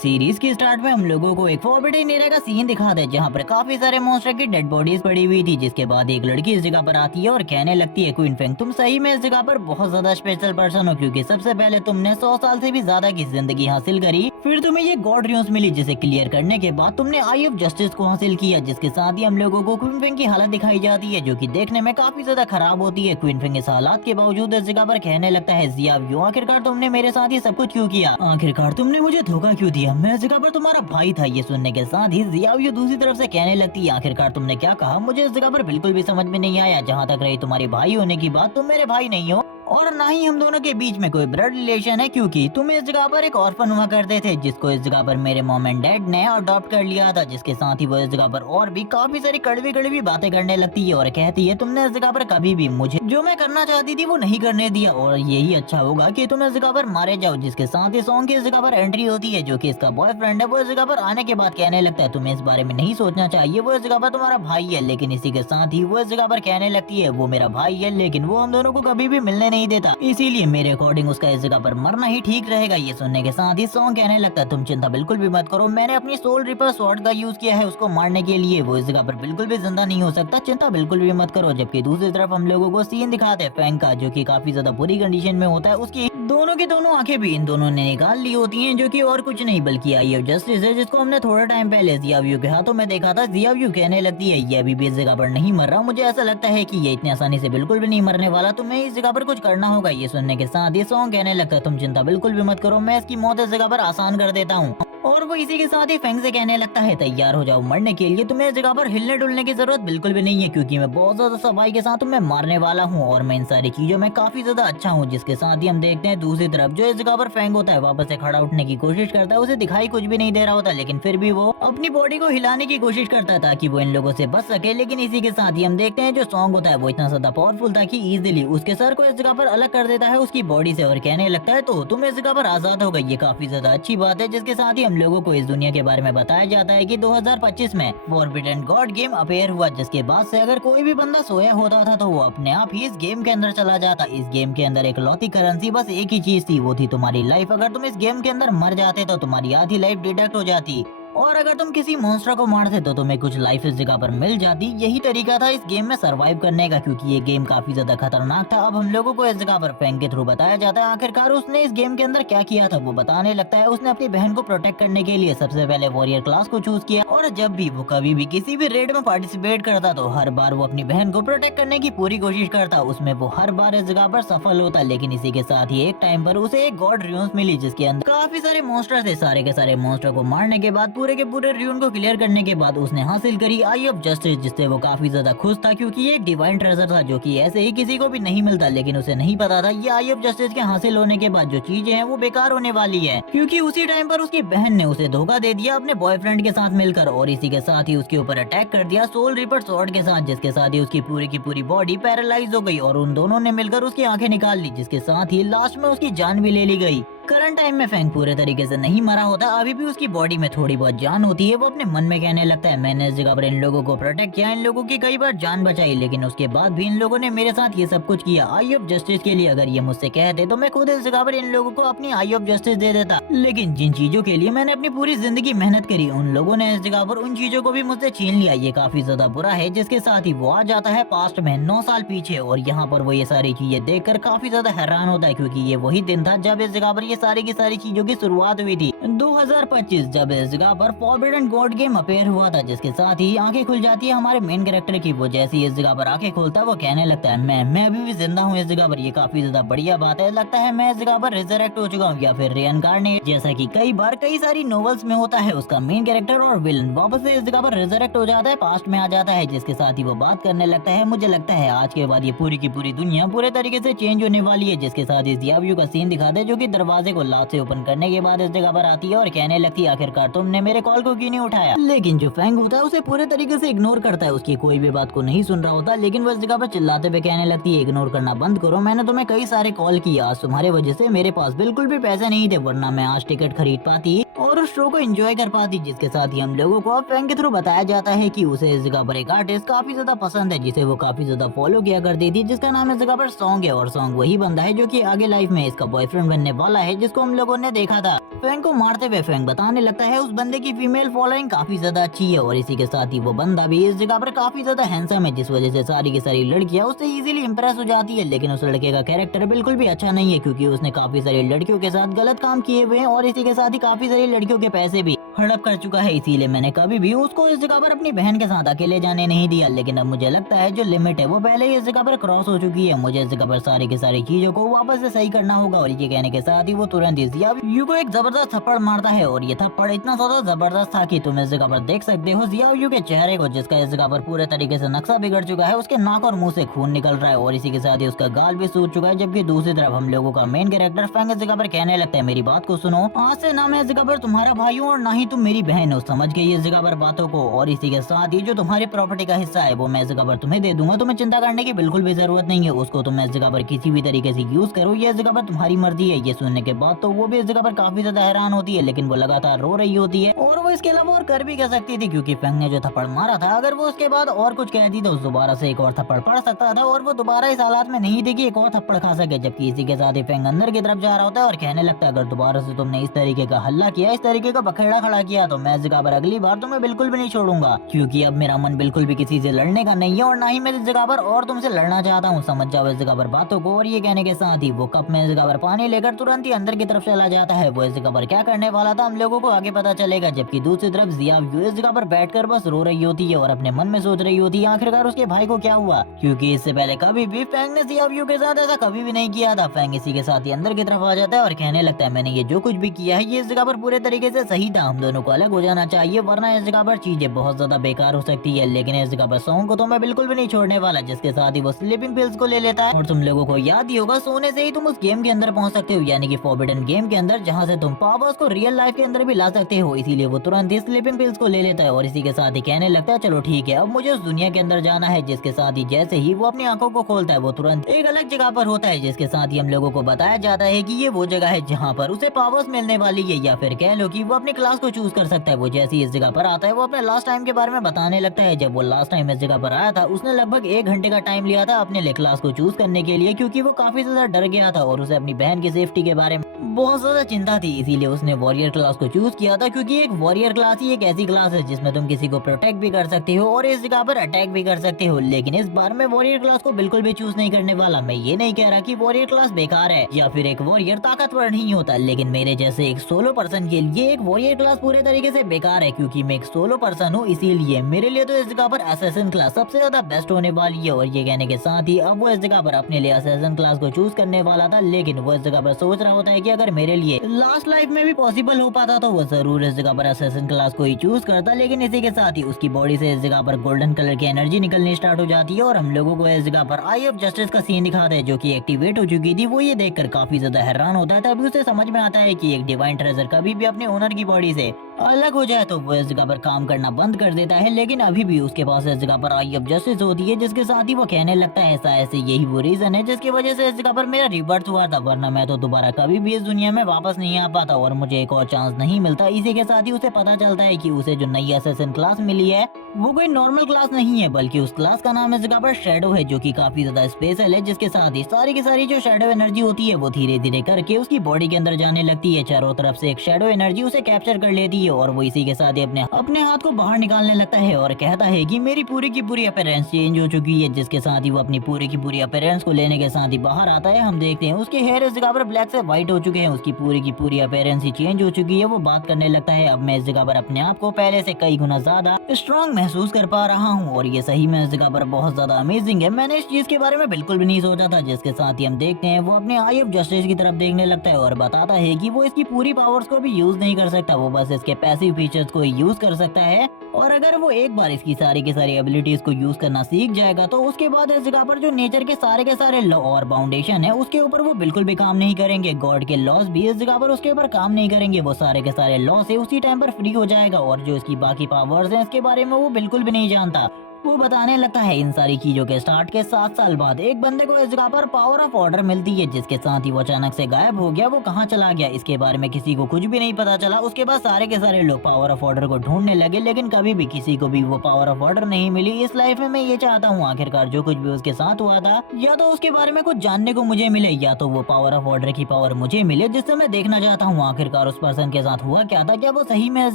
Series की start में हम लोगों को एक फॉरबिडन एरिया का सीन दिखाते हैं जहाँ पर काफी सारे मॉन्स्टर की डेड बॉडीज पड़ी हुई थी, जिसके बाद एक लड़की इस जगह पर आती है और कहने लगती है क्वीन फेंग तुम सही में इस जगह पर बहुत ज्यादा स्पेशल पर्सन हो, क्योंकि सबसे पहले तुमने 100 साल से भी ज्यादा की जिंदगी हासिल करी, फिर तुम्हें ये गॉड रियोस मिली जिसे क्लियर करने के बाद तुमने आई ऑफ जस्टिस को हासिल किया, जिसके साथ ही हम लोगों को क्वीन फेंग की हालत दिखाई जाती है जो कि देखने में काफी ज्यादा खराब होती है। क्वीन फेंग इस हालात के बावजूद इस जगह पर कहने लगता है जियाव्यू आखिरकार तुमने मेरे साथ ये सब कुछ क्यों किया, आखिरकार तुमने मुझे धोखा क्यों दिया, मैं इस जगह पर तुम्हारा भाई था। ये सुनने के साथ ही जियाव्यू दूसरी तरफ से कहने लगती है आखिरकार तुमने क्या कहा, मुझे इस जगह पर बिल्कुल भी समझ में नहीं आया। जहाँ तक रही तुम्हारे भाई होने की बात, तुम मेरे भाई नहीं हो और ना ही हम दोनों के बीच में कोई ब्लड रिलेशन है, क्योंकि तुम इस जगह पर एक ऑर्फन हुआ करते थे जिसको इस जगह पर मेरे मॉम एंड डैड ने अडॉप्ट कर लिया था। जिसके साथ ही वो इस जगह पर और भी काफी सारी कड़वी कड़वी बातें करने लगती है और कहती है तुमने इस जगह पर कभी भी मुझे जो मैं करना चाहती थी वो नहीं करने दिया और यही अच्छा होगा कि तुम इस जगह पर मारे जाओ। जिसके साथ ही सॉन्ग की इस जगह पर एंट्री होती है जो कि इसका बॉयफ्रेंड है। वो इस जगह पर आने के बाद कहने लगता है तुम्हें इस बारे में नहीं सोचना चाहिए, वो इस जगह पर तुम्हारा भाई है। लेकिन इसी के साथ ही वो इस जगह पर कहने लगती है वो मेरा भाई है लेकिन वो हम दोनों को कभी भी मिलने नहीं देता, इसीलिए मेरे अकॉर्डिंग उसका इस जगह पर मरना ही ठीक रहेगा। ये सुनने के साथ ही सॉन्ग कहने लगता है तुम चिंता बिल्कुल भी मत करो, मैंने अपनी सोल रिपर स्वॉर्ड का यूज किया है उसको मारने के लिए, वो इस जगह पर बिल्कुल भी जिंदा नहीं हो सकता, चिंता बिल्कुल भी मत करो। जबकि दूसरी तरफ हम लोगों को सीन दिखाते हैं फैंग का जो कि काफी ज्यादा बुरी कंडीशन में होता है, उसकी दोनों की दोनों आंखें भी इन दोनों ने निकाल ली होती हैं, जो कि और कुछ नहीं बल्कि आई ऑफ जस्टिस है जिसको हमने थोड़ा टाइम पहले जियाव्यू के हाथों में देखा था। जियाव्यू कहने लगती है ये अभी भी इस जगह पर नहीं मर रहा, मुझे ऐसा लगता है कि ये इतनी आसानी से बिल्कुल भी नहीं मरने वाला, तुम्हें इस जगह पर कुछ करना होगा। ये सुनने के साथ ही सॉन्ग कहने लगता है तुम चिंता बिल्कुल भी मत करो, मैं इसकी मौत इस जगह पर आसान कर देता हूँ। और वो इसी के साथ ही फेंग से कहने लगता है तैयार हो जाओ मरने के लिए, तुम्हें इस जगह पर हिलने डुलने की जरूरत बिल्कुल भी नहीं है, क्योंकि मैं बहुत ज्यादा सफाई के साथ तुम्हें मारने वाला हूँ और मैं इन सारी चीजों में काफी ज्यादा अच्छा हूँ। जिसके साथ ही हम देखते हैं दूसरी तरफ जो इस जगह पर फेंग होता है वापस से खड़ा उठने की कोशिश करता है, उसे दिखाई कुछ भी नहीं दे रहा होता लेकिन फिर भी वो अपनी बॉडी को हिलाने की कोशिश करता है ताकि वो इन लोगों से बच सके। लेकिन इसी के साथ ही हम देखते हैं जो सॉन्ग होता है वो इतना ज्यादा पावरफुल था कि इजीली उसके सर को इस जगह पर अलग कर देता है उसकी बॉडी से और कहने लगता है तो तुम इस जगह पर आजाद हो गई। ये काफी ज्यादा अच्छी बात है। जिसके साथ ही हम लोगों को इस दुनिया के बारे में बताया जाता है कि 2025 में फॉरबिडन गॉड गेम अपेयर हुआ, जिसके बाद से अगर कोई भी बंदा सोया होता था तो वो अपने आप ही इस गेम के अंदर चला जाता। इस गेम के अंदर एक लौती करेंसी बस एक ही चीज थी, वो थी तुम्हारी लाइफ। अगर तुम इस गेम के अंदर मर जाते तो तुम्हारी आधी लाइफ डिडक्ट हो जाती और अगर तुम किसी मॉन्स्टर को मारते तो तुम्हें कुछ लाइफ इस जगह पर मिल जाती। यही तरीका था इस गेम में सरवाइव करने का, क्योंकि ये गेम काफी ज्यादा खतरनाक था। अब हम लोगों को इस जगह पर फैंग के थ्रू बताया जाता है आखिरकार उसने इस गेम के अंदर क्या किया था। वो बताने लगता है उसने अपनी बहन को प्रोटेक्ट करने के लिए सबसे पहले वॉरियर क्लास को चूज किया और जब भी वो कभी भी किसी भी रेड में पार्टिसिपेट करता तो हर बार वो अपनी बहन को प्रोटेक्ट करने की पूरी कोशिश करता, उसमें वो हर बार इस जगह पर सफल होता। लेकिन इसी के साथ ही एक टाइम पर उसे एक गॉड रियोन्स मिली जिसके अंदर काफी सारे मॉन्स्टर थे। सारे के सारे मॉन्स्टर को मारने के बाद पूरे के पूरे रियोन को क्लियर करने के बाद उसने हासिल करी आई ऑफ जस्टिस, जिससे वो काफी ज्यादा खुश था क्योंकि ये एक डिवाइन ट्रेजर था जो कि ऐसे ही किसी को भी नहीं मिलता। लेकिन उसे नहीं पता था ये आई ऑफ जस्टिस के हासिल होने के बाद जो चीजें हैं वो बेकार होने वाली है, क्योंकि उसी टाइम पर उसकी बहन ने उसे धोखा दे दिया अपने बॉयफ्रेंड के साथ मिलकर और इसी के साथ ही उसके ऊपर अटैक कर दिया सोल रिपर स्वॉर्ड के साथ, जिसके साथ ही उसकी पूरी की पूरी बॉडी पैरालाइज हो गई और उन दोनों ने मिलकर उसकी आंखें निकाल ली, जिसके साथ ही लास्ट में उसकी जान भी ले ली गई। करंट टाइम में फैंग पूरे तरीके से नहीं मरा होता, अभी भी उसकी बॉडी में थोड़ी बहुत जान होती है। वो अपने मन में कहने लगता है मैंने इस जगह पर इन लोगों को प्रोटेक्ट किया, इन लोगों की कई बार जान बचाई, लेकिन उसके बाद भी इन लोगों ने मेरे साथ ये सब कुछ किया आई ऑफ जस्टिस के लिए। अगर ये मुझसे कहते तो मैं खुद इस जगह पर इन लोगों को अपनी आई ऑफ जस्टिस दे देता, लेकिन जिन चीजों के लिए मैंने अपनी पूरी जिंदगी मेहनत करी उन लोगों ने इस जगह पर उन चीजों को भी मुझसे छीन लिया। ये काफी ज्यादा बुरा है। जिसके साथ ही वो आ जाता है पास्ट में 9 साल पीछे और यहाँ पर वो ये सारी चीजें देखकर काफी ज्यादा हैरान होता है, क्योंकि ये वही दिन था जब इस जगह पर ये सारी की सारी चीजों की शुरुआत हुई थी 2025, जब इस जगह पर फॉरबिडन गॉड गेम अपेयर हुआ था। जिसके साथ ही आंखें खुल जाती है हमारे मेन कैरेक्टर की। वो जैसे ही इस जगह पर आंखें खोलता है वो कहने लगता है मैं अभी भी जिंदा हूँ इस जगह पर। ये काफी ज्यादा बढ़िया बात है। लगता है मैं इस जगह पर रिजरेक्ट हो चुका हूँ या फिर रीइंकार्नेट, जैसा कि कई बार कई सारी नॉवेल्स में होता है। उसका मेन कैरेक्टर और विलन वापस से इस जगह पर रिजरेक्ट हो जाता है, पास्ट में आ जाता है। जिसके साथ ही वो बात करने लगता है मुझे लगता है आज के बाद ये पूरी की पूरी दुनिया पूरे तरीके से चेंज होने वाली है। जिसके साथ ही जियाव्यू का सीन दिखाते हैं जो कि दरवाजे को लात से ओपन करने के बाद इस जगह पर आती है और कहने लगती है आखिरकार तुमने मेरे कॉल को क्यों नहीं उठाया। लेकिन जो फैंग होता है उसे पूरे तरीके से इग्नोर करता है, उसकी कोई भी बात को नहीं सुन रहा होता। लेकिन वो इस जगह पर चिल्लाते हुए कहने लगती है इग्नोर करना बंद करो, मैंने तुम्हें कई सारे कॉल किया, आज तुम्हारे वजह से मेरे पास बिल्कुल भी पैसे नहीं थे, वरना मैं आज टिकट खरीद पाती और उस शो को एंजॉय कर पाती। जिसके साथ ही हम लोगों को फैंग के थ्रू बताया जाता है कि उसे इस जगह पर एक आर्टिस्ट काफी ज्यादा पसंद है जिसे वो काफी ज्यादा फॉलो किया करती थी, जिसका नाम इस जगह पर सॉन्ग है और सॉन्ग वही बंदा है जो कि आगे लाइफ में इसका बॉयफ्रेंड बनने वाला है। है जिसको हम लोगों ने देखा था। फैंग को मारते हुए फैंग बताने लगता है उस बंदे की फीमेल फॉलोइंग काफी ज्यादा अच्छी है और इसी के साथ ही वो बंदा भी इस जगह पर काफी ज्यादा हैंडसम है, जिस वजह से सारी की सारी लड़कियां उससे इजीली इंप्रेस हो जाती है। लेकिन उस लड़के का कैरेक्टर बिल्कुल भी अच्छा नहीं है, क्योंकि उसने काफी सारी लड़कियों के साथ गलत काम किए हुए हैं और इसी के साथ ही काफी सारी लड़कियों के पैसे भी हड़प कर चुका है। इसीलिए मैंने कभी भी उसको इस जगह पर अपनी बहन के साथ अकेले जाने नहीं दिया। लेकिन अब मुझे लगता है जो लिमिट है वो पहले ही इस जगह पर क्रॉस हो चुकी है। मुझे इस जगह पर सारी की सारी चीजों को वापस से सही करना होगा। और ये कहने के साथ ही वो तुरंत ही जियायू को एक जबरदस्त थप्पड़ मारता है और ये थप्पड़ इतना ज्यादा जबरदस्त था कि तुम इस जगह पर देख सकते हो जियायू के चेहरे को, जिसका इस जगह पर पूरे तरीके से नक्शा बिगड़ चुका है। उसके नाक और मुंह से खून निकल रहा है और इसी के साथ ही उसका गाल भी सूज चुका है। जबकि दूसरी तरफ हम लोगों का मेन कैरेक्टर फैंग इस जगह पर कहने लगता है मेरी बात को सुनो, आज से ना मैं इस जगह पर तुम्हारा भाई हूँ और ना ही तुम मेरी बहन हो, समझ गई इस जगह पर बातों को। और इसी के साथ ही जो तुम्हारी प्रॉपर्टी का हिस्सा है वो मैं इस जगह पर तुम्हें दे दूंगा, तुम्हें चिंता करने की बिल्कुल भी जरूरत नहीं है। उसको तुम इस जगह पर किसी भी तरीके से यूज करो, ये इस जगह पर तुम्हारी मर्जी है। ये सुनने के बाद तो वो भी इस जगह पर काफी ज्यादा हैरान होती है, लेकिन वो लगातार रो रही होती है और वो इसके अलावा और कर भी कह सकती थी, क्योंकि फैंग ने जो थप्पड़ मारा था अगर वो उसके बाद और कुछ कह दी तो दोबारा से एक और थप्पड़ पड़ सकता था और वो दोबारा इस हालात में नहीं थी कि एक और थप्पड़ खा सके। जबकि इसी के साथ ही फैंग अंदर की तरफ जा रहा होता है और कहने लगता है अगर दोबारा से तुमने इस तरीके का हल्ला किया, इस तरीके का बखेड़ा खड़ा किया तो मैं इस जगह पर अगली बार तुम्हें बिल्कुल भी नहीं छोड़ूंगा, क्योंकि अब मेरा मन बिल्कुल भी किसी से लड़ने का नहीं है और ना ही मैं इस जगह पर और तुमसे लड़ना चाहता हूँ, समझ जाओ इस जगह पर बातों को। और ये कहने के साथ ही वो कप में इस जगह पर पानी लेकर तुरंत ही अंदर की तरफ चला जाता है। वो इस जगह पर क्या करने वाला था हम लोगों को आगे पता चलेगा। जबकि दूसरी तरफ जियायू इस जगह पर बैठकर बस रो रही होती है और अपने मन में सोच रही होती है आखिरकार उसके भाई को क्या हुआ, क्योंकि इससे पहले कभी भी फैंग ने जियायू के साथ ऐसा कभी भी नहीं किया था। फैंग इसी के साथ ही अंदर की तरफ आ जाता है और कहने लगता है मैंने ये जो कुछ भी किया है ये इस जगह पर पूरे तरीके से सही था, हम दोनों को अलग हो जाना चाहिए वरना इस जगह पर चीजें बहुत ज्यादा बेकार हो सकती है। लेकिन इस जगह पर सॉन्ग को तो मैं बिल्कुल भी नहीं छोड़ने वाला, जिसके साथ ही वो स्लीपिंग पिल्स को ले लेता है। और तुम लोगों को याद ही होगा सोने से ही तुम उस गेम के अंदर पहुंच सकते हो, यानी कि फॉरबिडन गेम के अंदर, जहां से तुम पावर्स को रियल लाइफ के अंदर भी ला सकते हो। इसीलिए वो तुरंत ही स्लीपिंग पिल्स को ले लेता है और इसी के साथ ही कहने लगता है चलो ठीक है अब मुझे उस दुनिया के अंदर जाना है। जिसके साथ ही जैसे ही वो अपनी आंखों को खोलता है वो तुरंत एक अलग जगह पर होता है, जिसके साथ ही हम लोगों को बताया जाता है कि ये वो जगह है जहाँ पर उसे पावर्स मिलने वाली है, या फिर कह लो कि वो अपनी क्लास को चूज कर सकता है। वो जैसे ही इस जगह पर आता है वो अपने लास्ट टाइम के बारे में बताने लगता है। जब वो लास्ट टाइम इस जगह पर आया था उसने लगभग 1 घंटे का टाइम लिया था अपने लिए क्लास को चूज करने के लिए, क्योंकि वो काफी ज्यादा डर गया था और उसे अपनी बहन की सेफ्टी के बारे में बहुत ज्यादा चिंता थी। इसीलिए उसने वॉरियर क्लास को चूज किया था, क्योंकि एक वॉरियर क्लास ही एक ऐसी क्लास है जिसमें तुम किसी को प्रोटेक्ट भी कर सकते हो और इस जगह पर अटैक भी कर सकते हो। लेकिन इस बार मैं वॉरियर क्लास को बिल्कुल भी चूज नहीं करने वाला। मैं ये नहीं कह रहा कि वॉरियर क्लास बेकार है या फिर एक वॉरियर ताकतवर नहीं होता, लेकिन मेरे जैसे एक सोलो पर्सन के लिए एक वॉरियर क्लास पूरे तरीके से बेकार है, क्योंकि मैं एक सोलो पर्सन हूँ। इसीलिए मेरे लिए तो इस जगह पर असैसिन क्लास सबसे ज्यादा बेस्ट होने वाली है। और ये कहने के साथ ही अब वो इस जगह पर अपने लिए असैसिन क्लास को चूज करने वाला था, लेकिन वो इस जगह पर सोच रहा होता है कि अगर मेरे लिए लास्ट लाइफ में भी पॉसिबल हो पाता तो वो जरूर इस जगह पर असैसिन क्लास को ही चूज करता। लेकिन इसी के साथ ही उसकी बॉडी से इस जगह पर गोल्डन कलर की एनर्जी निकलनी स्टार्ट हो जाती है और हम लोगों को इस जगह पर आई ऑफ जस्टिस का सीन दिखाता है जो कि एक्टिवेट हो चुकी थी। वो ये देखकर काफी ज्यादा हैरान होता है। तभी उसे समझ में आता है कि एक डिवाइन ट्रेजर कभी भी अपने ओनर की बॉडी से अलग हो जाए तो वो इस जगह पर काम करना बंद कर देता है। लेकिन अभी भी उसके पास इस जगह पर आई ऑफ जस्टिस होती है, जिसके साथ ही वो कहने लगता है ऐसा ऐसे यही वो रीजन है जिसकी वजह से इस जगह पर मेरा रिबर्थ हुआ था, वरना मैं तो दोबारा कभी भी इस दुनिया में वापस नहीं आ पाता और मुझे एक और चांस नहीं मिलता। इसी के साथ ही उसे पता चलता है कि उसे जो नई असैसिन क्लास मिली है वो कोई नॉर्मल क्लास नहीं है, बल्कि उस क्लास का नाम इस जगह पर शैडो है, जो कि काफी ज्यादा स्पेशल है। जिसके साथ ही सारी की सारी जो शैडो एनर्जी होती है वो धीरे धीरे करके उसकी बॉडी के अंदर जाने लगती है। चारों तरफ से एक शैडो एनर्जी उसे कैप्चर कर लेती है और वो इसी के साथ ही अपने हाथ को बाहर निकालने लगता है और कहता है कि मेरी पूरी की पूरी अपीयरेंस चेंज हो चुकी है। जिसके साथ ही वो अपनी पूरी की पूरी अपीयरेंस को लेने के साथ ही बाहर आता है। हम देखते हैं उसके हेयर इस जगह पर ब्लैक से व्हाइट हो चुके हैं, उसकी पूरी की पूरी अपीयरेंस ही चेंज हो चुकी है। वो बात करने लगता है अब मैं इस जगह पर अपने आप को पहले से कई गुना ज्यादा स्ट्रॉन्ग महसूस कर पा रहा हूँ और ये सही में इस जगह पर बहुत ज्यादा अमेजिंग है। मैंने इस चीज के बारे में बिल्कुल भी नहीं सोचा था। जिसके साथ ही हम देखते हैं वो अपने आई ऑफ जस्टिस की तरफ देखने लगता है और बताता है कि वो इसकी पूरी पावर्स को भी यूज नहीं कर सकता, वो बस इसके पैसिव फीचर्स को यूज कर सकता है। और अगर वो एक बार इसकी सारी की सारी एबिलिटीज को यूज करना सीख जाएगा तो उसके बाद इस जगह पर जो नेचर के सारे लॉ और बाउंडेशन है उसके ऊपर वो बिल्कुल भी काम नहीं करेंगे। गॉड के लॉस भी इस जगह पर उसके ऊपर काम नहीं करेंगे। वो सारे के सारे लॉ से उसी टाइम पर फ्री हो जाएगा और जो इसकी बाकी पावर्स हैं इसके बारे में वो बिल्कुल भी नहीं जानता। वो बताने लगता है इन सारी चीजों के स्टार्ट के 7 साल बाद एक बंदे को इस जगह पर पावर ऑफ ऑर्डर मिलती है, जिसके साथ ही वो अचानक से गायब हो गया। वो कहाँ चला गया इसके बारे में किसी को कुछ भी नहीं पता चला। उसके बाद सारे के सारे लोग पावर ऑफ ऑर्डर को ढूंढने लगे, लेकिन कभी भी किसी को भी वो पावर ऑफ ऑर्डर नहीं मिली। इस लाइफ में मैं ये चाहता हूँ आखिरकार जो कुछ भी उसके साथ हुआ था, या तो उसके बारे में कुछ जानने को मुझे मिले, या तो वो पावर ऑफ ऑर्डर की पावर मुझे मिले, जिससे मैं देखना चाहता हूँ आखिरकार उस पर्सन के साथ हुआ क्या था। क्या वो सही में इस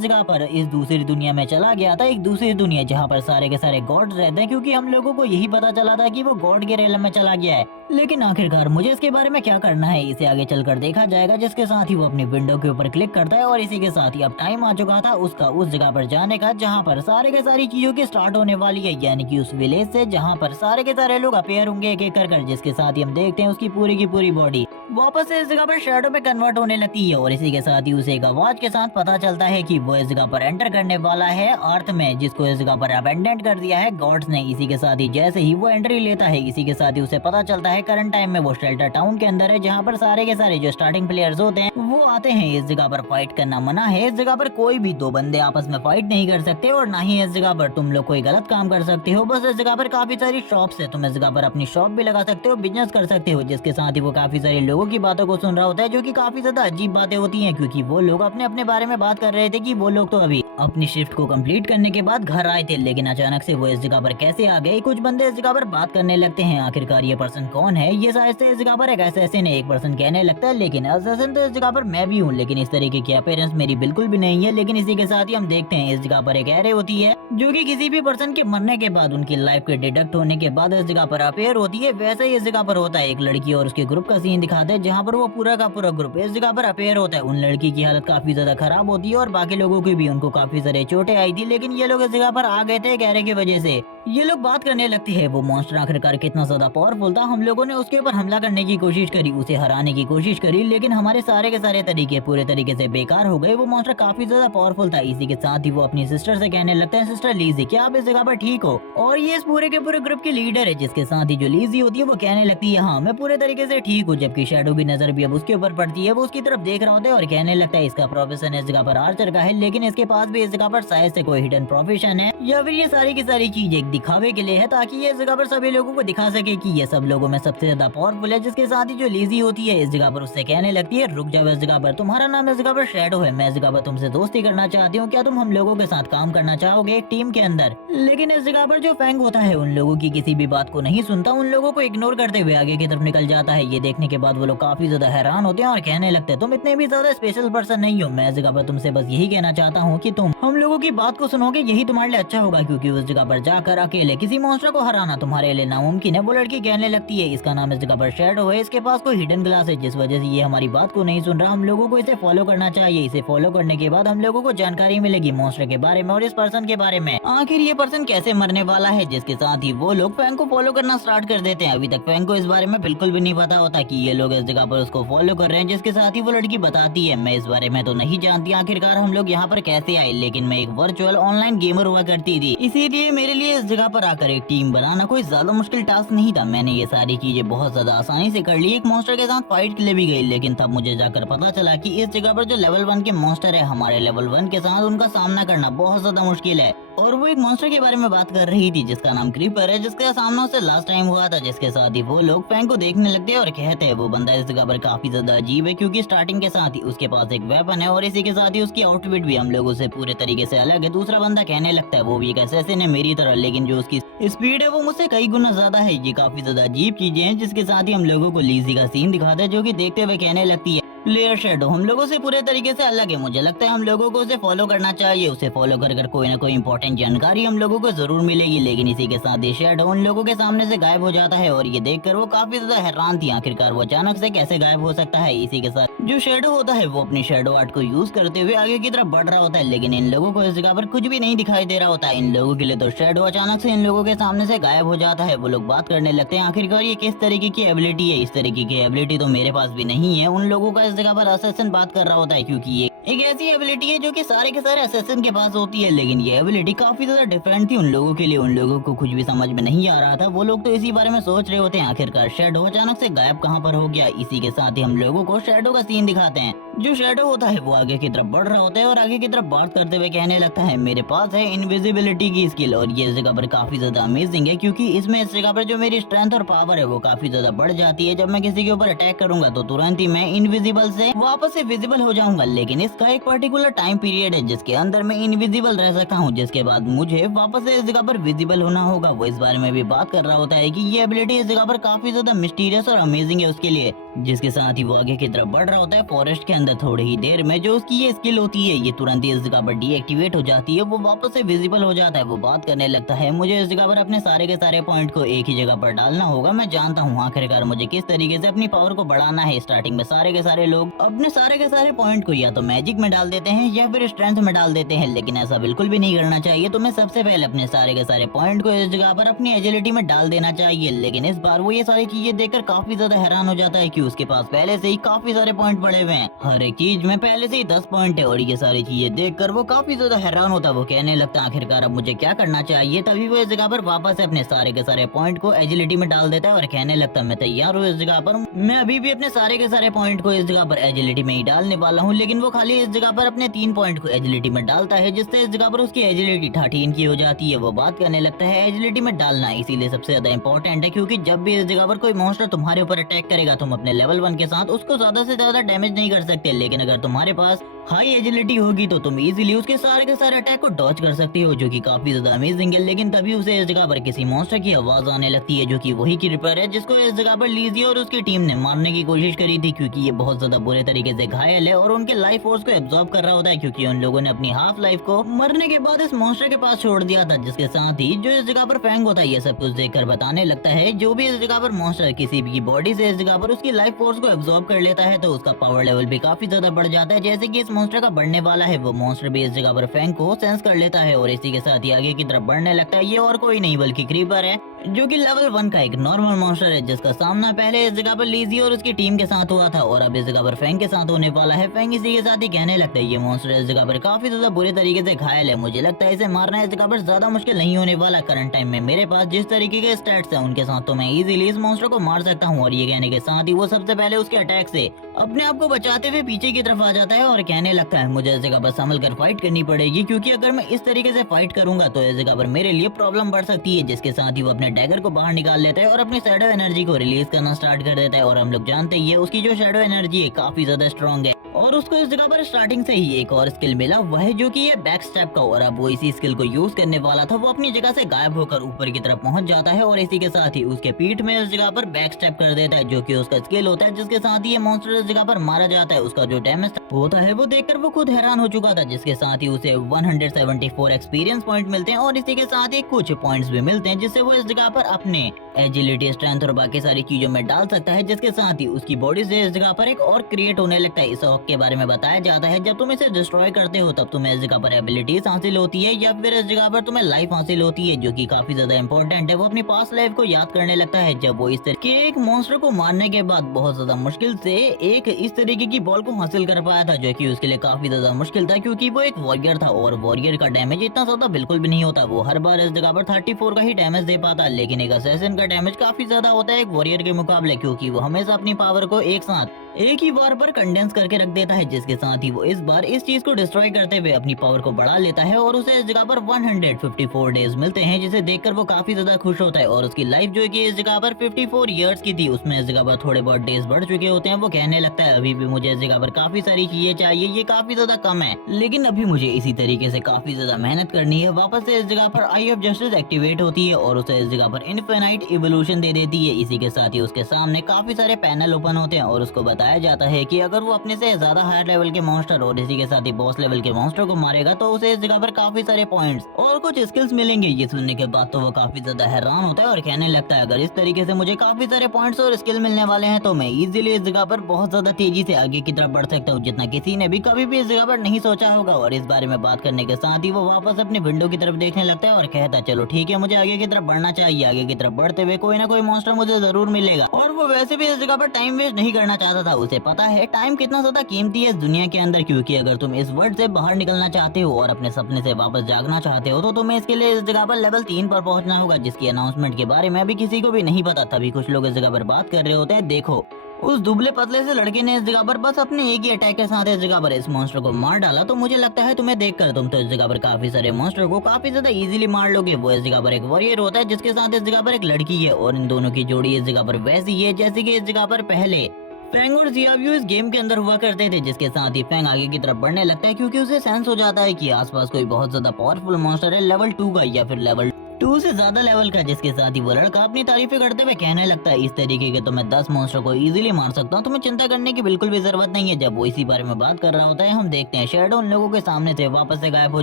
जगह पर इस दूसरी दुनिया में चला गया था, एक दूसरी दुनिया जहाँ पर सारे के सारे गॉड रहते हैं, क्योंकि हम लोगों को यही पता चला था कि वो गॉड के रेलम में चला गया है। लेकिन आखिरकार मुझे इसके बारे में क्या करना है इसे आगे चलकर देखा जाएगा। जिसके साथ ही वो अपनी विंडो के ऊपर क्लिक करता है और इसी के साथ ही अब टाइम आ चुका था उसका उस जगह पर जाने का जहाँ पर सारे के सारी चीजों की स्टार्ट होने वाली है, यानी कि उस विलेज से जहाँ पर सारे के सारे लोग अपेयर होंगे एक एक कर। जिसके साथ ही हम देखते हैं उसकी पूरी की पूरी बॉडी वापस से इस जगह पर शैडो में कन्वर्ट होने लगती है और इसी के साथ ही उसे एक आवाज के साथ पता चलता है कि वो इस जगह पर एंटर करने वाला है अर्थ में, जिसको इस जगह पर अबेंडेंट कर दिया है गॉड्स ने। इसी के साथ ही जैसे ही वो एंट्री लेता है, इसी के साथ ही उसे पता चलता है करंट टाइम में वो शेल्टर टाउन के अंदर है, जहाँ पर सारे के सारे जो स्टार्टिंग प्लेयर्स होते हैं वो आते हैं। इस जगह पर फाइट करना मना है, इस जगह पर कोई भी दो बंदे आपस में फाइट नहीं कर सकते और ना ही इस जगह पर तुम लोग कोई गलत काम कर सकते हो। बस इस जगह पर काफी सारी शॉप्स है, तुम इस जगह पर अपनी शॉप भी लगा सकते हो, बिजनेस कर सकते हो। जिसके साथ ही वो काफी सारे लोगों की बातों को सुन रहा होता है, जो कि काफी ज्यादा अजीब बातें होती हैं, क्योंकि वो लोग अपने अपने बारे में बात कर रहे थे कि वो लोग तो अभी अपनी शिफ्ट को कंप्लीट करने के बाद घर आए थे, लेकिन अचानक से वो इस जगह पर कैसे आ गए। कुछ बंदे इस जगह पर बात करने लगते हैं आखिरकार ये पर्सन कौन है। ये शायद से इस जगह पर एक असैसिन है, एक पर्सन कहने लगता है, लेकिन असैसिन तो इस जगह पर मैं भी हूँ, लेकिन इस तरीके की अपीयरेंस मेरी बिल्कुल भी नहीं है। लेकिन इसी के साथ ही हम देखते हैं इस जगह पर एक एरे होती है, जो कि किसी भी पर्सन के मरने के बाद उनकी लाइफ के डिडक्ट होने के बाद इस जगह पर अपेयर होती है। वैसे ही इस जगह पर होता है एक लड़की और उसके ग्रुप का सीन दिखाते हैं, जहाँ पर वो पूरा का पूरा ग्रुप इस जगह पर अपेयर होता है। उन लड़की की हालत काफी ज्यादा खराब होती है और बाकी लोगों की भी, उनको काफी सारे चोटें आई थी, लेकिन ये लोग इस जगह पर आ गए थे एक एरे की वजह से। ये लोग बात करने लगते हैं वो मॉन्स्टर आखिरकार कितना ज्यादा पावरफुल था। हम लोगों ने उसके ऊपर हमला करने की कोशिश करी, उसे हराने की कोशिश करी, लेकिन हमारे सारे के सारे तरीके पूरे तरीके से बेकार हो गए। वो मॉन्स्टर काफी ज्यादा पावरफुल था। इसी के साथ ही वो अपनी सिस्टर से कहने लगता है, सिस्टर लीजी क्या आप इस जगह पर ठीक हो? और ये इस पूरे के पूरे ग्रुप की लीडर है। जिसके साथ ही जो लीजी होती है वो कहने लगती है, हाँ मैं पूरे तरीके से ठीक हूँ। जबकि शैडो की नजर भी अब उसके ऊपर पड़ती है, वो उसकी तरफ देख रहा होता है और कहने लगता है इसका प्रोफेशन इस जगह पर आर्चर का है, लेकिन इसके पास भी इस जगह पर शायद से कोई हिडन प्रोफेशन है, या फिर ये सारी की सारी चीज एक दिखावे के लिए है, ताकि ये इस जगह पर सभी लोगों को दिखा सके कि ये सब लोगों में सबसे ज्यादा पावरफुल है। जिसके साथ ही जो लीजी होती है इस जगह पर उससे कहने लगती है, रुक जाओ, इस जगह पर तुम्हारा नाम इस जगह पर शैडो है, मैं इस जगह पर तुमसे दोस्ती करना चाहती हूँ, क्या तुम हम लोगों के साथ काम करना चाहोगे एक टीम के अंदर? लेकिन इस जगह पर जो फैंग होता है उन लोगों की किसी भी बात को नहीं सुनता, उन लोगों को इग्नोर करते हुए आगे की तरफ निकल जाता है। ये देखने के बाद वो लोग काफी ज्यादा हैरान होते हैं और कहने लगते हैं, तुम इतने भी ज्यादा स्पेशल पर्सन नहीं हो, मैं इस जगह पर तुमसे बस यही कहना चाहता हूँ कि तुम हम लोगों की बात को सुनोगे, यही तुम्हारे लिए अच्छा होगा, क्योंकि उस जगह पर जाकर अकेले किसी मॉन्स्टर को हराना तुम्हारे लिए नामुमकिन है। वो लड़की कहने लगती है, इसका नाम इस जगह पर शैडो है, इसके पास कोई हिडन ग्लास है, जिस वजह से ये हमारी बात को नहीं सुन रहा। हम लोगों को इसे फॉलो करना चाहिए, इसे फॉलो करने के बाद हम लोगों को जानकारी मिलेगी मॉन्स्टर के बारे में और इस पर्सन के बारे में, आखिर ये पर्सन कैसे मरने वाला है। जिसके साथ ही वो लोग फैंग को फॉलो करना स्टार्ट कर देते हैं। अभी तक फैंग को इस बारे में बिल्कुल भी नहीं पता होता कि ये लोग इस जगह पर उसको फॉलो कर रहे हैं। जिसके साथ ही वो लड़की बताती है, मैं इस बारे में तो नहीं जानती आखिरकार हम लोग यहाँ पर कैसे आए, लेकिन मैं एक वर्चुअल ऑनलाइन गेमर हुआ करती थी, इसीलिए मेरे लिए इस जगह पर आकर एक टीम बनाना कोई ज्यादा मुश्किल टास्क नहीं था। मैंने ये सारी चीजें बहुत ज्यादा आसानी से कर ली। एक मॉन्स्टर के साथ फाइट के लिए भी गई, लेकिन तब मुझे जाकर पता चला कि इस जगह पर जो लेवल 1 के मॉन्स्टर है, हमारे लेवल 1 के साथ उनका सामना करना बहुत ज्यादा मुश्किल है। और वो एक मॉन्स्टर के बारे में बात कर रही थी जिसका नाम क्रीपर है, जिसका सामना उससे लास्ट टाइम हुआ था। जिसके साथ ही वो लोग फैंग को देखने लगते हैं और कहते हैं वो बंदा इस जगह पर काफी ज्यादा अजीब है, क्योंकि स्टार्टिंग के साथ ही उसके पास एक वेपन है और इसी के साथ ही उसकी आउटफिट भी हम लोगों से पूरे तरीके से अलग है। दूसरा बंदा कहने लगता है वो भी एक असैसिन है मेरी तरह, लेकिन जो उसकी स्पीड है वो मुझसे कई गुना ज्यादा है। ये काफी ज्यादा अजीब चीजें हैं। जिसके साथ ही हम लोगों को लीजी का सीन दिखाता है, जो कि देखते हुए कहने लगती है, प्लेयर शैडो हम लोगों से पूरे तरीके से अलग है, मुझे लगता है हम लोगों को उसे फॉलो करना चाहिए, उसे फॉलो कर कोई ना कोई इंपॉर्टेंट जानकारी हम लोगों को जरूर मिलेगी। लेकिन इसी के साथ ही शैडो उन लोगों के सामने से गायब हो जाता है और ये देखकर वो काफी ज्यादा हैरान थी, आखिरकार वो अचानक से कैसे गायब हो सकता है। इसी के साथ जो शैडो होता है वो अपनी शैडो आर्ट को यूज करते हुए आगे की तरफ बढ़ रहा होता है, लेकिन इन लोगों को इस जगह पर कुछ भी नहीं दिखाई दे रहा होता है। इन लोगों के लिए तो शैडो अचानक से इन लोगों के सामने से गायब हो जाता है। वो लोग बात करने लगते हैं, आखिरकार ये किस तरीके की एबिलिटी है, इस तरीके की एबिलिटी तो मेरे पास भी नहीं है। उन लोगों का इस जगह पर असैसिन बात कर रहा होता है, क्योंकि ये एक ऐसी एबिलिटी है जो कि सारे के सारे असैसिन के पास होती है, लेकिन ये एबिलिटी काफी ज्यादा डिफरेंट थी उन लोगों के लिए। उन लोगों को कुछ भी समझ में नहीं आ रहा था। वो लोग तो इसी बारे में सोच रहे होते हैं आखिरकार शैडो अचानक से गायब कहाँ पर हो गया। इसी के साथ ही हम लोगों को शैडो का सीन दिखाते हैं। जो शैडो होता है वो आगे की तरफ बढ़ रहा होता है और आगे की तरफ बात करते हुए कहने लगता है मेरे पास है इनविजिबिलिटी की स्किल और ये इस जगह पर काफी ज्यादा अमेजिंग है क्योंकि इसमें इस जगह पर जो मेरी स्ट्रेंथ और पावर है वो काफी ज्यादा बढ़ जाती है। जब मैं किसी के ऊपर अटैक करूंगा तो तुरंत ही मैं इनविजिबल से वापस से विजिबल हो जाऊंगा, लेकिन इसका एक पर्टिकुलर टाइम पीरियड है जिसके अंदर मैं इनविजिबल रह सकता हूँ, जिसके बाद मुझे वापस से इस जगह पर विजिबल होना होगा। वो इस बारे में भी बात कर रहा होता है कि ये एबिलिटी इस जगह पर काफी ज्यादा मिस्टीरियस और अमेजिंग है उसके लिए, जिसके साथ ही वो आगे की तरफ बढ़ रहा होता है फॉरेस्ट के अंदर। थोड़ी ही देर में जो उसकी ये स्किल होती है ये तुरंत ही इस जगह पर डीएक्टिवेट हो जाती है, वो वापस से विजिबल हो जाता है। वो बात करने लगता है मुझे इस जगह पर अपने सारे के सारे पॉइंट को एक ही जगह पर डालना होगा। मैं जानता हूँ आखिरकार मुझे किस तरीके से अपनी पावर को बढ़ाना है। स्टार्टिंग में सारे के सारे लोग अपने सारे के सारे पॉइंट को या तो मैजिक में डाल देते हैं या फिर स्ट्रेंथ में डाल देते हैं, लेकिन ऐसा बिल्कुल भी नहीं करना चाहिए। तुम्हें सबसे पहले अपने सारे के सारे पॉइंट को इस जगह पर अपनी एजिलिटी में डाल देना चाहिए। लेकिन इस बार वो ये सारी चीजें देखकर काफी ज्यादा हैरान हो जाता है कि उसके पास पहले से ही काफी सारे पॉइंट पड़े हुए हैं, हर एक चीज में पहले से ही 10 पॉइंट है। और ये सारी चीजें देखकर वो काफी ज्यादा हैरान होता है। वो कहने लगता है आखिरकार अब मुझे क्या करना चाहिए। तभी वो इस जगह पर वापस से अपने सारे के सारे पॉइंट को एजिलिटी में डाल देता है और कहने लगता है मैं तैयार हूँ इस जगह पर। मैं अभी भी अपने सारे के सारे पॉइंट को इस जगह पर एजिलिटी में ही डालने वाला हूँ, लेकिन वो खाली इस जगह पर अपने 3 पॉइंट को एजिलिटी में डालता है, जिससे इस जगह पर उसकी एजिलिटी 13 की हो जाती है। वो बात करने लगता है एजिलिटी में डालना इसीलिए सबसे ज्यादा इंपॉर्टेंट है क्योंकि जब भी इस जगह पर कोई मॉन्स्टर तुम्हारे ऊपर अटैक करेगा तुम अपने लेवल 1 के साथ उसको ज्यादा से ज्यादा डैमेज नहीं कर सकते, लेकिन अगर तुम्हारे पास हाई एजिलिटी होगी तो तुम इजीली उसके सारे के सारे अटैक को डॉज कर सकती हो, जो कि काफी ज्यादा अमेजिंग है। लेकिन तभी उसे इस जगह पर किसी मॉन्स्टर की आवाज आने लगती है जो कि वही क्रीपर है जिसको इस जगह पर लीजी और उसकी टीम ने मारने की कोशिश करी थी, क्योंकि ये बहुत ज्यादा बुरे तरीके से घायल है और उनके लाइफ फोर्स को एब्जॉर्ब कर रहा होता है, क्योंकि उन लोगों ने अपनी हाफ लाइफ को मरने के बाद इस मॉन्स्टर के पास छोड़ दिया था। जिसके साथ ही जो इस जगह पर फैंग होता है ये सब कुछ देखकर बताने लगता है जो भी इस जगह पर मॉन्स्टर किसी भी बॉडी से इस जगह पर उसकी लाइफ फोर्स को एब्जॉर्ब कर लेता है तो उसका पावर लेवल भी काफी ज्यादा बढ़ जाता है। जैसे कि इस मॉन्स्टर का बढ़ने वाला है वो मॉन्स्टर भी इस जगह पर फैंग को सेंस कर लेता है और इसी के साथ ही आगे की तरफ बढ़ने लगता है। ये और कोई नहीं बल्कि क्रीपर है जो कि लेवल 1 का एक नॉर्मल मॉन्स्टर है, जिसका सामना पहले इस जगह पर लीजी और उसकी टीम के साथ हुआ था और अब इस जगह पर फैंग के साथ होने वाला है। फैंग इसी के साथ ही कहने लगता है ये मॉन्स्टर इस जगह पर काफी ज्यादा बुरे तरीके से घायल है, मुझे लगता है इसे मारना इस जगह पर ज्यादा मुश्किल नहीं होने वाला। करंट टाइम में मेरे पास जिस तरीके के स्टैट्स हैं उनके साथ तो मैं इजीली इस मॉन्स्टर को मार सकता हूँ। और ये कहने के साथ ही वो सबसे पहले उसके अटैक से अपने आप को बचाते हुए पीछे की तरफ आ जाता है और कहने लगता है मुझे इस जगह पर संभल कर फाइट करनी पड़ेगी, क्योंकि अगर मैं इस तरीके से फाइट करूंगा तो इस जगह पर मेरे लिए प्रॉब्लम बढ़ सकती है। जिसके साथ ही वो अपने डैगर को बाहर निकाल लेता है और अपनी शैडो एनर्जी को रिलीज करना स्टार्ट कर देता है। और हम लोग जानते ही है उसकी जो शैडो एनर्जी है काफी ज्यादा स्ट्रॉन्ग है और उसको इस जगह पर स्टार्टिंग से ही एक और स्किल मिला, वह है जो कि ये बैक स्टेप का। और अब वो इसी स्किल को यूज करने वाला था। वो अपनी जगह से गायब होकर ऊपर की तरफ पहुंच जाता है और इसी के साथ ही उसके पीठ में इस जगह पर बैक स्टेप कर देता है जो कि उसका स्किल होता है। जिसके साथ ही ये मॉन्स्टर इस जगह पर मारा जाता है। उसका जो डैमेज होता है वो देखकर वो खुद हैरान हो चुका था। जिसके साथ ही उसे 174 एक्सपीरियंस पॉइंट मिलते हैं और इसी के साथ ही कुछ पॉइंट्स भी मिलते हैं जिससे वो इस जगह पर अपने एजिलिटी, स्ट्रेंथ और बाकी सारी चीजों में डाल सकता है। जिसके साथ ही उसकी बॉडी से इस जगह पर एक और क्रिएट होने लगता है। इस हॉक के बारे में बताया जाता है जब तुम इसे डिस्ट्रॉय करते हो तब तुम्हें इस जगह पर एबिलिटीज हासिल होती है या फिर इस जगह पर तुम्हें लाइफ हासिल होती है, जो कि काफी ज्यादा इंपॉर्टेंट है। वो अपनी पास्ट लाइफ को याद करने लगता है जब वो इस तरह के एक मॉन्स्टर को मारने के बाद बहुत ज्यादा मुश्किल से एक इस तरीके की बॉल को हासिल कर पाया था, जो कि उसके लिए काफी ज्यादा मुश्किल था क्योंकि वो एक वॉरियर था और वॉरियर का डैमेज इतना ज्यादा बिल्कुल भी नहीं होता। वो हर बार इस जगह पर 34 का ही डैमेज दे पाता, लेकिन एक असैसिन का डैमेज काफी ज्यादा होता है एक वॉरियर के मुकाबले, क्योंकि वो हमेशा अपनी पावर को एक साथ एक ही बार पर कंडेंस करके रख देता है। जिसके साथ ही वो इस बार इस चीज को डिस्ट्रॉय करते हुए अपनी पावर को बढ़ा लेता है और उसे इस जगह पर 154 डेज मिलते हैं, जिसे देखकर वो काफी ज्यादा खुश होता है। और उसकी लाइफ जो कि इस जगह पर 54 इयर्स की थी उसमें इस जगह पर थोड़े बहुत डेज बढ़ चुके होते हैं। वो कहने लगता है अभी भी मुझे इस जगह पर काफी सारी चीजें चाहिए, ये काफी ज्यादा कम है, लेकिन अभी मुझे इसी तरीके से काफी ज्यादा मेहनत करनी है। वापस से इस जगह पर आई ऑफ जस्टिस एक्टिवेट होती है और उसे इस जगह पर इनफिनाइट इवोल्यूशन दे देती है। इसी के साथ ही उसके सामने काफी सारे पैनल ओपन होते हैं और उसको बताया जाता है कि अगर वो अपने से ज्यादा हायर लेवल के मॉन्स्टर और इसी के साथ ही बॉस लेवल के मॉन्स्टर को मारेगा तो उसे इस जगह पर काफी सारे पॉइंट्स और कुछ स्किल्स मिलेंगे। ये सुनने के बाद तो वो काफी ज्यादा हैरान होता है और कहने लगता है अगर इस तरीके से मुझे काफी सारे पॉइंट्स और स्किल मिलने वाले हैं तो मैं इजीली इस जगह पर बहुत ज्यादा तेजी से आगे की तरफ बढ़ सकता हूँ, जितना किसी ने भी कभी भी इस जगह पर नहीं सोचा होगा। और इस बारे में बात करने के साथ ही वो वापस अपने विंडो की तरफ देखने लगता है और कहता है चलो ठीक है, मुझे आगे की तरफ बढ़ना चाहिए। आगे की तरफ बढ़ते हुए कोई ना कोई मॉन्स्टर मुझे जरूर मिलेगा। और वो वैसे भी इस जगह पर टाइम वेस्ट नहीं करना चाहता था। उसे पता है टाइम कितना ज्यादा कीमती है इस दुनिया के अंदर, क्योंकि अगर तुम इस वर्ल्ड से बाहर निकलना चाहते हो और अपने सपने से वापस जागना चाहते हो तो तुम्हें इसके लिए इस जगह पर लेवल 3 पर पहुंचना होगा, जिसकी अनाउंसमेंट के बारे में अभी किसी को भी नहीं पता। तभी कुछ लोग इस जगह पर बात कर रहे होते हैं, देखो उस दुबले पतले से लड़के ने इस जगह पर बस अपने एक ही अटैक के साथ इस जगह पर इस मॉन्स्टर को मार डाला। तो मुझे लगता है तुम्हें देखकर तुम तो इस जगह पर काफी सारे मॉन्स्टर को काफी ज्यादा इजीली मार लोगे। वो इस जगह पर एक वॉरियर होता है जिसके साथ इस जगह पर एक लड़की है और इन दोनों की जोड़ी इस जगह पर वैसी है जैसे कि इस जगह पर पहले फैंग और जियाव्यू इस गेम के अंदर हुआ करते थे, जिसके साथ ही फैंग आगे की तरफ बढ़ने लगता है क्योंकि उसे सेंस हो जाता है कि आसपास कोई बहुत ज्यादा पावरफुल मॉन्स्टर है लेवल 2 का या फिर लेवल 2 से ज्यादा लेवल का, जिसके साथ ही वो लड़का अपनी तारीफें करते हुए कहने लगता है इस तरीके के तो मैं 10 मॉन्स्टर को इजीली मार सकता हूँ, तुम्हें चिंता करने की बिल्कुल भी जरूरत नहीं है। जब वो इसी बारे में बात कर रहा होता है हम देखते हैं शैडो उन लोगों के सामने से वापस से गायब हो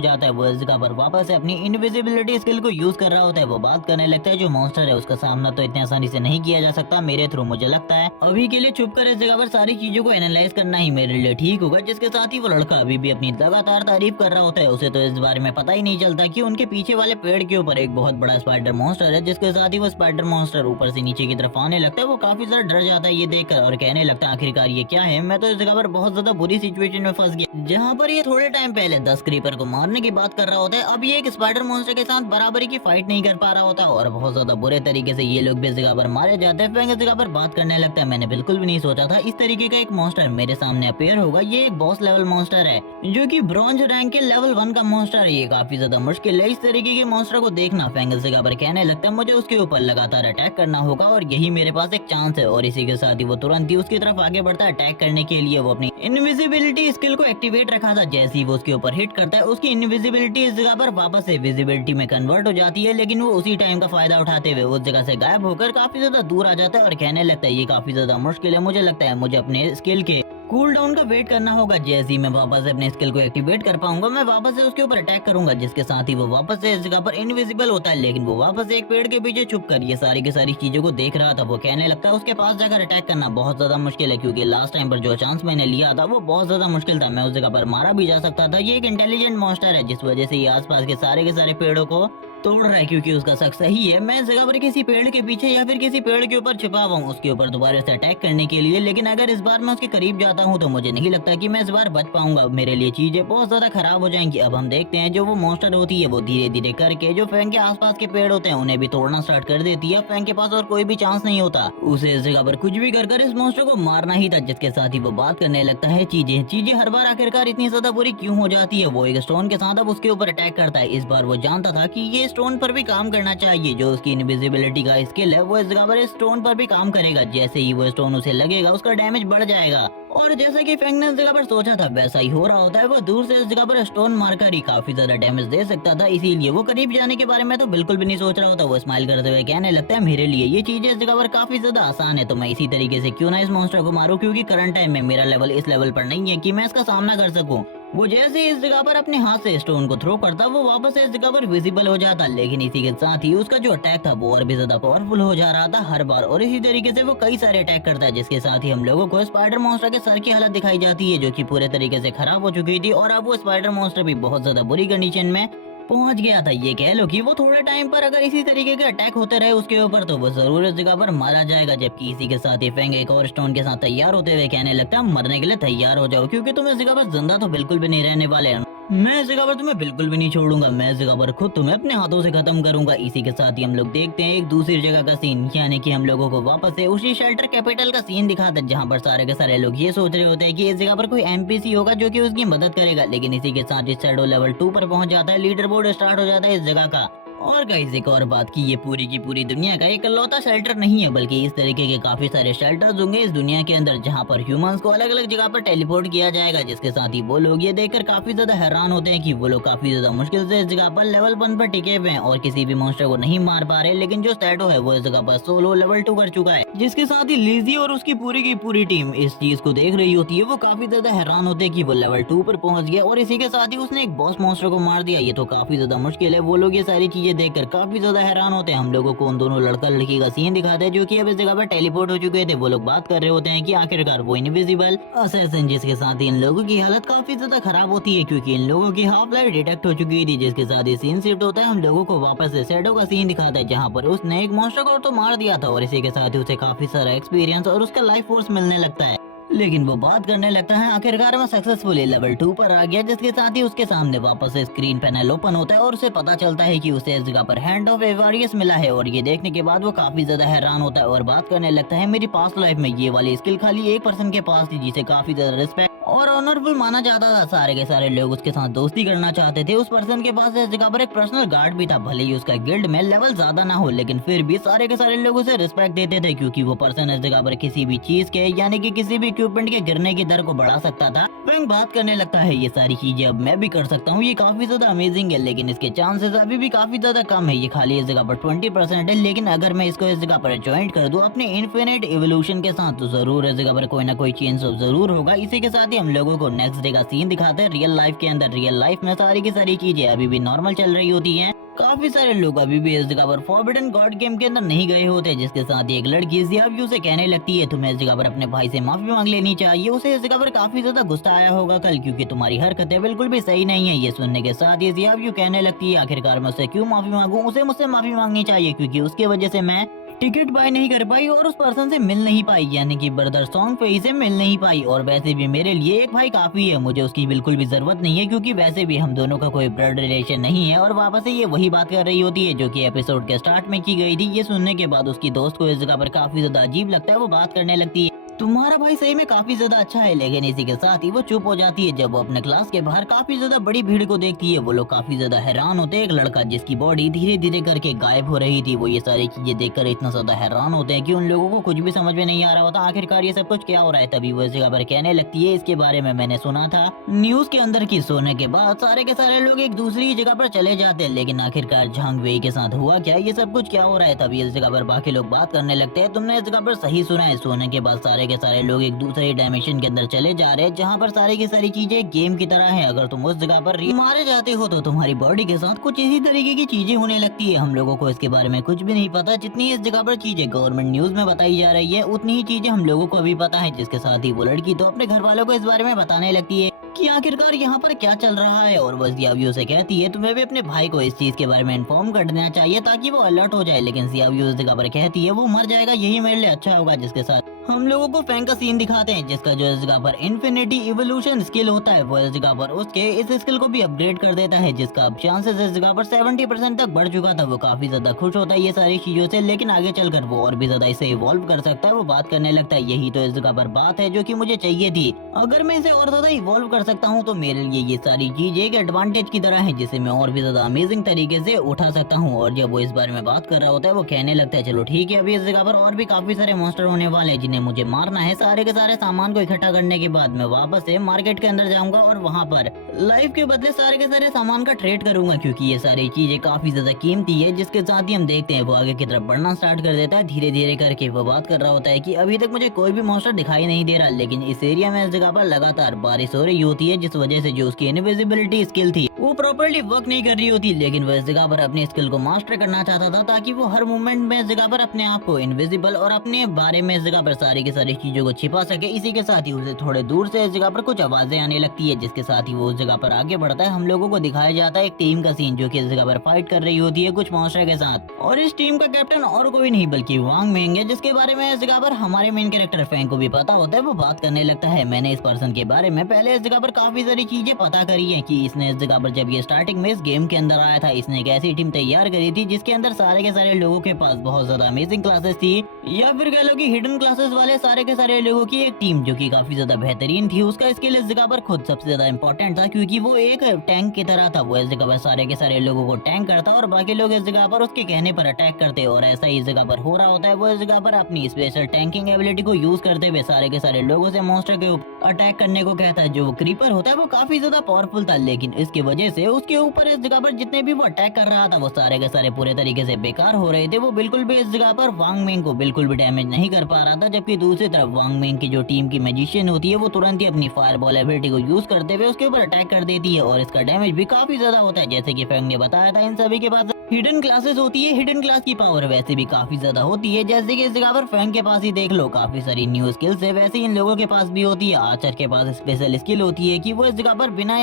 जाता है। वो इस जगह पर वापस से अपनी इनविजिबिलिटी स्किल को यूज कर रहा होता है। वो बात करने लगता है जो मॉन्स्टर है उसका सामना तो इतनी आसानी से नहीं किया जा सकता मेरे थ्रू, मुझे लगता है अभी के लिए छुप कर इस जगह पर सारी चीजों को एनालाइज करना ही मेरे लिए ठीक होगा। जिसके साथ ही वो लड़का अभी भी अपनी लगातार तारीफ कर रहा होता है, उसे तो इस बारे में पता ही नहीं चलता कि उनके पीछे वाले पेड़ के ऊपर एक बहुत बड़ा स्पाइडर मॉन्स्टर है। जिसके साथ ही वो स्पाइडर मॉन्स्टर ऊपर से नीचे की तरफ आने लगता है। वो काफी ज्यादा डर जाता है ये देखकर और कहने लगता है आखिरकार ये क्या है, मैं तो इस जगह पर बहुत ज्यादा बुरी सिचुएशन में फंस गया। जहाँ पर ये थोड़े टाइम पहले 10 क्रीपर को मारने की बात कर रहा होता है, अब ये एक स्पाइडर मॉन्स्टर के साथ बराबरी की फाइट नहीं कर पा रहा होता और बहुत ज्यादा बुरे तरीके से ये लोग भी इस जगह पर मारे जाते हैं। फैंग इस जगह पर बात करने लगता है मैंने बिल्कुल भी नहीं सोचा था इस तरीके का एक मॉन्स्टर मेरे सामने अपेयर होगा। ये एक बॉस लेवल मॉन्स्टर है जो कि ब्रॉन्ज रैंक के लेवल 1 का मॉन्स्टर है। ये काफी ज्यादा मुश्किल है इस तरीके के मॉन्स्टर को देखना। फैंग इस जगह पर कहने लगता है मुझे उसके ऊपर लगातार अटैक करना होगा और यही मेरे पास एक चांस है। और इसी के साथ ही वो तुरंत ही उसकी तरफ आगे बढ़ता है अटैक करने के लिए। वो अपनी इनविजिबिलिटी स्किल को एक्टिवेट रखा था, जैसे ही वो उसके ऊपर हिट करता है उसकी इनविजिबिलिटी इस जगह पर वापस से विजिबिलिटी में कन्वर्ट हो जाती है। लेकिन वो उसी टाइम का फायदा उठाते हुए उस जगह से गायब होकर काफी ज्यादा दूर आ जाता है और कहने लगता है ये काफी ज्यादा मुश्किल है, मुझे लगता है मुझे अपने स्किल के कूल डाउन का वेट करना होगा। जैसे ही मैं वापस से अपने स्किल को एक्टिवेट कर पाऊंगा मैं वापस से उसके ऊपर अटैक करूंगा। जिसके साथ ही वो वापस से इस जगह पर इनविजिबल होता है, लेकिन वो वापस से एक पेड़ के पीछे छुप कर ये सारी की सारी चीजों को देख रहा था। वो कहने लगता है उसके पास जाकर अटैक करना बहुत ज्यादा मुश्किल है क्योंकि लास्ट टाइम पर जो चांस मैंने लिया था वो बहुत ज्यादा मुश्किल था, मैं उस जगह पर मारा भी जा सकता था। ये एक इंटेलिजेंट मॉन्स्टर है जिस वजह से ये आसपास के सारे पेड़ों को तोड़ रहा है क्योंकि उसका शक सही है। मैं इस जगह पर किसी पेड़ के पीछे या फिर किसी पेड़ के ऊपर छिपा हुआ हूँ उसके ऊपर दोबारा से अटैक करने के लिए, लेकिन अगर इस बार मैं उसके करीब जाता हूँ तो मुझे नहीं लगता कि मैं इस बार बच पाऊंगा। मेरे लिए चीजें बहुत ज्यादा खराब हो जाएंगी। अब हम देखते हैं जो वो मॉन्स्टर होती है वो धीरे धीरे करके जो फैंग के आसपास के पेड़ होते हैं उन्हें भी तोड़ना स्टार्ट कर देती है। फैंग के पास और कोई भी चांस नहीं होता, उसे इस जगह पर कुछ भी कर इस मॉन्स्टर को मारना ही था। जिसके साथ ही वो बात करने लगता है चीजें हर बार आखिरकार इतनी ज्यादा बुरी क्यों हो जाती है। वो एक स्टोन के साथ अब उसके ऊपर अटैक करता है। इस बार वो जानता था कि ये स्टोन पर भी काम करना चाहिए, जो उसकी इनविजिबिलिटी का स्किल है वो इस जगह पर स्टोन पर भी काम करेगा। जैसे ही वो स्टोन उसे लगेगा उसका डैमेज बढ़ जाएगा और जैसा कि फैंग ने इस जगह पर सोचा था वैसा ही हो रहा होता है। वो दूर से इस जगह पर स्टोन मारकर ही काफी ज्यादा डैमेज दे सकता था, इसीलिए वो करीब जाने के बारे में तो बिल्कुल भी नहीं सोच रहा होता। वो स्माइल करते हुए कहने लगता है मेरे लिए ये चीजें इस जगह पर काफी ज्यादा आसान है, तो मैं इसी तरीके से क्यों ना इस मॉन्स्टर को मारूं क्योंकि करंट टाइम में मेरा लेवल इस लेवल पर नहीं है कि मैं इसका सामना कर सकूं। वो जैसे इस जगह पर अपने हाथ से स्टोन को थ्रो करता वो वापस इस जगह पर विजिबल हो जाता, लेकिन इसी के साथ ही उसका जो अटैक था वो और भी ज्यादा पावरफुल हो जा रहा था हर बार। और इसी तरीके से वो कई सारे अटैक करता है जिसके साथ ही हम लोगों को स्पाइडर मॉन्स्टर के सर की हालत दिखाई जाती है जो कि पूरे तरीके से खराब हो चुकी थी और अब वो स्पाइडर मॉन्स्टर भी बहुत ज्यादा बुरी कंडीशन में पहुंच गया था। ये कह लो कि वो थोड़े टाइम पर अगर इसी तरीके के अटैक होते रहे उसके ऊपर तो वो जरूर इस जगह पर मारा जाएगा। जबकि इसी के साथ ही फैंग एक और स्टोन के साथ तैयार होते हुए कहने लगता है मरने के लिए तैयार हो जाओ क्योंकि तुम इस जगह पर जिंदा तो बिल्कुल भी नहीं रहने वाले हैं। मैं इस जगह पर तुम्हें बिल्कुल भी नहीं छोड़ूंगा, मैं इस जगह पर खुद तुम्हें अपने हाथों से खत्म करूंगा। इसी के साथ ही हम लोग देखते हैं एक दूसरी जगह का सीन, यानी कि हम लोगों को वापस से उसी शेल्टर कैपिटल का सीन दिखाता है जहाँ पर सारे के सारे लोग ये सोच रहे होते हैं कि इस जगह पर कोई एमपीसी होगा जो कि उसकी मदद करेगा। लेकिन इसी के साथ ही शैडो लेवल 2 पर पहुंच जाता है, लीडर बोर्ड स्टार्ट हो जाता है इस जगह का। और गाइस एक और बात की ये पूरी की पूरी दुनिया का इकलौता शेल्टर नहीं है बल्कि इस तरीके के काफी सारे शेल्टर्स होंगे इस दुनिया के अंदर जहाँ पर ह्यूमंस को अलग अलग जगह पर टेलीपोर्ट किया जाएगा। जिसके साथ ही वो लोग ये देखकर काफी ज्यादा हैरान होते हैं कि वो लोग काफी ज्यादा मुश्किल से इस जगह पर लेवल 1 पर टिके हुए हैं और किसी भी मॉन्स्टर को नहीं मार पा रहे। लेकिन जो शैडो है वो इस जगह पर सोलो लेवल 2 कर चुका है। जिसके साथ ही लिज़ी और उसकी पूरी की पूरी टीम इस चीज को देख रही होती है। वो काफी ज्यादा हैरान होते हैं कि वो लेवल 2 पर पहुंच गया और इसी के साथ ही उसने एक बॉस मॉन्स्टर को मार दिया। ये तो काफी ज्यादा मुश्किल है। वो लोग ये सारी चीजें देखकर काफी ज्यादा हैरान होते हैं। हम लोगों को उन दोनों लड़का लड़की का सीन दिखाते हैं जो कि अब इस जगह पर टेलीपोर्ट हो चुके थे। वो लोग बात कर रहे होते हैं कि आखिरकार वो इनविजिबल असैसिन, जिसके साथ ही इन लोगों की हालत काफी ज्यादा खराब होती है क्योंकि इन लोगों की हाफ लाइफ डिटेक्ट हो चुकी थी। जिसके साथ ही सीन शिफ्ट होता है, हम लोगों को वापस से शैडो का सीन दिखाता है जहाँ पर उसने एक मॉन्स्टर को तो मार दिया था और इसी के साथ ही उसे काफी सारा एक्सपीरियंस और उसका लाइफ फोर्स मिलने लगता है। लेकिन वो बात करने लगता है आखिरकार मैं सक्सेसफुली लेवल 2 पर आ गया, जिसके साथ ही उसके सामने वापस से स्क्रीन पैनल ओपन होता है और उसे पता चलता है कि उसे इस जगह पर हैंड ऑफ एवारियस मिला है। और ये देखने के बाद वो काफी ज्यादा हैरान होता है और बात करने लगता है मेरी पास्ट लाइफ में ये वाली स्किल खाली एक पर्सन के पास थी जिसे काफी ज्यादा रिस्पेक्ट और ऑनरफुल माना जाता था। सारे के सारे लोग उसके साथ दोस्ती करना चाहते थे। उस पर्सन के पास इस जगह पर एक पर्सनल गार्ड भी था, भले ही उसका गिल्ड में लेवल ज्यादा ना हो, लेकिन फिर भी सारे के सारे लोग उसे रिस्पेक्ट देते थे क्योंकि वो पर्सन इस जगह पर किसी भी चीज के यानी कि किसी भी इक्विपमेंट के गिरने की दर को बढ़ा सकता था। फैंग बात करने लगता है ये सारी चीजें अब मैं भी कर सकता हूँ, ये काफी ज्यादा अमेजिंग है, लेकिन इसके चांसेस अभी भी काफी ज्यादा कम है। ये खाली इस जगह पर 20% है, लेकिन अगर मैं इसको इस जगह पर ज्वाइन कर दूं अपने इन्फिनिट इवोल्यूशन के साथ तो जरूर इस जगह पर कोई ना कोई चेंज जरूर होगा। इसी के साथ ही हम लोगों को नेक्स्ट डे का सीन दिखाते हैं रियल लाइफ के अंदर। रियल लाइफ में सारी की सारी चीजें अभी भी नॉर्मल चल रही होती हैं। काफी सारे लोग अभी भी इस जगह पर फॉरबिडन गॉड गेम के अंदर नहीं गए होते, जिसके साथ एक लड़की जियाव्यू से कहने लगती है तुम्हें इस जगह पर अपने भाई से माफी मांग लेनी चाहिए। उसे इस जगह पर काफी ज्यादा गुस्सा आया होगा कल, क्योंकि तुम्हारी हरकतें बिल्कुल भी सही नहीं है। ये सुनने के साथ ये जियाव्यू कहने लगती है आखिरकार मैं उससे क्यों माफी मांगू, उसे मुझसे माफी मांगनी चाहिए क्योंकि उसकी वजह से मैं टिकट बाय नहीं कर पाई और उस पर्सन से मिल नहीं पाई, यानी कि ब्रदर सॉन्ग पे से मिल नहीं पाई। और वैसे भी मेरे लिए एक भाई काफी है, मुझे उसकी बिल्कुल भी जरूरत नहीं है क्योंकि वैसे भी हम दोनों का कोई ब्लड रिलेशन नहीं है। और वापस से ये वही बात कर रही होती है जो कि एपिसोड के स्टार्ट में की गई थी। ये सुनने के बाद उसकी दोस्त को इस जगह पर काफी ज्यादा अजीब लगता है। वो बात करने लगती है तुम्हारा भाई सही में काफी ज्यादा अच्छा है, लेकिन इसी के साथ ही वो चुप हो जाती है जब वो अपने क्लास के बाहर काफी ज्यादा बड़ी भीड़ को देखती है। वो लोग काफी ज्यादा हैरान होते हैं। एक लड़का जिसकी बॉडी धीरे धीरे करके गायब हो रही थी, वो ये सारी चीजें देखकर इतना ज्यादा हैरान होते हैं कि उन लोगों को कुछ भी समझ में नहीं आ रहा होता आखिरकार ये सब कुछ क्या हो रहा है। तभी वो इस जगह पर कहने लगती है इसके बारे में मैंने सुना था न्यूज के अंदर की। सोने के बाद सारे के सारे लोग एक दूसरी जगह पर चले जाते हैं, लेकिन आखिरकार झांग वेई के साथ हुआ क्या, ये सब कुछ क्या हो रहा है। तभी इस जगह पर बाकी लोग बात करने लगते हैं तुमने इस जगह पर सही सुना है। सोने के बाद सारे के सारे लोग एक दूसरे डायमेंशन के अंदर चले जा रहे हैं जहाँ पर सारी की सारी चीजें गेम की तरह है। अगर तुम उस जगह पर मारे जाते हो तो तुम्हारी बॉडी के साथ कुछ इसी तरीके की चीजें होने लगती है। हम लोगों को इसके बारे में कुछ भी नहीं पता, जितनी इस जगह पर चीजें गवर्नमेंट न्यूज में बताई जा रही है उतनी ही चीजें हम लोगों को अभी पता है। जिसके साथ ही वो लड़की तो अपने घर वालों को इस बारे में बताने लगती है कि आखिरकार यहाँ पर क्या चल रहा है। और वो जियाव्यू से कहती है तुम्हें भी अपने भाई को इस चीज के बारे में इन्फॉर्म कर देना चाहिए ताकि वो अलर्ट हो जाए। लेकिन जियाव्यू इस जगह पर कहती है वो मर जाएगा, यही मेरे लिए अच्छा होगा। जिसके साथ हम लोगों को फैंग का सीन दिखाते हैं जिसका जो इस जगह पर इन्फिनिटी इवोल्यूशन स्किल होता है वो इस जगह पर उसके इस स्किल को भी अपग्रेड कर देता है, जिसका अब चांसेस इस जगह पर 70% तक बढ़ चुका था। वो काफी ज्यादा खुश होता है ये सारी चीजों से, लेकिन आगे चलकर वो और भी ज्यादा इसे इवॉल्व कर सकता है। वो बात करने लगता है यही तो इस जगह पर बात है जो कि मुझे चाहिए थी, अगर मैं इसे और ज्यादा इवॉल्व कर सकता हूँ तो मेरे लिए ये सारी चीज एक एडवांटेज की तरह है जिसे मैं और भी ज्यादा अमेजिंग तरीके से उठा सकता हूँ। और जब वो इस बारे में बात कर रहा होता है वो कहने लगता है चलो ठीक है, अभी इस जगह पर और भी काफी सारे मॉन्स्टर होने वाले हैं जिन्हें मुझे मारना है। सारे के सारे सामान को इकट्ठा करने के बाद मैं वापस से मार्केट के अंदर जाऊंगा और वहाँ पर लाइफ के बदले सारे के सारे सामान का ट्रेड करूंगा क्योंकि ये सारी चीजें काफी ज्यादा कीमती है। जिसके साथ ही हम देखते हैं वो आगे की तरफ बढ़ना स्टार्ट कर देता है धीरे धीरे करके। वो बात कर रहा होता है कि अभी तक मुझे कोई भी मॉन्स्टर दिखाई नहीं दे रहा, लेकिन इस एरिया में इस जगह पर लगातार बारिश हो रही होती है जिस वजह से जो उसकी इनविजिबिलिटी स्किल थी वो प्रॉपर्ली वर्क नहीं कर रही होती। लेकिन वो इस जगह पर अपनी स्किल को मास्टर करना चाहता था ताकि वो हर मूवमेंट में इस जगह पर अपने आप को इनविजिबल और अपने बारे में इस जगह पर सारी की सारी चीजों को छिपा सके। इसी के साथ ही उसे थोड़े दूर से इस जगह पर कुछ आवाजें आने लगती है, जिसके साथ ही वो उस जगह पर आगे बढ़ता है। हम लोगों को दिखाया जाता है एक टीम का सीन जो कि इस जगह पर फाइट कर रही होती है कुछ मॉन्स्टर के साथ, और इस टीम का कैप्टन और कोई नहीं बल्कि वांग मेंग है, जिसके बारे में इस जगह पर हमारे मेन कैरेक्टर फैंग को भी पता होता है। वो बात करने लगता है मैंने इस पर्सन के बारे में पहले इस जगह पर काफी सारी चीजें पता करी है कि इसने इस जगह पर जब ये स्टार्टिंग में इस गेम के अंदर आया था इसने एक ऐसी टीम तैयार करी थी जिसके अंदर सारे के सारे लोगों के पास बहुत ज्यादा अमेजिंग क्लासेस थी, या फिर कह लो कि हिडन क्लासेस वाले सारे के सारे लोगों की एक टीम जो कि काफी ज्यादा बेहतरीन थी। उसका स्किल इस जगह पर खुद सबसे ज्यादा इंपॉर्टेंट था क्योंकि वो एक टैंक की तरह था। वो इस जगह पर सारे के सारे लोगों को टैंक करता और बाकी लोग इस जगह पर उसके कहने पर अटैक करते, और ऐसा ही इस जगह पर हो रहा होता है। वो इस जगह पर अपनी स्पेशल टैंकिंग एबिलिटी को यूज करते हुए सारे के सारे लोगों से मॉन्स्टर के ऊपर अटैक करने को कहता है। जो क्रीपर होता है वो काफी ज्यादा पावरफुल था, लेकिन इसकी वजह से उसके ऊपर इस जगह पर जितने भी वो अटैक कर रहा था वो सारे के सारे पूरे तरीके से बेकार हो रहे थे। वो बिल्कुल भी इस जगह पर वांग मेंग को बिल्कुल भी डैमेज नहीं कर पा रहा था, जबकि दूसरी तरफ वांग मेंग की जो टीम की मैजिशियन होती है वो तुरंत ही अपनी फायरबॉल एबिलिटी को यूज करते हुए उसके ऊपर अटैक कर देती है, और इसका डैमेज भी काफी ज्यादा होता है। जैसे कि फैंग ने बताया था इन सभी के पास हिडन क्लासेस होती है, हिडन क्लास की पावर वैसे भी काफी ज्यादा होती है। जैसे कि इस जगह पर फैंग के पास ही देख लो काफी सारी न्यू स्किल्स है, वैसे ही इन लोगों के पास भी होती है। आर्चर के पास स्पेशल स्किल होती है कि वो इस जगह पर बिना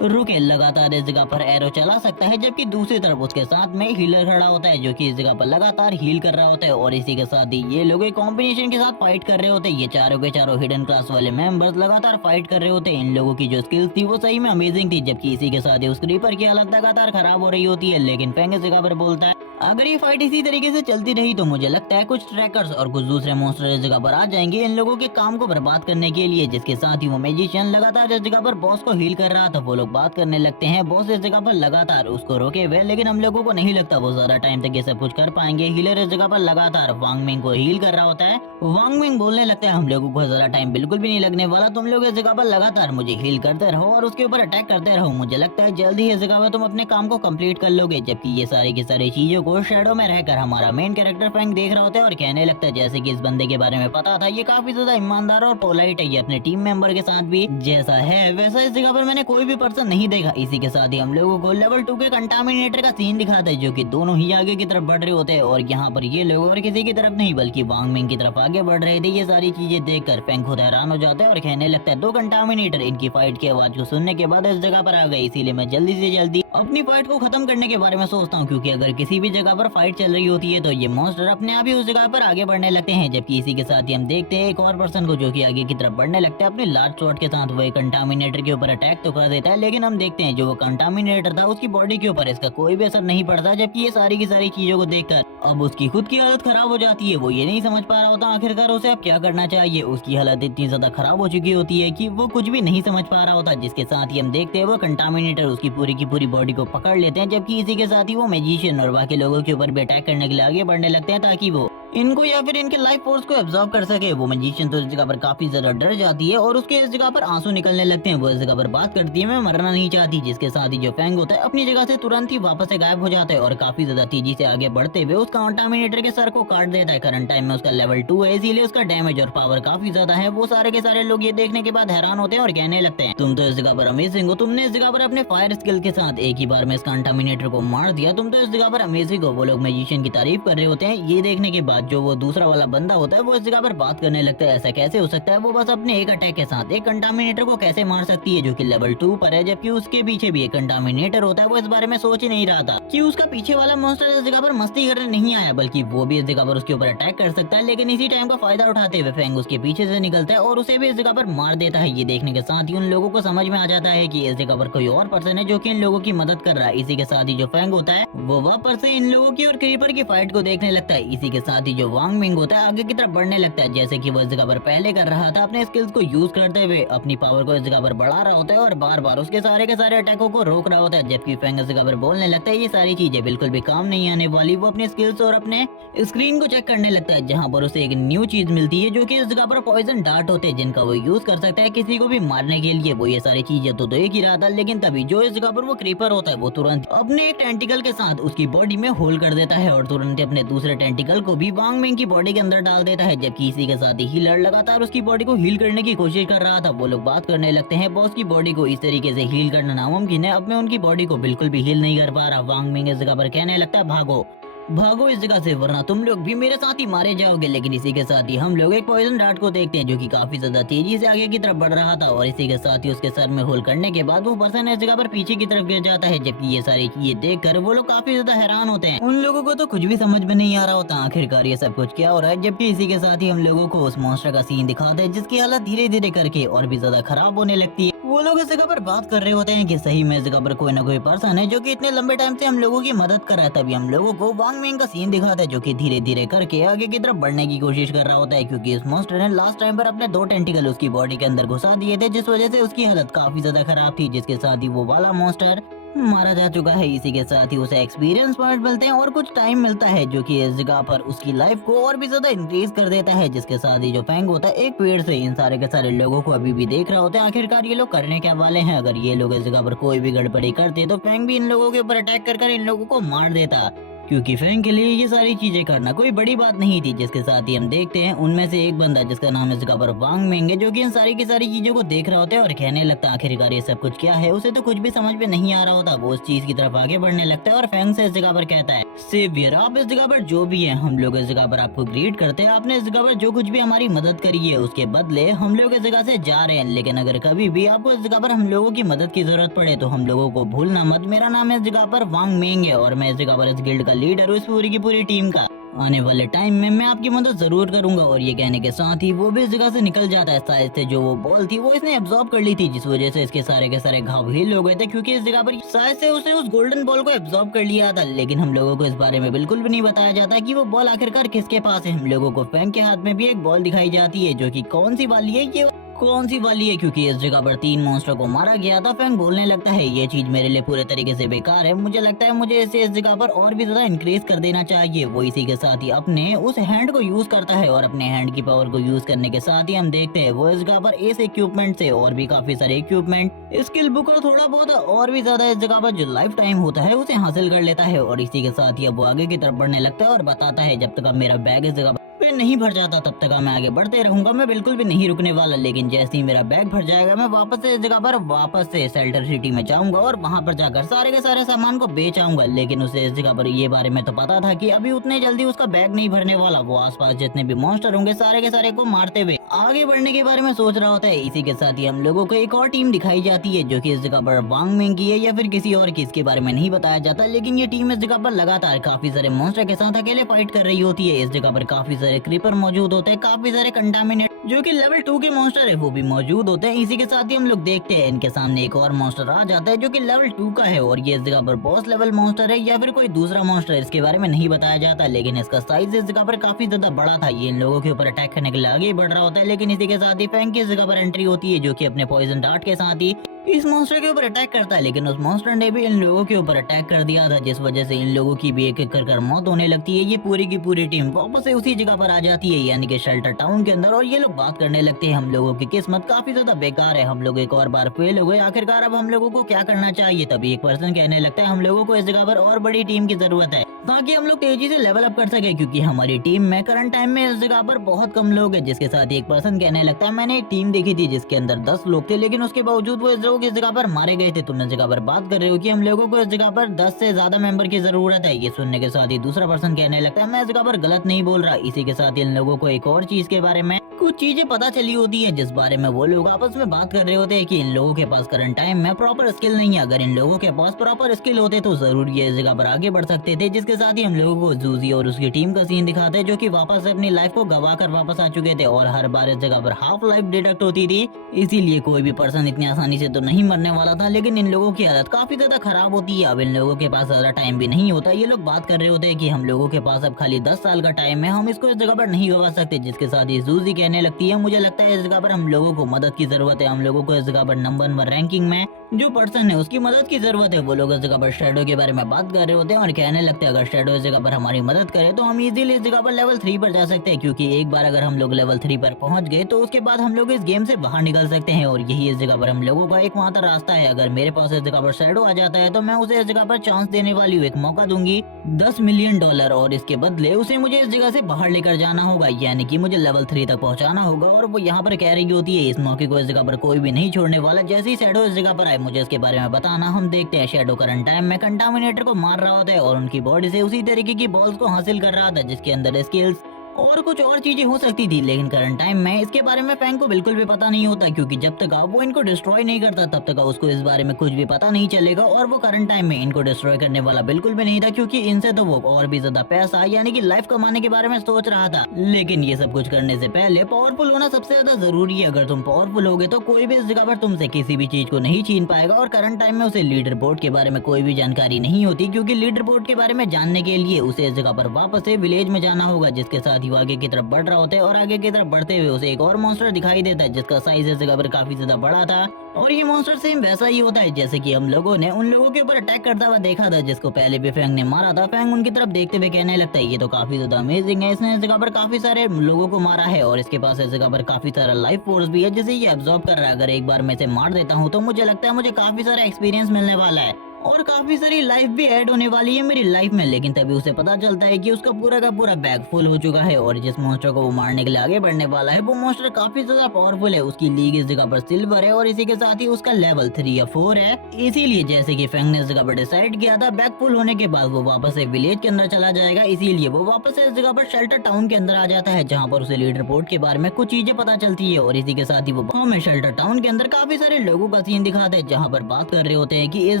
रुके लगातार इस जगह पर एरो चला सकता है, जबकि दूसरी तरफ उसके साथ में हीलर खड़ा होता है जो कि इस जगह पर लगातार हील कर रहा होता है। और इसी के साथ ही ये लोग एक कॉम्बिनेशन के साथ फाइट कर रहे होते हैं। ये चारों के चारों हिडन क्लास वाले मेंबर्स लगातार फाइट कर रहे होते हैं। इन लोगों की जो स्किल्स थी वो सही में अमेजिंग थी, जबकि इसी के साथ ही उस क्रीपर की हालत लगातार खराब हो रही होती है। लेकिन फेंग इस जगह पर बोलता है अगर ये फाइट इसी तरीके से चलती रही तो मुझे लगता है कुछ ट्रैकर्स और कुछ दूसरे मॉन्स्टर इस जगह पर आ जाएंगे इन लोगों के काम को बर्बाद करने के लिए। जिसके साथ ही वो मैजिशियन लगातार जिस जगह पर बॉस को हील कर रहा था वो लोग बात करने लगते हैं। बॉस इस जगह पर लगातार उसको रोके हुए, लेकिन हम लोगों को नहीं लगता वो ज्यादा टाइम तक ये सब कुछ कर पाएंगे। हीलर इस जगह पर लगातार वांग मिंग को हील कर रहा होता है। वांग मिंग बोलने लगता है हम लोगों को ज्यादा टाइम बिल्कुल भी नहीं लगने वाला, तुम लोग इस जगह पर लगातार मुझे हील करते रहो और उसके ऊपर अटैक करते रहो। मुझे लगता है जल्दी ही इस जगह पर तुम अपने काम को कंप्लीट कर लोगे। जबकि ये सारी की सारी चीजों को शेडो में रहकर हमारा मेन कैरेक्टर फेंग देख रहा होता है और कहने लगता है जैसे कि इस बंदे के बारे में पता था, ये काफी ज्यादा ईमानदार और पोलाइट है। ये अपने टीम मेंबर के साथ भी जैसा है वैसा इस जगह पर मैंने कोई भी पर्सन नहीं देखा। इसी के साथ ही हम लोगों को लेवल 2 के कंटामिनेटर का सीन दिखाता है जो कि दोनों ही आगे की तरफ बढ़ रहे होते हैं। और यहाँ पर ये लोग और किसी की तरफ नहीं बल्कि वांग मिंग की तरफ आगे बढ़ रहे थे। ये सारी चीजें देखकर फेंग खुद हैरान हो जाता है और कहने लगता है 2 कंटामिनेटर इनकी फाइट की आवाज को सुनने के बाद इस जगह पर आ गए, इसीलिए मैं जल्दी से जल्दी अपनी फाइट को खत्म करने के बारे में सोचता हूँ। क्योंकि अगर किसी भी जगह पर फाइट चल रही होती है तो ये मॉन्स्टर अपने आप ही उस जगह पर आगे बढ़ने लगते हैं। जबकि इसी के साथ ही हम देखते हैं एक और पर्सन को जो कि आगे की तरफ बढ़ने लगता है अपने लार्ज शॉट के साथ। वो कंटामिनेटर के ऊपर अटैक तो कर देता है, लेकिन हम देखते हैं जो वो कंटामिनेटर था उसकी बॉडी के ऊपर इसका कोई भी असर नहीं पड़ता। जबकि ये सारी की सारी चीजों को देखकर अब उसकी खुद की हालत खराब हो जाती है। वो ये नहीं समझ पा रहा होता आखिरकार उसे अब क्या करना चाहिए। उसकी हालत इतनी ज्यादा खराब हो चुकी होती है कि वो कुछ भी नहीं समझ पा रहा होता। जिसके साथ ही हम देखते हैं वो कंटामिनेटर उसकी पूरी की पूरी बॉडी को पकड़ लेते हैं। जबकि इसी के साथ ही वो मैजिशियन और बाकी लोगों के ऊपर भी अटैक करने के लिए आगे बढ़ने लगते हैं ताकि वो इनको या फिर इनके लाइफ फोर्स को एब्जॉर्ब कर सके। वो मैजिशियन तो इस जगह पर काफी ज्यादा डर जाती है और उसके इस जगह पर आंसू निकलने लगते हैं। वो इस जगह पर बात करती है मैं मरना नहीं चाहती। जिसके साथ ही जो फेंग होता है अपनी जगह से तुरंत ही वापस से गायब हो जाता है और काफी ज्यादा तेजी से आगे बढ़ते हुए उस कंटामिनेटर के सर को काट देता है। करंट टाइम में उसका लेवल 2 है, इसीलिए उसका डैमेज और पावर काफी ज्यादा है। वो सारे के सारे लोग ये देखने के बाद हैरान होते हैं और कहने लगते हैं तुम तो इस जगह पर अमेजिंग हो, तुमने इस जगह पर अपने फायर स्किल के साथ एक ही बार में इस कंटामिनेटर को मार दिया, तुम तो इस जगह पर अमेजिंग हो। वो लोग मैजिशियन की तारीफ कर रहे होते हैं। ये देखने के बाद जो वो दूसरा वाला बंदा होता है वो इस जगह पर बात करने लगता है ऐसा कैसे हो सकता है, वो बस अपने एक अटैक के साथ एक कंटामिनेटर को कैसे मार सकती है जो कि लेवल 2 पर है। जबकि उसके पीछे भी एक कंटामिनेटर होता है। वो इस बारे में सोच ही नहीं रहा था कि उसका पीछे वाला मॉन्स्टर इस जगह पर मस्ती करने नहीं आया, बल्कि वो भी इस जगह पर उसके ऊपर अटैक कर सकता है। लेकिन इसी टाइम का फायदा उठाते हुए फेंग उसके पीछे से निकलता है और उसे भी इस जगह पर मार देता है। ये देखने के साथ ही उन लोगों को समझ में आ जाता है कि इस जगह पर कोई और पर्सन है जो कि इन लोगों की मदद कर रहा है। इसी के साथ ही जो फेंग होता है वो वापस से इन लोगों की और क्रीपर की फाइट को देखने लगता है। इसी के साथ ही जो वांग मिंग होता है आगे की तरफ बढ़ने लगता है जैसे कि वो इस जगह पर पहले कर रहा था। अपने स्किल्स को यूज करते हुए अपनी पावर को इस जगह पर बढ़ा रहा होता है और बार बार उसके सारे के सारे अटैकों को रोक रहा होता है। जबकि फेंग इस जगह पर बोलने लगता है ये सारी चीजें बिल्कुल भी काम नहीं आने वाली। वो अपने स्किल्स और अपने स्क्रीन को चेक करने लगता है जहाँ पर उसे एक न्यू चीज मिलती है जो कि इस जगह पर पॉइजन डार्ट होते हैं जिनका वो यूज कर सकता है किसी को भी मारने के लिए। वो ये सारी चीजें तो देख ही रहा था, लेकिन तभी जो इस जगह पर वो क्रीपर होता है वो तुरंत अपने एक टेंटिकल के साथ उसकी बॉडी में होल कर देता है और तुरंत अपने दूसरे टेंटिकल को भी वांग मिंग की बॉडी के अंदर डाल देता है। जबकि इसी के साथ ही हीलर लगातार उसकी बॉडी को हील करने की कोशिश कर रहा था। वो लोग बात करने लगते हैं बॉस की बॉडी को इस तरीके से हील करना नामुमकिन है, अब मैं उनकी बॉडी को बिल्कुल भी हील नहीं कर पा रहा। वांग मिंग इस जगह पर कहने लगता है भागो भागो इस जगह से वरना तुम लोग भी मेरे साथ ही मारे जाओगे। लेकिन इसी के साथ ही हम लोग एक पॉइजन डार्ट को देखते हैं जो कि काफी ज्यादा तेजी से आगे की तरफ बढ़ रहा था और इसी के साथ ही उसके सर में होल करने के बाद वो पर्सन इस जगह पर पीछे की तरफ गिर जाता है। जबकि ये सारी चीजें देखकर वो लोग काफी ज्यादा हैरान होते हैं। उन लोगों को तो कुछ भी समझ में नहीं आ रहा होता आखिरकार ये सब कुछ क्या हो रहा है। जबकि इसी के साथ ही हम लोगों को उस मॉन्स्टर का सीन दिखाते हैं जिसकी हालत धीरे धीरे करके और भी ज्यादा खराब होने लगती है। वो लोग इस जगह पर बात कर रहे होते हैं कि सही में इस जगह पर कोई ना कोई पर्सन है जो कि इतने लंबे टाइम से हम लोगों की मदद कर रहा है। तभी हम लोगों को वांग मिंग का सीन दिखाता है जो कि धीरे धीरे करके आगे की तरफ बढ़ने की कोशिश कर रहा होता है। क्योंकि इस मॉन्स्टर ने लास्ट टाइम पर अपने 2 टेंटिकल उसकी बॉडी के अंदर घुसा दिए थे जिस वजह से उसकी हालत काफी ज्यादा खराब थी। जिसके साथ ही वो वाला मॉन्स्टर मारा जा चुका है। इसी के साथ ही उसे एक्सपीरियंस पॉइंट मिलते हैं और कुछ टाइम मिलता है जो कि इस जगह पर उसकी लाइफ को और भी ज्यादा इंक्रीज कर देता है। जिसके साथ ही जो फेंग होता है एक पेड़ से इन सारे के सारे लोगों को अभी भी देख रहा होता है आखिरकार ये लोग करने क्या वाले हैं। अगर ये लोग इस जगह पर कोई भी गड़बड़ी करते तो फेंग भी इन लोगों के ऊपर अटैक कर इन लोगों को मार देता। क्योंकि फैंग के लिए ये सारी चीजें करना कोई बड़ी बात नहीं थी। जिसके साथ ही हम देखते हैं उनमें से एक बंदा जिसका नाम है इस जगह पर वांग मेंग है, जो कि इन सारी की सारी चीजों को देख रहा होता है और कहने लगता है आखिरकार ये सब कुछ क्या है। उसे तो कुछ भी समझ में नहीं आ रहा होता, वो उस चीज की तरफ आगे बढ़ने लगता है और फैंग से इस जगह पर कहता है, सेवियर आप इस जगह पर जो भी है हम लोग इस जगह पर आपको ग्रीट करते हैं। आपने इस जगह पर जो कुछ भी हमारी मदद करी है उसके बदले हम लोग इस जगह से जा रहे हैं, लेकिन अगर कभी भी आपको इस जगह पर हम लोगों की मदद की जरूरत पड़े तो हम लोगों को भूलना मत। मेरा नाम है इस जगह पर वांग मेंग है और मैं इस जगह पर इस गिल्ड का लीडर हूँ, इस पूरी की पूरी टीम का। आने वाले टाइम में मैं आपकी मदद जरूर करूंगा। और ये कहने के साथ ही वो भी इस जगह से निकल जाता है। शायद से जो वो बॉल थी वो इसने एब्जॉर्ब कर ली थी, जिस वजह से इसके सारे के सारे घाव हील हो गए थे, क्योंकि इस जगह पर शायद से उसने उस गोल्डन बॉल को एब्जॉर्ब कर लिया था। लेकिन हम लोगों को इस बारे में बिल्कुल भी नहीं बताया जाता कि वो बॉल आखिरकार किसके पास है। हम लोगों को फैंग के हाथ में भी एक बॉल दिखाई जाती है, जो कि कौन सी वाली है, ये कौन सी वाली है, क्योंकि इस जगह पर 3 मॉन्स्टर को मारा गया था। फैंग बोलने लगता है ये चीज मेरे लिए पूरे तरीके से बेकार है, मुझे लगता है मुझे इसे इस जगह पर और भी ज्यादा इंक्रीज कर देना चाहिए। वो इसी के साथ ही अपने उस हैंड को यूज करता है और अपने हैंड की पावर को यूज करने के साथ ही हम देखते हैं वो इस जगह पर इस इक्विपमेंट से और भी काफी सारे इक्विपमेंट, स्किल बुक और थोड़ा बहुत और भी ज्यादा इस जगह पर जो लाइफ टाइम होता है उसे हासिल कर लेता है। और इसी के साथ ही अब वो आगे की तरफ बढ़ने लगता है और बताता है जब तक अब मेरा बैग इस जगह पे नहीं भर जाता तब तक मैं आगे बढ़ते रहूंगा, मैं बिल्कुल भी नहीं रुकने वाला। लेकिन जैसे ही मेरा बैग भर जाएगा मैं वापस से इस जगह पर वापस से शेल्टर सिटी में जाऊंगा और वहां पर जाकर सारे के सारे सामान को बेच आऊंगा। लेकिन उसे इस जगह पर ये बारे में तो पता था कि अभी उतने जल्दी उसका बैग नहीं भरने वाला। वो आसपास जितने भी मॉन्स्टर होंगे सारे के सारे को मारते हुए आगे बढ़ने के बारे में सोच रहा होता है। इसी के साथ ही हम लोगों को एक और टीम दिखाई जाती है, जो कि इस जगह पर वांग मेंग की है या फिर किसी और की, इसके बारे में नहीं बताया जाता। लेकिन ये टीम इस जगह पर लगातार काफी सारे मॉन्स्टर के साथ अकेले फाइट कर रही होती है। इस जगह पर काफी सारे क्रीपर मौजूद होते हैं, काफी सारे कंटामिनेट जो कि लेवल 2 के मॉन्स्टर है वो भी मौजूद होते हैं। इसी के साथ ही हम लोग देखते हैं इनके सामने एक और मॉन्स्टर आ जाता है जो कि लेवल 2 का है और ये इस जगह पर बॉस लेवल मॉन्स्टर है या फिर कोई दूसरा मॉन्स्टर, इसके बारे में नहीं बताया जाता। लेकिन इसका साइज इस जगह पर काफी ज्यादा बड़ा था। ये इन लोगों के ऊपर अटैक करने के लिए आगे बढ़ रहा होता है। लेकिन इसी के साथ ही फैंग की इस जगह पर एंट्री होती है, जो कि अपने पॉइजन डार्ट के साथ ही इस मॉन्स्टर के ऊपर अटैक करता है। लेकिन उस मॉन्स्टर ने भी इन लोगों के ऊपर अटैक कर दिया था, जिस वजह से इन लोगों की भी एक एक कर मौत होने लगती है। ये पूरी की पूरी टीम वापस से उसी जगह पर आ जाती है, यानी कि शेल्टर टाउन के अंदर। और ये लोग बात करने लगते हैं हम लोगों की किस्मत काफी ज्यादा बेकार है, हम लोग एक और बार फेल हो गए, आखिरकार अब हम लोगों को क्या करना चाहिए। तभी एक पर्सन कहने लगता है हम लोगों को इस जगह पर और बड़ी टीम की जरूरत है ताकि हम लोग तेजी से लेवल अप कर सके, क्योंकि हमारी टीम में करंट टाइम में इस जगह पर बहुत कम लोग हैं। जिसके साथ एक पर्सन कहने लगता है मैंने एक टीम देखी थी जिसके अंदर 10 लोग थे, लेकिन उसके बावजूद वो इस लोग इस जगह पर मारे गए थे। तुम इस जगह पर बात कर रहे हो कि हम लोगों को इस जगह पर 10 से ज्यादा मेंबर की जरूरत है। ये सुनने के साथ ही दूसरा पर्सन कहने लगता है मैं इस जगह पर गलत नहीं बोल रहा। इसी के साथ ही इन लोगों को एक और चीज के बारे में कुछ चीजें पता चली होती है, जिस बारे में वो लोग आपस में बात कर रहे होते हैं कि इन लोगों के पास करंट टाइम में प्रॉपर स्किल नहीं है। अगर इन लोगों के पास प्रॉपर स्किल होते तो जरूर ये इस जगह पर आगे बढ़ सकते थे। जिसके साथ ही हम लोगों को जूजी और उसकी टीम का सीन दिखाते हैं, जो कि वापस अपनी लाइफ को गवा कर वापस आ चुके थे और हर बार इस जगह पर हाफ लाइफ डिडक्ट होती थी। इसीलिए कोई भी पर्सन इतनी आसानी से तो नहीं मरने वाला था। लेकिन इन लोगों की हालत काफी ज्यादा खराब होती है। अब इन लोगों के पास ज्यादा टाइम भी नहीं होता। ये लोग बात कर रहे होते हैं कि हम लोगों के पास अब खाली 10 साल का टाइम है, हम इसको इस जगह पर नहीं गवा सकते। जिसके साथ ही जूजी कहने लगती है मुझे लगता है इस जगह पर हम लोगों को मदद की जरूरत है, हम लोगों को इस जगह पर नंबर 1 रैंकिंग में जो पर्सन है उसकी मदद की जरूरत है। वो लोग इस जगह पर शैडो के बारे में बात कर रहे होते हैं और कहने लगते हैं अगर शैडो इस जगह पर हमारी मदद करे तो हम इजीली इस जगह पर लेवल 3 पर जा सकते हैं, क्योंकि एक बार अगर हम लोग लेवल 3 पर पहुंच गए तो उसके बाद हम लोग इस गेम से बाहर निकल सकते हैं। और यही इस जगह पर हम लोगों का एकमात्र रास्ता है। अगर मेरे पास इस जगह पर शैडो आ जाता है तो मैं उसे इस जगह पर चांस देने वाली हूँ, एक मौका दूंगी $10 मिलियन और इसके बदले उसे मुझे इस जगह से बाहर लेकर जाना होगा, यानी कि मुझे लेवल 3 तक पहुंचाना होगा। और वो यहाँ पर कह रही होती है इस मौके को इस जगह पर कोई भी नहीं छोड़ने वाला। जैसे ही शैडो इस जगह पर आए मुझे इसके बारे में बताना। हम देखते हैं शैडो करंट टाइम में कंटामिनेटर को मार रहा होता है और उनकी बॉडी से उसी तरीके की बॉल्स को हासिल कर रहा था जिसके अंदर स्किल्स और कुछ और चीजें हो सकती थी। लेकिन करंट टाइम में इसके बारे में फैंग को बिल्कुल भी पता नहीं होता, क्योंकि जब तक वो इनको डिस्ट्रॉय नहीं करता तब तक उसको इस बारे में कुछ भी पता नहीं चलेगा। और वो करंट टाइम में इनको डिस्ट्रॉय करने वाला बिल्कुल भी नहीं था, क्योंकि इनसे तो वो और भी ज्यादा पैसा यानी कि लाइफ कमाने के बारे में सोच रहा था। लेकिन ये सब कुछ करने से पहले पावरफुल होना सबसे ज्यादा जरूरी है। अगर तुम पावरफुल होगे तो कोई भी इस जगह पर तुमसे किसी भी चीज को नहीं छीन पाएगा। और करंट टाइम में उसे लीडर बोर्ड के बारे में कोई भी जानकारी नहीं होती, क्योंकि लीडर बोर्ड के बारे में जानने के लिए उसे इस जगह पर वापस से विलेज में जाना होगा। जिसके साथ ही वो आगे की तरफ रहा होता है और आगे की तरफ बढ़ते हुए उसे एक और मॉन्स्टर दिखाई देता है जिसका साइज इस जगह पर काफी ज्यादा बड़ा था। और ये मॉन्स्टर सेम वैसा ही होता है जैसे कि हम लोगों ने उन लोगों के ऊपर अटैक करता हुआ देखा था जिसको पहले भी फैंग ने मारा था। फैंग उनकी तरफ देखते हुए कहने लगता है ये तो काफी ज्यादा अमेजिंग है, इसने इस जगह पर काफी सारे लोगों को मारा है और इसके पास इस जगह पर काफी सारा लाइफ फोर्स भी है जिसे ये एब्जॉर्ब कर रहा है। अगर एक बार मैं इसे मार देता हूँ तो मुझे लगता है मुझे काफी सारा एक्सपीरियंस मिलने वाला है और काफी सारी लाइफ भी ऐड होने वाली है मेरी लाइफ में। लेकिन तभी उसे पता चलता है कि उसका पूरा का पूरा बैग फुल हो चुका है और जिस मॉन्स्टर को वो मारने के लिए आगे बढ़ने वाला है वो मॉन्स्टर काफी ज्यादा पावरफुल है। उसकी लीग इस जगह पर सिल्वर है और इसी के साथ ही उसका लेवल 3 या 4 है। इसीलिए जैसे कि फैंग ने इस जगह पर डिसाइड किया था बैग फुल होने के बाद वो वापस एक विलेज के अंदर चला जाएगा, इसीलिए वो वापस से इस जगह पर शेल्टर टाउन के अंदर आ जाता है जहाँ पर उसे लीडर बोर्ड के बारे में कुछ चीजें पता चलती है। और इसी के साथ ही वो गाँव में शेल्टर टाउन के अंदर काफी सारे लोगों का सीन दिखाता है जहाँ पर बात कर रहे होते हैं कि इस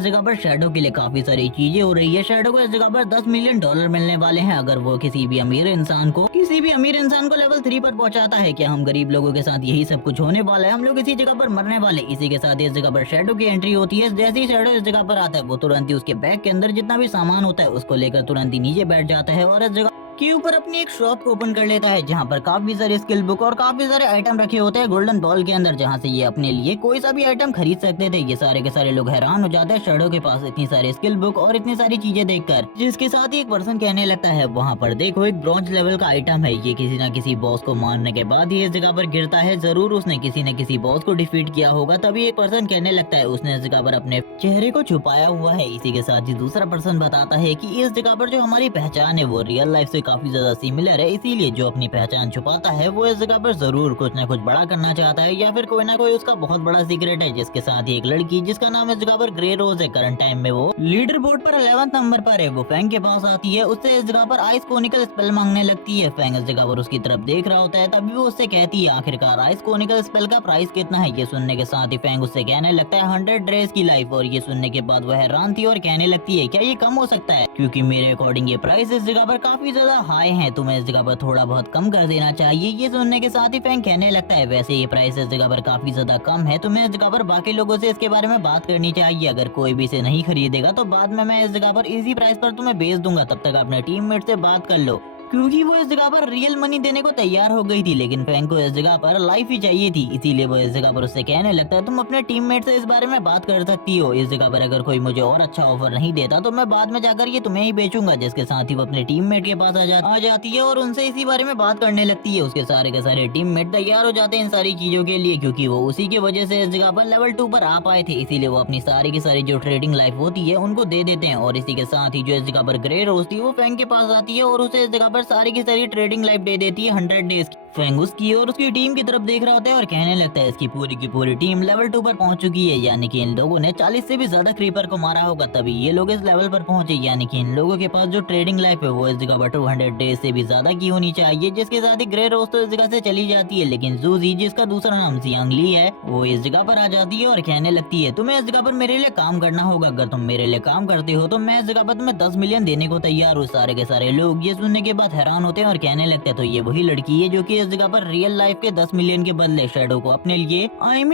जगह पर शैडो के लिए काफी सारी चीजें हो रही है। शैडो को इस जगह पर $10 मिलियन मिलने वाले हैं अगर वो किसी भी अमीर इंसान को लेवल 3 पर पहुंचाता है। क्या हम गरीब लोगों के साथ यही सब कुछ होने वाला है, हम लोग इसी जगह पर मरने वाले। इसी के साथ इस जगह पर शैडो की एंट्री होती है। जैसे ही शैडो इस जगह पर आता है वो तुरंत ही उसके बैग के अंदर जितना भी सामान होता है उसको लेकर तुरंत ही नीचे बैठ जाता है और इस जगह के ऊपर अपनी एक शॉप को ओपन कर लेता है जहाँ पर काफी सारे स्किल बुक और काफी सारे आइटम रखे होते हैं गोल्डन बॉल के अंदर, जहाँ से ये अपने लिए कोई सा भी आइटम खरीद सकते थे। ये सारे के सारे लोग हैरान हो जाते हैं शैडो के पास इतनी सारी स्किल बुक और इतनी सारी चीजें देखकर, जिसके साथ ही एक पर्सन कहने लगता है वहाँ पर देखो एक ब्रॉन्ज लेवल का आइटम है, ये किसी न किसी बॉस को मारने के बाद ही इस जगह पर गिरता है, जरूर उसने किसी न किसी बॉस को डिफीट किया होगा। तभी एक पर्सन कहने लगता है उसने इस जगह पर अपने चेहरे को छुपाया हुआ है। इसी के साथ ही दूसरा पर्सन बताता है कि इस जगह पर जो हमारी पहचान है वो रियल लाइफ से काफी ज्यादा सिमिलर है, इसीलिए जो अपनी पहचान छुपाता है वो इस जगह पर जरूर कुछ न कुछ बड़ा करना चाहता है या फिर कोई ना कोई उसका बहुत बड़ा सीक्रेट है। जिसके साथ ही एक लड़की जिसका नाम इस जगह पर ग्रे रोज है, करंट टाइम में वो लीडर बोर्ड पर 11th नंबर पर है, वो फैंग के पास आती है, उससे इस जगह पर आइस कोनिकल स्पेल मांगने लगती है। फैंग इस जगह पर उसकी तरफ देख रहा होता है, तभी वो उससे कहती है आखिरकार आइस कोनिकल स्पेल का प्राइस कितना है। ये सुनने के साथ ही फैंग उससे कहने लगता है 100 ड्रेस की लाइफ। और ये सुनने के बाद वह हैरान थी और कहने लगती है क्या ये कम हो सकता है, क्योंकि मेरे अकॉर्डिंग ये प्राइस इस जगह पर काफी ज्यादा हाई है, तुम्हें इस जगह पर थोड़ा बहुत कम कर देना चाहिए। ये सुनने के साथ ही फैंग कहने लगता है वैसे ये प्राइस इस जगह पर काफी ज्यादा कम है, तुम्हें इस जगह पर बाकी लोगों से इसके बारे में बात करनी चाहिए, अगर कोई भी इसे नहीं खरीदेगा तो बाद में मैं इस जगह पर इजी प्राइस पर तुम्हें बेच दूंगा, तब तक अपने टीममेट से बात कर लो। क्योंकि वो इस जगह पर रियल मनी देने को तैयार हो गई थी, लेकिन फैंग को इस जगह पर लाइफ ही चाहिए थी, इसीलिए वो इस जगह पर उससे कहने लगता है तुम अपने टीममेट से इस बारे में बात कर सकती हो, इस जगह पर अगर कोई मुझे और अच्छा ऑफर नहीं देता तो मैं बाद में जाकर ये तुम्हें ही बेचूंगा। जिसके साथ ही वो अपने टीममेट के पास आ जाती है और उनसे इसी बारे में बात करने लगती है। उसके सारे के सारे टीममेट तैयार हो जाते हैं इन सारी चीजों के लिए, क्योंकि वो उसी की वजह से इस जगह पर लेवल 2 पर आ पाए थे, इसीलिए वो अपनी सारी की सारी जो ट्रेडिंग लाइफ होती है उनको दे देते हैं। और इसी के साथ ही जो इस जगह पर ग्रे रोज थी वो फैंग के पास आती है और उसे इस जगह पर सारी की सारी ट्रेडिंग लाइफ दे देती है 100 डेज की। फैंग उसकी और उसकी टीम की तरफ देख रहा होता है और कहने लगता है इसकी पूरी की पूरी टीम लेवल 2 पर पहुंच चुकी है, यानी कि इन लोगों ने 40 से भी ज्यादा क्रीपर को मारा होगा तभी ये लोग इस लेवल पर पहुंचे, यानी कि इन लोगों के पास जो ट्रेडिंग लाइफ है वो इस जगह पर 200 डेज से भी ज्यादा की होनी चाहिए। जिसके साथ ही ग्रे रोज तो इस जगह से चली जाती है, लेकिन जूजी जिसका दूसरा नाम जियांगली है वो इस जगह पर आ जाती है और कहने लगती है तुम्हें इस जगह पर मेरे लिए काम करना होगा, अगर तुम मेरे लिए काम करते हो तो मैं इस जगह पर तुम्हें 10 मिलियन देने को तैयार हूँ। सारे के सारे लोग ये सुनने के बाद हैरान होते हैं और कहने लगते हैं तो ये वही लड़की है जो कि इस जगह पर रियल लाइफ के 10 मिलियन के बदले शैडो को अपने लिए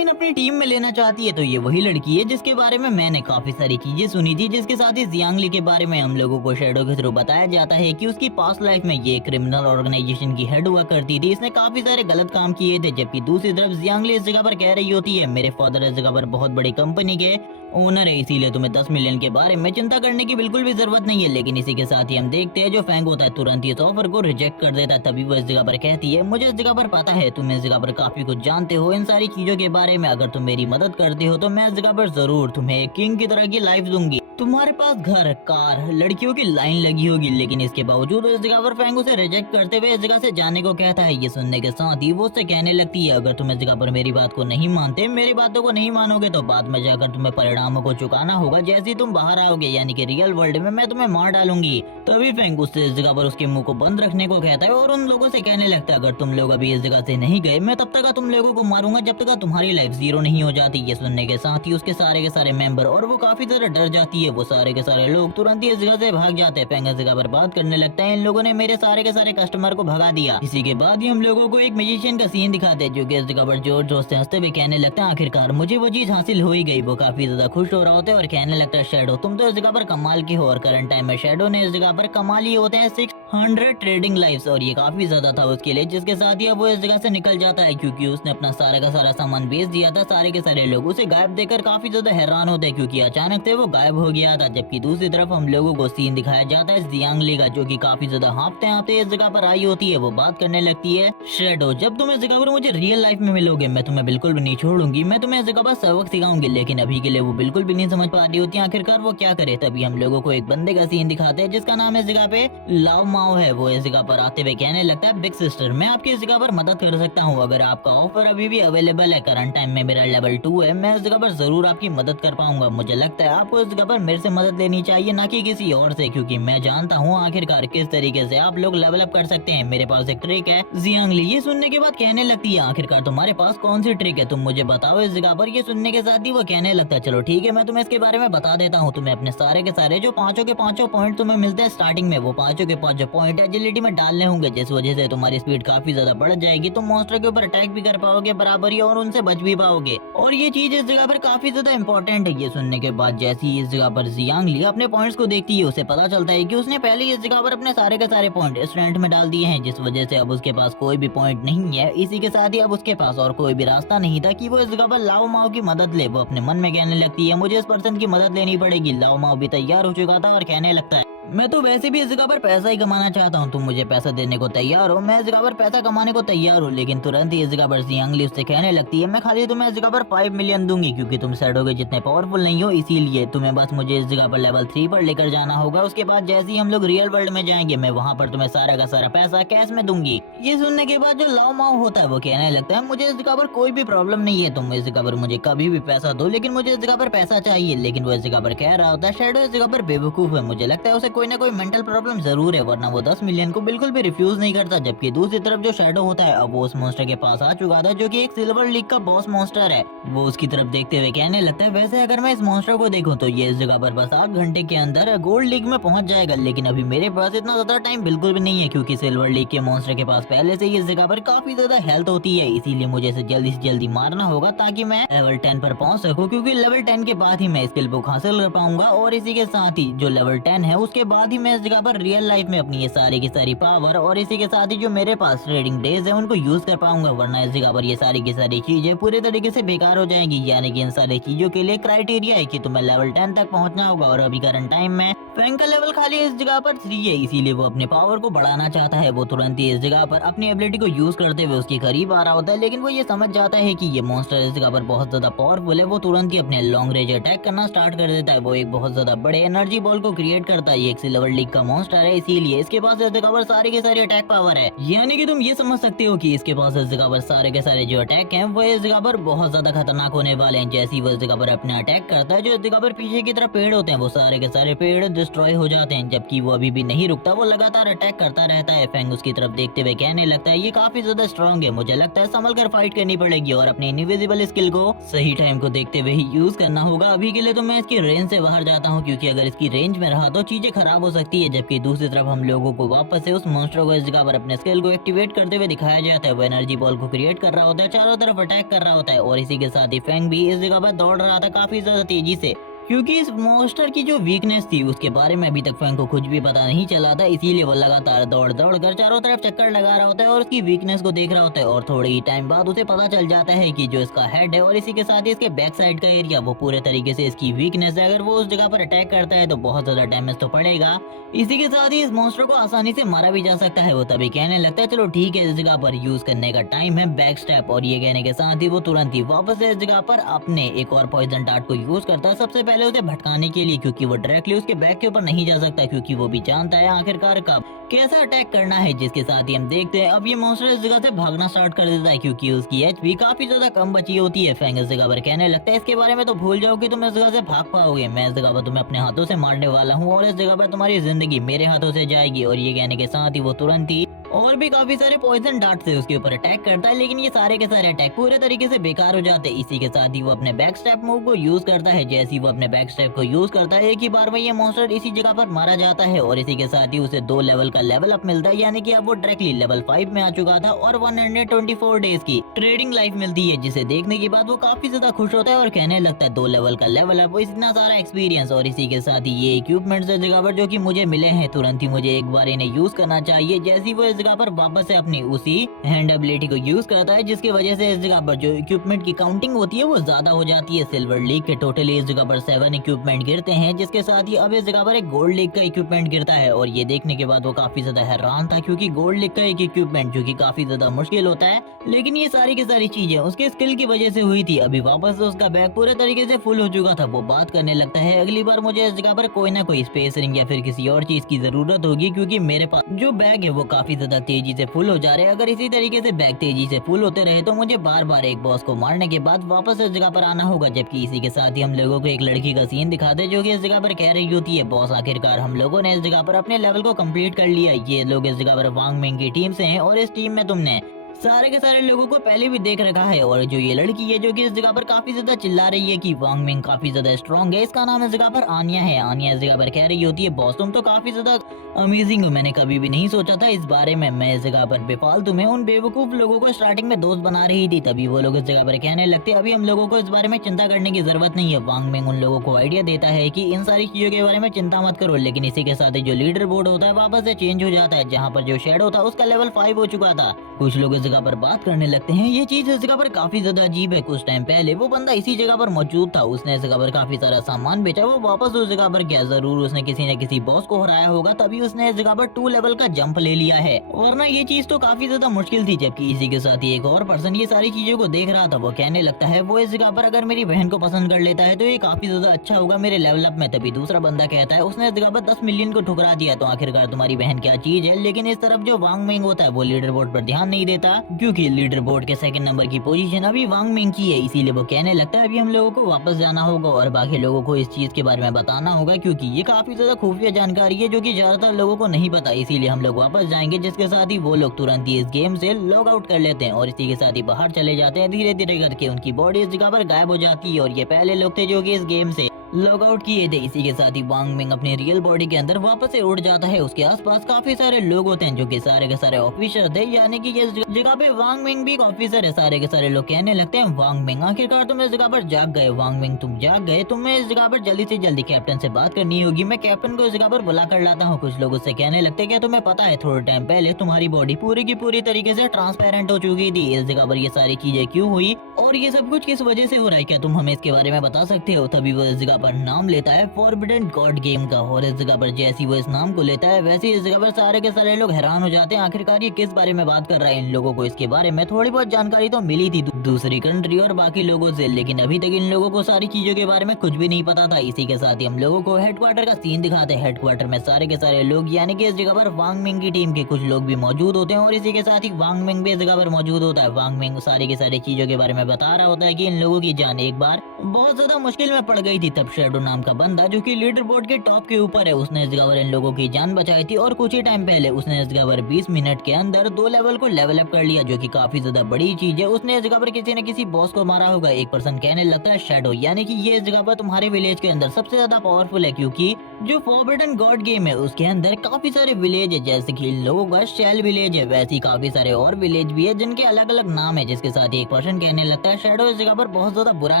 अपनी टीम में लेना चाहती है। तो ये वही लड़की है जिसके बारे में मैंने काफी सारी चीजें सुनी थी। जिसके साथ ही जियांगली के बारे में हम लोगों को शैडो के थ्रू बताया जाता है कि उसकी पास्ट लाइफ में ये क्रिमिनल ऑर्गेनाइजेशन की हेड हुआ करती थी, इसने काफी सारे गलत काम किए थे। जबकि दूसरी तरफ जियांगली इस जगह पर कह रही होती है मेरे फादर इस जगह पर बहुत बड़ी कंपनी के ओनर है, इसीलिए तुम्हें 10 मिलियन के बारे में चिंता करने की बिल्कुल भी जरूरत नहीं है। लेकिन इसी के साथ ही हम देखते हैं जो फैंग होता है तुरंत ही इस ऑफर को रिजेक्ट कर देता है। तभी वो इस जगह पर कहती है मुझे इस जगह पर पता है तुम इस जगह पर काफी कुछ जानते हो इन सारी चीजों के बारे में, अगर तुम मेरी मदद करते हो तो मैं इस जगह पर जरूर तुम्हें एक किंग की तरह की लाइफ दूंगी, तुम्हारे पास घर कार लड़कियों की लाइन लगी होगी। लेकिन इसके बावजूद इस जगह पर फैंग उसे रिजेक्ट करते हुए इस जगह से जाने को कहता है। ये सुनने के साथ ही वो उससे कहने लगती है अगर तुम इस जगह पर मेरी बात को नहीं मानते, मेरी बातों को नहीं मानोगे तो बाद में जाकर तुम्हें परिणामों को चुकाना होगा, जैसे ही तुम बाहर आओगे यानी कि रियल वर्ल्ड में मैं तुम्हें मार डालूंगी। तभी फैंग उससे इस जगह पर उसके मुंह को बंद रखने को कहता है और उन लोगों से कहने लगता है अगर तुम लोग अभी इस जगह से नहीं गए मैं तब तक तुम लोगों को मारूंगा जब तक तुम्हारी लाइफ 0 नहीं हो जाती। ये सुनने के साथ ही उसके सारे मेंबर और वो काफी ज्यादा डर जाती है, वो सारे के सारे लोग तुरंत ही इस जगह से भाग जाते हैं। फैंग इस जगह पर बात करने लगता है इन लोगों ने मेरे सारे के सारे कस्टमर को भगा दिया। इसी के बाद ही हम लोगों को एक मैजिशियन का सीन दिखाते हैं जो कि इस जगह पर जोर जोर से हंसते हुए कहने लगता है आखिरकार मुझे वो चीज हासिल हो ही गई। वो काफी ज्यादा खुश हो रहा होता है और कहने लगता है शैडो तुम तो इस जगह पर कमाल की हो, और करंट टाइम में शैडो ने इस जगह पर कमाल ही होते हैं 6 100 ट्रेडिंग लाइफ्स, और ये काफी ज्यादा था उसके लिए, जिसके साथ ही अब वो इस जगह से निकल जाता है क्योंकि उसने अपना सारा का सारा सामान बेच दिया था। सारे के सारे लोग उसे गायब देखकर काफी ज्यादा हैरान होते हैं क्योंकि अचानक से वो गायब हो गया था। जबकि दूसरी तरफ हम लोगों को सीन दिखाया जाता है जियांग ली का, जो कि काफी ज्यादा हाँफते हाँफते इस जगह पर आई होती है। वो बात करने लगती है, शेडो जब तुम इस जगह पर मुझे रियल लाइफ में मिलोगे मैं तुम्हें बिल्कुल भी नहीं छोड़ूंगी, मैं तुम्हें इस जगह पर सबक सिखाऊंगी। लेकिन अभी के लिए वो बिल्कुल भी नहीं समझ पा रही होती आखिरकार वो क्या करे। तभी हम लोगों को एक बंदे का सीन दिखाते हैं जिसका नाम इस जगह पे लाव माओ है। वो इस जगह पर आते हुए कहने लगता है, बिग सिस्टर मैं आपकी इस जगह पर मदद कर सकता हूँ, अगर आपका ऑफर अभी भी अवेलेबल है, करंट टाइम में मेरा लेवल 2 है, मैं इस जगह पर जरूर आपकी मदद कर पाऊंगा। मुझे लगता है आपको इस जगह पर मेरे से मदद लेनी चाहिए, ना कि किसी और से, क्योंकि मैं जानता हूँ आखिरकार किस तरीके से आप लोग लेवल अप कर सकते हैं। मेरे पास एक ट्रिक है। जियांग ली ये सुनने के बाद कहने लगती है, आखिरकार तुम्हारे पास कौन सी ट्रिक है, तुम मुझे बताओ इस जगह पर। ये सुनने के साथ ही वो कहने लगता है, चलो ठीक है मैं तुम्हें इसके बारे में बता देता हूँ। तुम्हें अपने सारे के सारे जो पांचों के पांचों पॉइंट तुम्हें मिलते हैं स्टार्टिंग में, वो पांचों के पांचों पॉइंट एजिलिटी में डालने होंगे, जिस वजह से तुम्हारी स्पीड काफी ज्यादा बढ़ जाएगी। तुम मॉन्स्टर के ऊपर अटैक भी कर पाओगे बराबर ही, और उनसे बच भी पाओगे। और ये चीज इस जगह पर काफी ज्यादा इंपॉर्टेंट है। ये सुनने के बाद जैसे ही इस जगह पर जियांग ली अपने पॉइंट्स को देखती है, उसे पता चलता है कि उसने पहले ही इस जगह पर अपने सारे के सारे पॉइंट स्ट्रेंथ में डाल दिए हैं, जिस वजह से अब उसके पास कोई भी पॉइंट नहीं है। इसी के साथ ही अब उसके पास और कोई भी रास्ता नहीं था कि वो इस जगह पर लाओ माओ की मदद ले। वो अपने मन में कहने लगती है, मुझे इस पर्सन की मदद लेनी पड़ेगी। लाओ माओ भी तैयार हो चुका था और कहने लगता है, मैं तो वैसे भी इस जगह पर पैसा ही कमाना चाहता हूँ, तुम मुझे पैसा देने को तैयार हो, मैं इस जगह पर पैसा कमाने को तैयार हूँ। लेकिन तुरंत ही इस जगह पर जियांग ली उससे कहने लगती है, मैं खाली तुम्हें इस जगह पर 5 मिलियन दूंगी, क्योंकि तुम शैडो के जितने पावरफुल नहीं हो, इसीलिए तुम्हें बस मुझे इस जगह पर लेवल 3 पर लेकर जाना होगा। उसके बाद जैसे ही हम लोग रियल वर्ल्ड में जाएंगे, मैं वहाँ पर तुम्हें सारा का सारा पैसा कैश में दूंगी। ये सुनने के बाद जो लाओ माओ होता है वो कहने लगता है, मुझे इस जगह पर कोई भी प्रॉब्लम नहीं है, तुम इस जगह पर मुझे कभी भी पैसा दो, लेकिन मुझे इस जगह पर पैसा चाहिए। लेकिन वो इस जगह पर कह रहा होता है, शैडो इस जगह पर बेवकूफ है, मुझे लगता है उसे कोई ना कोई मेंटल प्रॉब्लम जरूर है, वरना वो 10 मिलियन को बिल्कुल भी रिफ्यूज नहीं करता। जबकि दूसरी तरफ जो शैडो होता है अब वो उस मॉन्स्टर के पास आ चुका था, जो कि एक सिल्वर लीग का बॉस मॉन्स्टर है। वो उसकी तरफ देखते हुए कहने लगता है, वैसे अगर मैं इस मॉन्स्टर को देखूं तो ये इस जगह पर बस 8 घंटे के अंदर गोल्ड लीग में पहुंच जाएगा, लेकिन अभी मेरे पास इतना ज्यादा टाइम बिल्कुल भी नहीं है, क्योंकि सिल्वर लीग के मॉन्स्टर के पास पहले से ही इस जगह पर काफी ज्यादा हेल्थ होती है। इसीलिए मुझे इसे जल्दी से जल्दी मारना होगा ताकि मैं लेवल 10 पर पहुंच सकूं, क्योंकि लेवल 10 के बाद ही मैं स्किल बुक हासिल कर पाऊंगा। और इसी के साथ ही जो लेवल 10 है उसके बाद ही मैं इस जगह पर रियल लाइफ में अपनी ये सारी की सारी पावर और इसी के साथ ही जो मेरे पास ट्रेडिंग डेज है उनको यूज कर पाऊंगा, वरना इस जगह पर ये सारी की सारी चीजें पूरी तरीके से बेकार हो जाएंगी। यानी कि इन सारी चीजों के लिए क्राइटेरिया है कि तुम्हें लेवल 10 तक पहुंचना होगा, और अभी करंट टाइम में फैंग का लेवल खाली इस जगह पर 3 है, इसीलिए वो अपने पावर को बढ़ाना चाहता है। वो तुरंत ही इस जगह पर अपनी एबिलिटी को यूज करते हुए उसके करीब आ रहा होता है, लेकिन वो ये समझ जाता है कि ये मॉन्स्टर इस जगह पर बहुत ज्यादा पावरफुल है। वो तुरंत ही अपने लॉन्ग रेंज अटैक करना स्टार्ट कर देता है। वो एक बहुत ज्यादा बड़े एनर्जी बॉल को क्रिएट करता है। ये एक सिल्वर लीग का मॉन्स्टर है, इसीलिए इसके पास इस जगह पर सारे के सारे अटैक पावर है। यानी कि तुम ये समझ सकते हो कि इसके पास इस जगह पर सारे के सारे जो अटैक हैं वो इस जगह पर बहुत ज्यादा खतरनाक होने वाले हैं। जैसे ही वो इस जगह पर अपने अटैक करता है, जो इस जगह पर पीछे की तरफ पेड़ होते हैं वो सारे के सारे पेड़ डिस्ट्रॉय हो जाते हैं। जबकि वो अभी भी नहीं रुकता, वो लगातार अटैक करता रहता है। फैंग उसकी तरफ देखते हुए कहने लगता है, ये काफी ज्यादा स्ट्रॉन्ग है, मुझे लगता है संभल कर फाइट करनी पड़ेगी और अपने इनविजिबल स्किल को सही टाइम को देखते हुए ही यूज करना होगा। अभी के लिए तो मैं इसकी रेंज से बाहर जाता हूँ, क्योंकि अगर इसकी रेंज में रहा तो चीजें खराब हो सकती है। जबकि दूसरी तरफ हम लोगों को वापस से उस मॉन्स्टर को इस जगह पर अपने स्किल को एक्टिवेट करते हुए दिखाया जाता है। वो एनर्जी बॉल को क्रिएट कर रहा होता है, चारों तरफ अटैक कर रहा होता है, और इसी के साथ ही फैंग भी इस जगह पर दौड़ रहा था काफी ज्यादा तेजी से, क्योंकि इस मॉन्स्टर की जो वीकनेस थी उसके बारे में अभी तक फैंग को कुछ भी पता नहीं चला था। इसीलिए वो लगातार दौड़ दौड़ कर चारों तरफ चक्कर लगा रहा होता है और उसकी वीकनेस को देख रहा होता है। और थोड़े ही टाइम बाद उसे पता चल जाता है कि जो इसका हेड है और इसी के साथ ही इसके बैक साइड का एरिया वो पूरे तरीके से इसकी वीकनेस है। अगर वो उस जगह पर अटैक करता है तो बहुत ज्यादा डैमेज तो पड़ेगा। इसी के साथ ही इस मॉन्स्टर को आसानी से मारा भी जा सकता है। वो तभी कहने लगता है, चलो ठीक है, इस जगह पर यूज करने का टाइम है बैक स्टेप। और ये कहने के साथ ही वो तुरंत ही वापस इस जगह पर अपने एक और पॉइजन डार्ट को यूज करता है, सबसे पहले उसे भटकाने के लिए, क्योंकि वो डायरेक्टली उसके बैक के ऊपर नहीं जा सकता, क्योंकि वो भी जानता है आखिरकार कब कैसा अटैक करना है। जिसके साथ ही हम देखते हैं अब ये मॉन्स्टर इस जगह से भागना स्टार्ट कर देता है, क्योंकि उसकी एचपी काफी ज्यादा कम बची होती है। फैंग इस जगह पर कहने लगता है, इसके बारे में तो भूल जाओ कि तुम इस जगह से भाग पाओगे, मैं इस जगह पर तुम्हें अपने हाथों से मारने वाला हूँ और इस जगह पर तुम्हारी जिंदगी मेरे हाथों से जाएगी। और ये कहने के साथ ही वो तुरंत ही और भी काफी सारे पॉइजन डार्ट से उसके ऊपर अटैक करता है, लेकिन ये सारे के सारे अटैक पूरे तरीके से बेकार हो जाते हैं। इसी के साथ ही वो अपने बैक स्टेप मूव को यूज करता है। जैसे ही वो अपने बैक स्टेप को यूज करता है, एक ही बार में ये मॉन्स्टर इसी जगह पर मारा जाता है और इसी के साथ ही उसे 2 लेवल का लेवल अप मिलता है, यानी कि अब वो डायरेक्टली लेवल 5 में आ चुका था और 124 डेज की ट्रेडिंग लाइफ मिलती है, जिसे देखने के बाद वो काफी ज्यादा खुश होता है और कहने लगता है 2 लेवल का लेवल अप, इतना सारा एक्सपीरियंस और इसी के साथ ही ये इक्विपमेंट्स है जगह पर जो कि मुझे मिले हैं, तुरंत ही मुझे एक बार इन्हें यूज करना चाहिए। जैसे ही वो इस जगह पर वापस से अपनी उसी हैंड एबिलिटी को यूज करता है, जिसकी वजह से इस जगह पर जो इक्विपमेंट की काउंटिंग होती है वो ज्यादा हो जाती है। सिल्वर लीग के टोटली इस जगह पर 7 इक्विपमेंट गिरते हैं, जिसके साथ ही अब इस जगह पर एक गोल्ड लीग का इक्विपमेंट गिरता है और ये देखने के बाद वो काफी ज्यादा हैरान था, क्योंकि गोल्ड लीग का एक इक्विपमेंट जो कि काफी ज्यादा मुश्किल होता है, लेकिन ये सारी की सारी चीजें उसके स्किल की वजह से हुई थी। अभी वापस से उसका बैग पूरे तरीके से फुल हो चुका था। वो बात करने लगता है, अगली बार मुझे इस जगह पर कोई ना कोई स्पेस रिंग या फिर किसी और चीज की जरूरत होगी, क्योंकि मेरे पास जो बैग है वो काफी ज्यादा तेजी से फुल हो जा रहे हैं। अगर इसी तरीके से बैग तेजी से फुल होते रहे तो मुझे बार बार एक बॉस को मारने के बाद वापस इस जगह पर आना होगा। जबकि इसी के साथ ही हम लोगों को एक लड़की का सीन दिखाते हैं जो कि इस जगह पर कह रही होती है, बॉस आखिरकार हम लोगों ने इस जगह पर अपने लेवल को कंप्लीट कर लिया। ये लोग इस जगह पर वांग मिंग की टीम से हैं और इस टीम में तुमने सारे के सारे लोगों को पहले भी देख रखा है। और जो ये लड़की है जो कि इस जगह पर काफी ज्यादा चिल्ला रही है कि वांग मिंग काफी ज्यादा स्ट्रॉन्ग है, इसका नाम इस जगह पर आनिया है। आनिया इस जगह पर कह रही होती है, बॉस तुम तो काफी ज्यादा अमेजिंग हो, मैंने कभी भी नहीं सोचा था इस बारे में। मैं इस जगह पर बेफालतू में उन बेवकूफ लोगों को स्टार्टिंग में दोस्त बना रही थी, तभी वो लोग इस जगह पर कहने लगते अभी हम लोगों को इस बारे में चिंता करने की जरूरत नहीं है। वांग मिंग उन लोगों को आइडिया देता है कि इन सारी चीजों के बारे में चिंता मत करो, लेकिन इसी के साथ ही जो लीडर बोर्ड होता है वापस से चेंज हो जाता है, जहाँ पर जो शेडो था उसका लेवल 5 हो चुका था। कुछ लोग इस जगह पर बात करने लगते हैं, ये चीज इस जगह पर काफी ज्यादा अजीब है। कुछ टाइम पहले वो बंदा इसी जगह पर मौजूद था, उसने इस जगह पर काफी सारा सामान बेचा, वो वापस उस जगह पर गया, जरूर उसने किसी न किसी बॉस को हराया होगा, तभी उसने इस जगह पर 2 लेवल का जंप ले लिया है, वरना ये चीज तो काफी ज्यादा मुश्किल थी। जबकि इसी के साथ ही एक और पर्सन ये सारी चीजों को देख रहा था, वो कहने लगता है वो इस जगह पर अगर मेरी बहन को पसंद कर लेता है तो ये काफी ज्यादा अच्छा होगा मेरे लेवल अप में। तभी दूसरा बंदा कहता है उसने इस जगह पर 10 मिलियन को ठुकरा दिया, तो आखिरकार तुम्हारी बहन क्या चीज है। लेकिन इस तरफ जो वांग मिंग होता है वो लीडर बोर्ड पर ध्यान नहीं देता, क्योंकि लीडर बोर्ड के 2nd नंबर की पोजीशन अभी वांग मिंग की है, इसीलिए वो कहने लगता है अभी हम लोगों को वापस जाना होगा और बाकी लोगों को इस चीज के बारे में बताना होगा, क्योंकि ये काफी ज्यादा खुफिया जानकारी है जो कि ज्यादातर लोगों को नहीं पता, इसीलिए हम लोग वापस जाएंगे। जिसके साथ ही वो लोग तुरंत ही इस गेम से लॉग आउट कर लेते हैं और इसी के साथ ही बाहर चले जाते हैं। धीरे धीरे करके उनकी बॉडी इस जगह पर गायब हो जाती है और ये पहले लोग थे जो कि इस गेम से लॉग आउट किए थे। इसी के साथ ही वांग मिंग अपनी रियल बॉडी के अंदर वापस से उड़ जाता है। उसके आसपास काफी सारे लोग होते हैं जो कि सारे के सारे ऑफिसर थे, यानी कि इस जगह पे वांग मिंग भी एक ऑफिसर है। सारे के सारे लोग कहने लगते हैं वांग मिंग आखिरकार तुम इस जगह पर जाग गए, वांग मिंग तुम जाग गए, तुम्हें इस जगह पर जल्दी से जल्दी कैप्टन से बात करनी होगी, मैं कैप्टन को इस जगह पर बुला कर लाता हूँ। कुछ लोग उससे कहने लगते हैं क्या तुम्हें पता है थोड़े टाइम पहले तुम्हारी बॉडी पूरी की पूरी तरीके से ट्रांसपेरेंट हो चुकी थी, इस जगह पर ये सारी चीजें क्यों हुई और ये सब कुछ किस वजह से हो रहा है, क्या तुम हमें इसके बारे में बता सकते हो। तभी वो इस जगह पर नाम लेता है फॉरबिडन गॉड गेम का और इस जगह पर जैसे वो इस नाम को लेता है वैसे इस जगह पर सारे के सारे लोग हैरान हो जाते हैं, आखिरकार ये किस बारे में बात कर रहा है। इन लोगों को इसके बारे में थोड़ी बहुत जानकारी तो मिली थी दूसरी कंट्री और बाकी लोगों से, लेकिन अभी तक इन लोगों को सारी चीजों के बारे में कुछ भी नहीं पता था। इसी के साथ ही हम लोगों को हेडक्वार्टर का सीन दिखाते हैं। हेडक्वार्टर में सारे के सारे लोग यानी कि इस जगह पर वांग मिंग की टीम के कुछ लोग भी मौजूद होते हैं और इसी के साथ ही वांग मिंग भी इस जगह पर मौजूद होता है। वांग मिंग सारी की सारी चीजों के बारे में बता रहा होता है कि इन लोगों की जान एक बार बहुत ज्यादा मुश्किल में पड़ गई थी, तब शेडो नाम का बंदा जो कि लीडर बोर्ड के टॉप के ऊपर है उसने इस जगह पर इन लोगों की जान बचाई थी और कुछ ही टाइम पहले उसने इस जगह पर 20 मिनट के अंदर 2 लेवल को लेवल अप कर लिया, जो कि काफी ज्यादा बड़ी चीज है। उसने इस जगह पर किसी न किसी बॉस को मारा होगा। एक पर्सन कहने लगता है शेडो, यानी कि ये इस जगह पर तुम्हारे विलेज के अंदर सबसे ज्यादा पावरफुल है, क्योंकि जो फॉरबिडन गॉड गेम है उसके अंदर काफी सारे विलेज है, जैसे कि इन लोगों का शेल विलेज है, वैसे ही काफी सारे और विलेज भी है जिनके अलग अलग नाम है। जिसके साथ ही एक पर्सन कहने लगता है शेडो इस जगह पर बहुत ज्यादा बुरा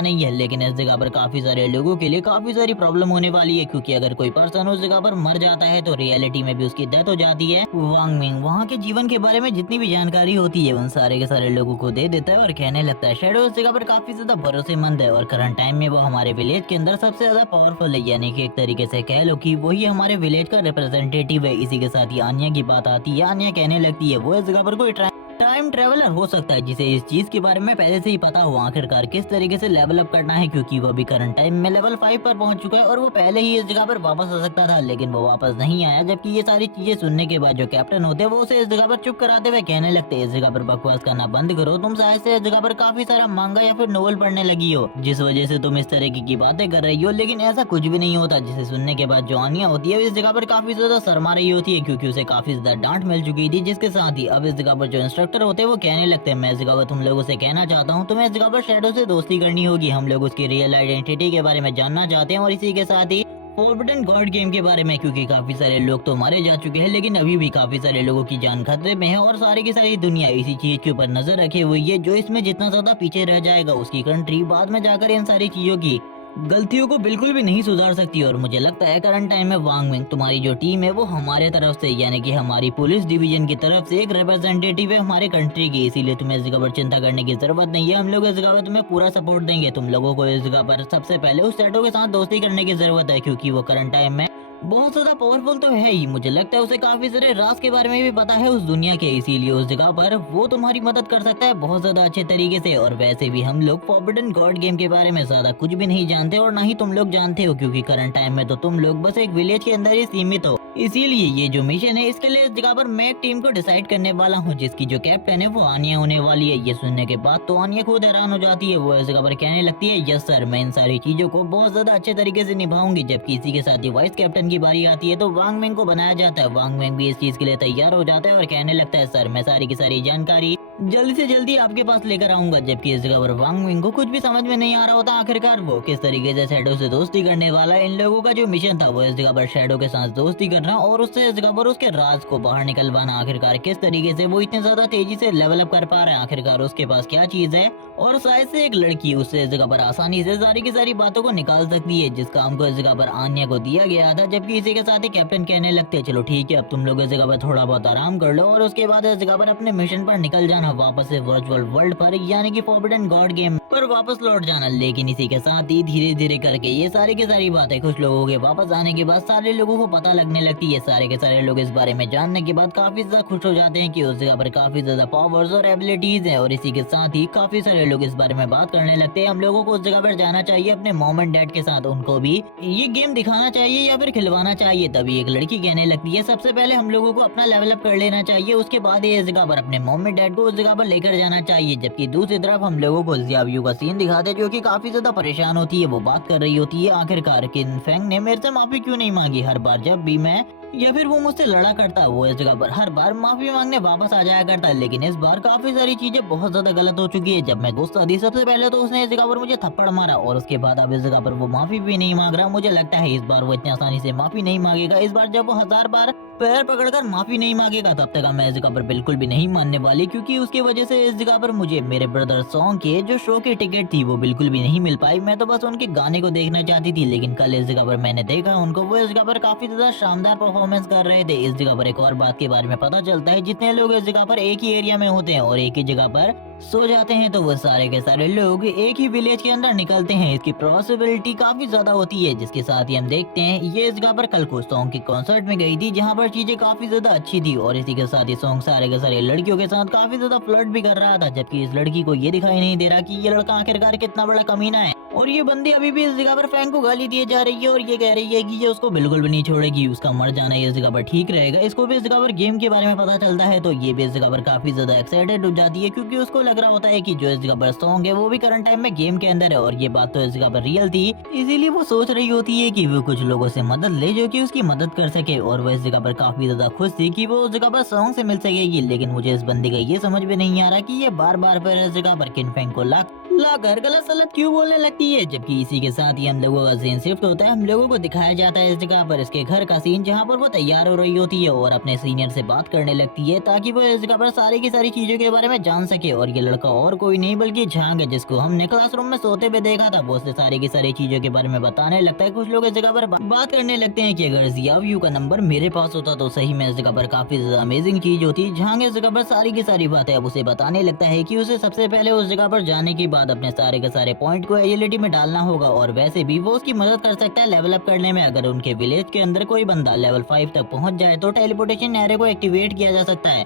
नहीं है, लेकिन इस जगह पर काफी सारे लोगों के लिए काफी सारी प्रॉब्लम होने वाली है, क्योंकि अगर कोई पर्सन उस जगह पर मर जाता है तो रियलिटी में भी उसकी डेथ हो जाती है। वांग मिंग वहाँ के जीवन के बारे में जितनी भी जानकारी होती है उन सारे के सारे लोगों को दे देता है और कहने लगता है शेडो इस जगह पर काफी ज्यादा भरोसेमंद है और करंट टाइम में वो हमारे विलेज के अंदर सबसे ज्यादा पावरफुल है, यानी कि एक तरीके से कह लो कि वही हमारे विलेज का रिप्रेजेंटेटिव है। इसी के साथ ही आन्या की बात आती है। आन्या कहने लगती है वो इस जगह पर कोई ट्राई टाइम ट्रेवलर हो सकता है जिसे इस चीज के बारे में पहले से ही पता हो आखिरकार किस तरीके से लेवल अप करना है, क्योंकि वो भी करंट टाइम में लेवल 5 पर पहुंच चुका है और वो पहले ही इस जगह पर वापस आ सकता था, लेकिन वो वापस नहीं आया। जबकि ये सारी चीजें सुनने के बाद जो कैप्टन होते हैं वो उसे इस जगह पर चुप कराते हुए कहने लगते हैं, इस जगह पर बकवास करना बंद करो, तुम शायद से इस जगह पर काफी सारा मांगा या फिर नोवेल पढ़ने लगी हो जिस वजह से तुम इस तरीके की बातें कर रही हो। लेकिन ऐसा कुछ भी नहीं होता, जिसे सुनने के बाद जो आनिया होती है इस जगह पर काफी ज्यादा शर्मा रही होती है, क्योंकि उसे काफी ज्यादा डांट मिल चुकी थी। जिसके साथ ही अब इस जगह पर जो इंस्ट्रक्टर होते हैं वो कहने लगते हैं, मैं इस जगह पर तुम लोगों से कहना चाहता हूँ, तुम्हें इस जगह पर शैडो से दोस्ती करनी होगी। हम लोग उसकी रियल आइडेंटिटी के बारे में जानना चाहते हैं और इसी के साथ ही फॉरबिडन गॉड गेम के बारे में, क्योंकि काफी सारे लोग तो मारे जा चुके हैं लेकिन अभी भी काफी सारे लोगों की जान खतरे में है और सारी की सारी दुनिया इसी चीज के ऊपर नजर रखे हुई है। जो इसमें जितना ज्यादा पीछे रह जाएगा उसकी कंट्री बाद में जाकर इन सारी चीजों की गलतियों को बिल्कुल भी नहीं सुधार सकती। और मुझे लगता है करंट टाइम में वांग मिंग तुम्हारी जो टीम है वो हमारे तरफ से यानी कि हमारी पुलिस डिवीजन की तरफ से एक रिप्रेजेंटेटिव है हमारे कंट्री की, इसीलिए तुम्हें इस जगह पर चिंता करने की जरूरत नहीं है। हम लोग इस जगह पर तुम्हें पूरा सपोर्ट देंगे। तुम लोगों को इस जगह पर सबसे पहले उस शैडो के साथ दोस्ती करने की जरूरत है, क्योंकि वो करंट टाइम में बहुत ज्यादा पावरफुल तो है ही। मुझे लगता है उसे काफी सारे राज के बारे में भी पता है उस दुनिया के, इसीलिए उस जगह पर वो तुम्हारी मदद कर सकता है बहुत ज्यादा अच्छे तरीके से। और वैसे भी हम लोग फॉरबिडन गॉड गेम के बारे में ज्यादा कुछ भी नहीं जानते और ना ही तुम लोग जानते हो, क्योंकि करंट टाइम में तो तुम लोग बस एक विलेज के अंदर ही सीमित हो। इसीलिए ये जो मिशन है इसके लिए इस जगह पर मैं एक टीम को डिसाइड करने वाला हूँ जिसकी जो कैप्टन है वो आनिया होने वाली है। ये सुनने के बाद तो आनिया खुद हैरान हो जाती है। वो इस जगह पर कहने लगती है, यस सर, मैं इन सारी चीजों को बहुत ज्यादा अच्छे तरीके से निभाऊंगी। जबकि इसी के साथ ही वाइस कैप्टन की बारी आती है तो वांग मिंग को बनाया जाता है। वांग मिंग भी इस चीज के लिए तैयार हो जाता है और कहने लगता है, सर मैं सारी की सारी जानकारी जल्दी से जल्दी आपके पास लेकर आऊंगा। जबकि इस जगह पर वांग मिंग को कुछ भी समझ में नहीं आ रहा होता आखिरकार वो किस तरीके से शैडो से दोस्ती करने वाला है। इन लोगों का जो मिशन था वो इस जगह पर शैडो के साथ दोस्ती करना और उससे इस जगह पर उसके राज को बाहर निकलवाना। आखिरकार किस तरीके से वो इतने ज्यादा तेजी से लेवल अप कर पा रहे हैं, आखिरकार उसके पास क्या चीज है और शायद से एक लड़की उससे इस जगह पर आसानी से सारी की सारी बातों को निकाल सकती है, जिस काम को इस जगह पर आन्या को दिया गया था। जबकि इसी के साथ ही कैप्टन कहने लगते हैं, चलो ठीक है, अब तुम लोग इस जगह पर थोड़ा बहुत आराम कर लो और उसके बाद इस जगह पर अपने मिशन पर निकल जाना वापस से वर्चुअल वर्ल्ड पर, यानी कि फॉरबिडन गॉड गेम पर वापस लौट जाना। लेकिन इसी के साथ ही धीरे धीरे करके ये सारी की सारी बातें कुछ लोगों के वापस आने के बाद सारे लोगों को पता लगने लगती है। सारे के सारे लोग इस बारे में जानने के बाद काफी ज्यादा खुश हो जाते हैं कि उस जगह पर काफी ज्यादा पावर्स और एबिलिटीज हैं। और इसी के साथ ही काफी सारे लोग इस बारे में बात करने लगते हैं, हम लोगों को उस जगह पर जाना चाहिए अपने मॉम एंड डैड के साथ, उनको भी ये गेम दिखाना चाहिए या फिर खिलवाना चाहिए। तभी एक लड़की कहने लगती है, सबसे पहले हम लोगों को अपना लेवल अप कर लेना चाहिए, उसके बाद ये जगह पर अपने मॉम एंड डैड को उस जगह पर लेकर जाना चाहिए। जबकि दूसरी तरफ हम लोगों को जियाव्यू का सीन दिखाते जो कि काफी ज्यादा परेशान होती है। वो बात कर रही होती है, आखिरकार किन फेंग ने मेरे से माफी क्यों नहीं मांगी? हर बार जब भी मैं या फिर वो मुझसे लड़ा करता वो इस जगह पर हर बार माफी मांगने वापस आ जाया करता, लेकिन इस बार काफी सारी चीजें बहुत ज्यादा गलत हो चुकी है। जब मैं गुस्सा थी सबसे पहले तो उसने इस जगह पर मुझे थप्पड़ मारा और उसके बाद अब इस जगह पर वो माफी भी नहीं मांग रहा। मुझे लगता है इस बार वो इतनी आसानी से माफी नहीं मांगेगा। इस बार जब वो 1000 बार पैर पकड़कर माफी नहीं मांगेगा तब तक मैं इस जगह पर बिल्कुल भी नहीं मानने वाली, क्योंकि उसकी वजह से इस जगह पर मुझे मेरे ब्रदर सॉन्ग के जो शो की टिकट थी वो बिल्कुल भी नहीं मिल पाई। मैं तो बस उनके गाने को देखना चाहती थी, लेकिन कल इस जगह पर मैंने देखा उनको, वो इस जगह पर काफी ज्यादा शानदार परफॉर्मेंस कर रहे थे। इस जगह पर एक और बात के बारे में पता चलता है, जितने लोग इस जगह पर एक ही एरिया में होते हैं और एक ही जगह पर सो जाते हैं तो वो सारे के सारे लोग एक ही विलेज के अंदर निकलते हैं। इसकी पॉसिबिलिटी काफी ज्यादा होती है। जिसके साथ ही हम देखते हैं ये इस जगह पर कल को सॉन्ग की कॉन्सर्ट में गई थी, जहाँ पर चीजें काफी ज्यादा अच्छी थी और इसी के साथ ही सॉन्ग सारे के सारे लड़कियों के साथ काफी ज्यादा फ्लर्ट भी कर रहा था। जबकि इस लड़की को ये दिखाई नहीं दे रहा कि ये लड़का आखिरकार कितना बड़ा कमीना है और ये बंदी अभी भी इस जगह पर फैंग को गाली दिए जा रही है और ये कह रही है कि ये उसको बिल्कुल भी नहीं छोड़ेगी, उसका मर जाना इस जगह पर ठीक रहेगा। इसको भी इस जगह पर गेम के बारे में पता चलता है तो ये भी इस जगह पर काफी ज्यादा एक्साइटेड हो जाती है, क्योंकि उसको लग रहा होता है कि जो इस जगह पर सॉन्ग है वो भी करंट टाइम में गेम के अंदर है और ये बात तो इस जगह पर रियल थी। इसीलिए वो सोच रही होती है कि वो कुछ लोगों से मदद ले जो कि उसकी मदद कर सके और वो इस जगह पर काफी ज्यादा खुश थी कि वो उस जगह पर सॉन्ग से मिल सकेगी। लेकिन मुझे इस बंदी का ये समझ में नहीं आ रहा कि ये बार बार फिर इस जगह पर किन फेंग को ला कर गलत सलत क्यों बोलने लगती है। जबकि इसी के साथ ही हम लोगों का सीन शिफ्ट होता है, हम लोगों को दिखाया जाता है इस जगह पर इसके घर का सीन, जहाँ पर वो तैयार हो रही होती है और अपने सीनियर से बात करने लगती है ताकि वो इस जगह पर सारी की सारी चीजों के बारे में जान सके। और ये लड़का और कोई नहीं बल्कि झांग है, जिसको हमने क्लासरूम में सोते हुए देखा था। वो उससे सारी की सारी चीजों के बारे में बताने लगता है। कुछ लोग इस जगह पर बात करने लगते हैं कि अगर जियाव्यू का नंबर मेरे पास होता तो सही में इस जगह पर काफी ज्यादा अमेजिंग चीज होती। झांग इस जगह पर सारी की सारी बातें अब उसे बताने लगता है कि उसे सबसे पहले उस जगह पर जाने के बाद अपने सारे के सारे पॉइंट को एजिलिटी में डालना होगा और वैसे भी वो उसकी मदद कर सकता है लेवल अप करने में। अगर उनके विलेज के अंदर कोई बंदा लेवल 5 तक पहुंच जाए तो टेलीपोर्टेशन एरे को एक्टिवेट किया जा सकता है।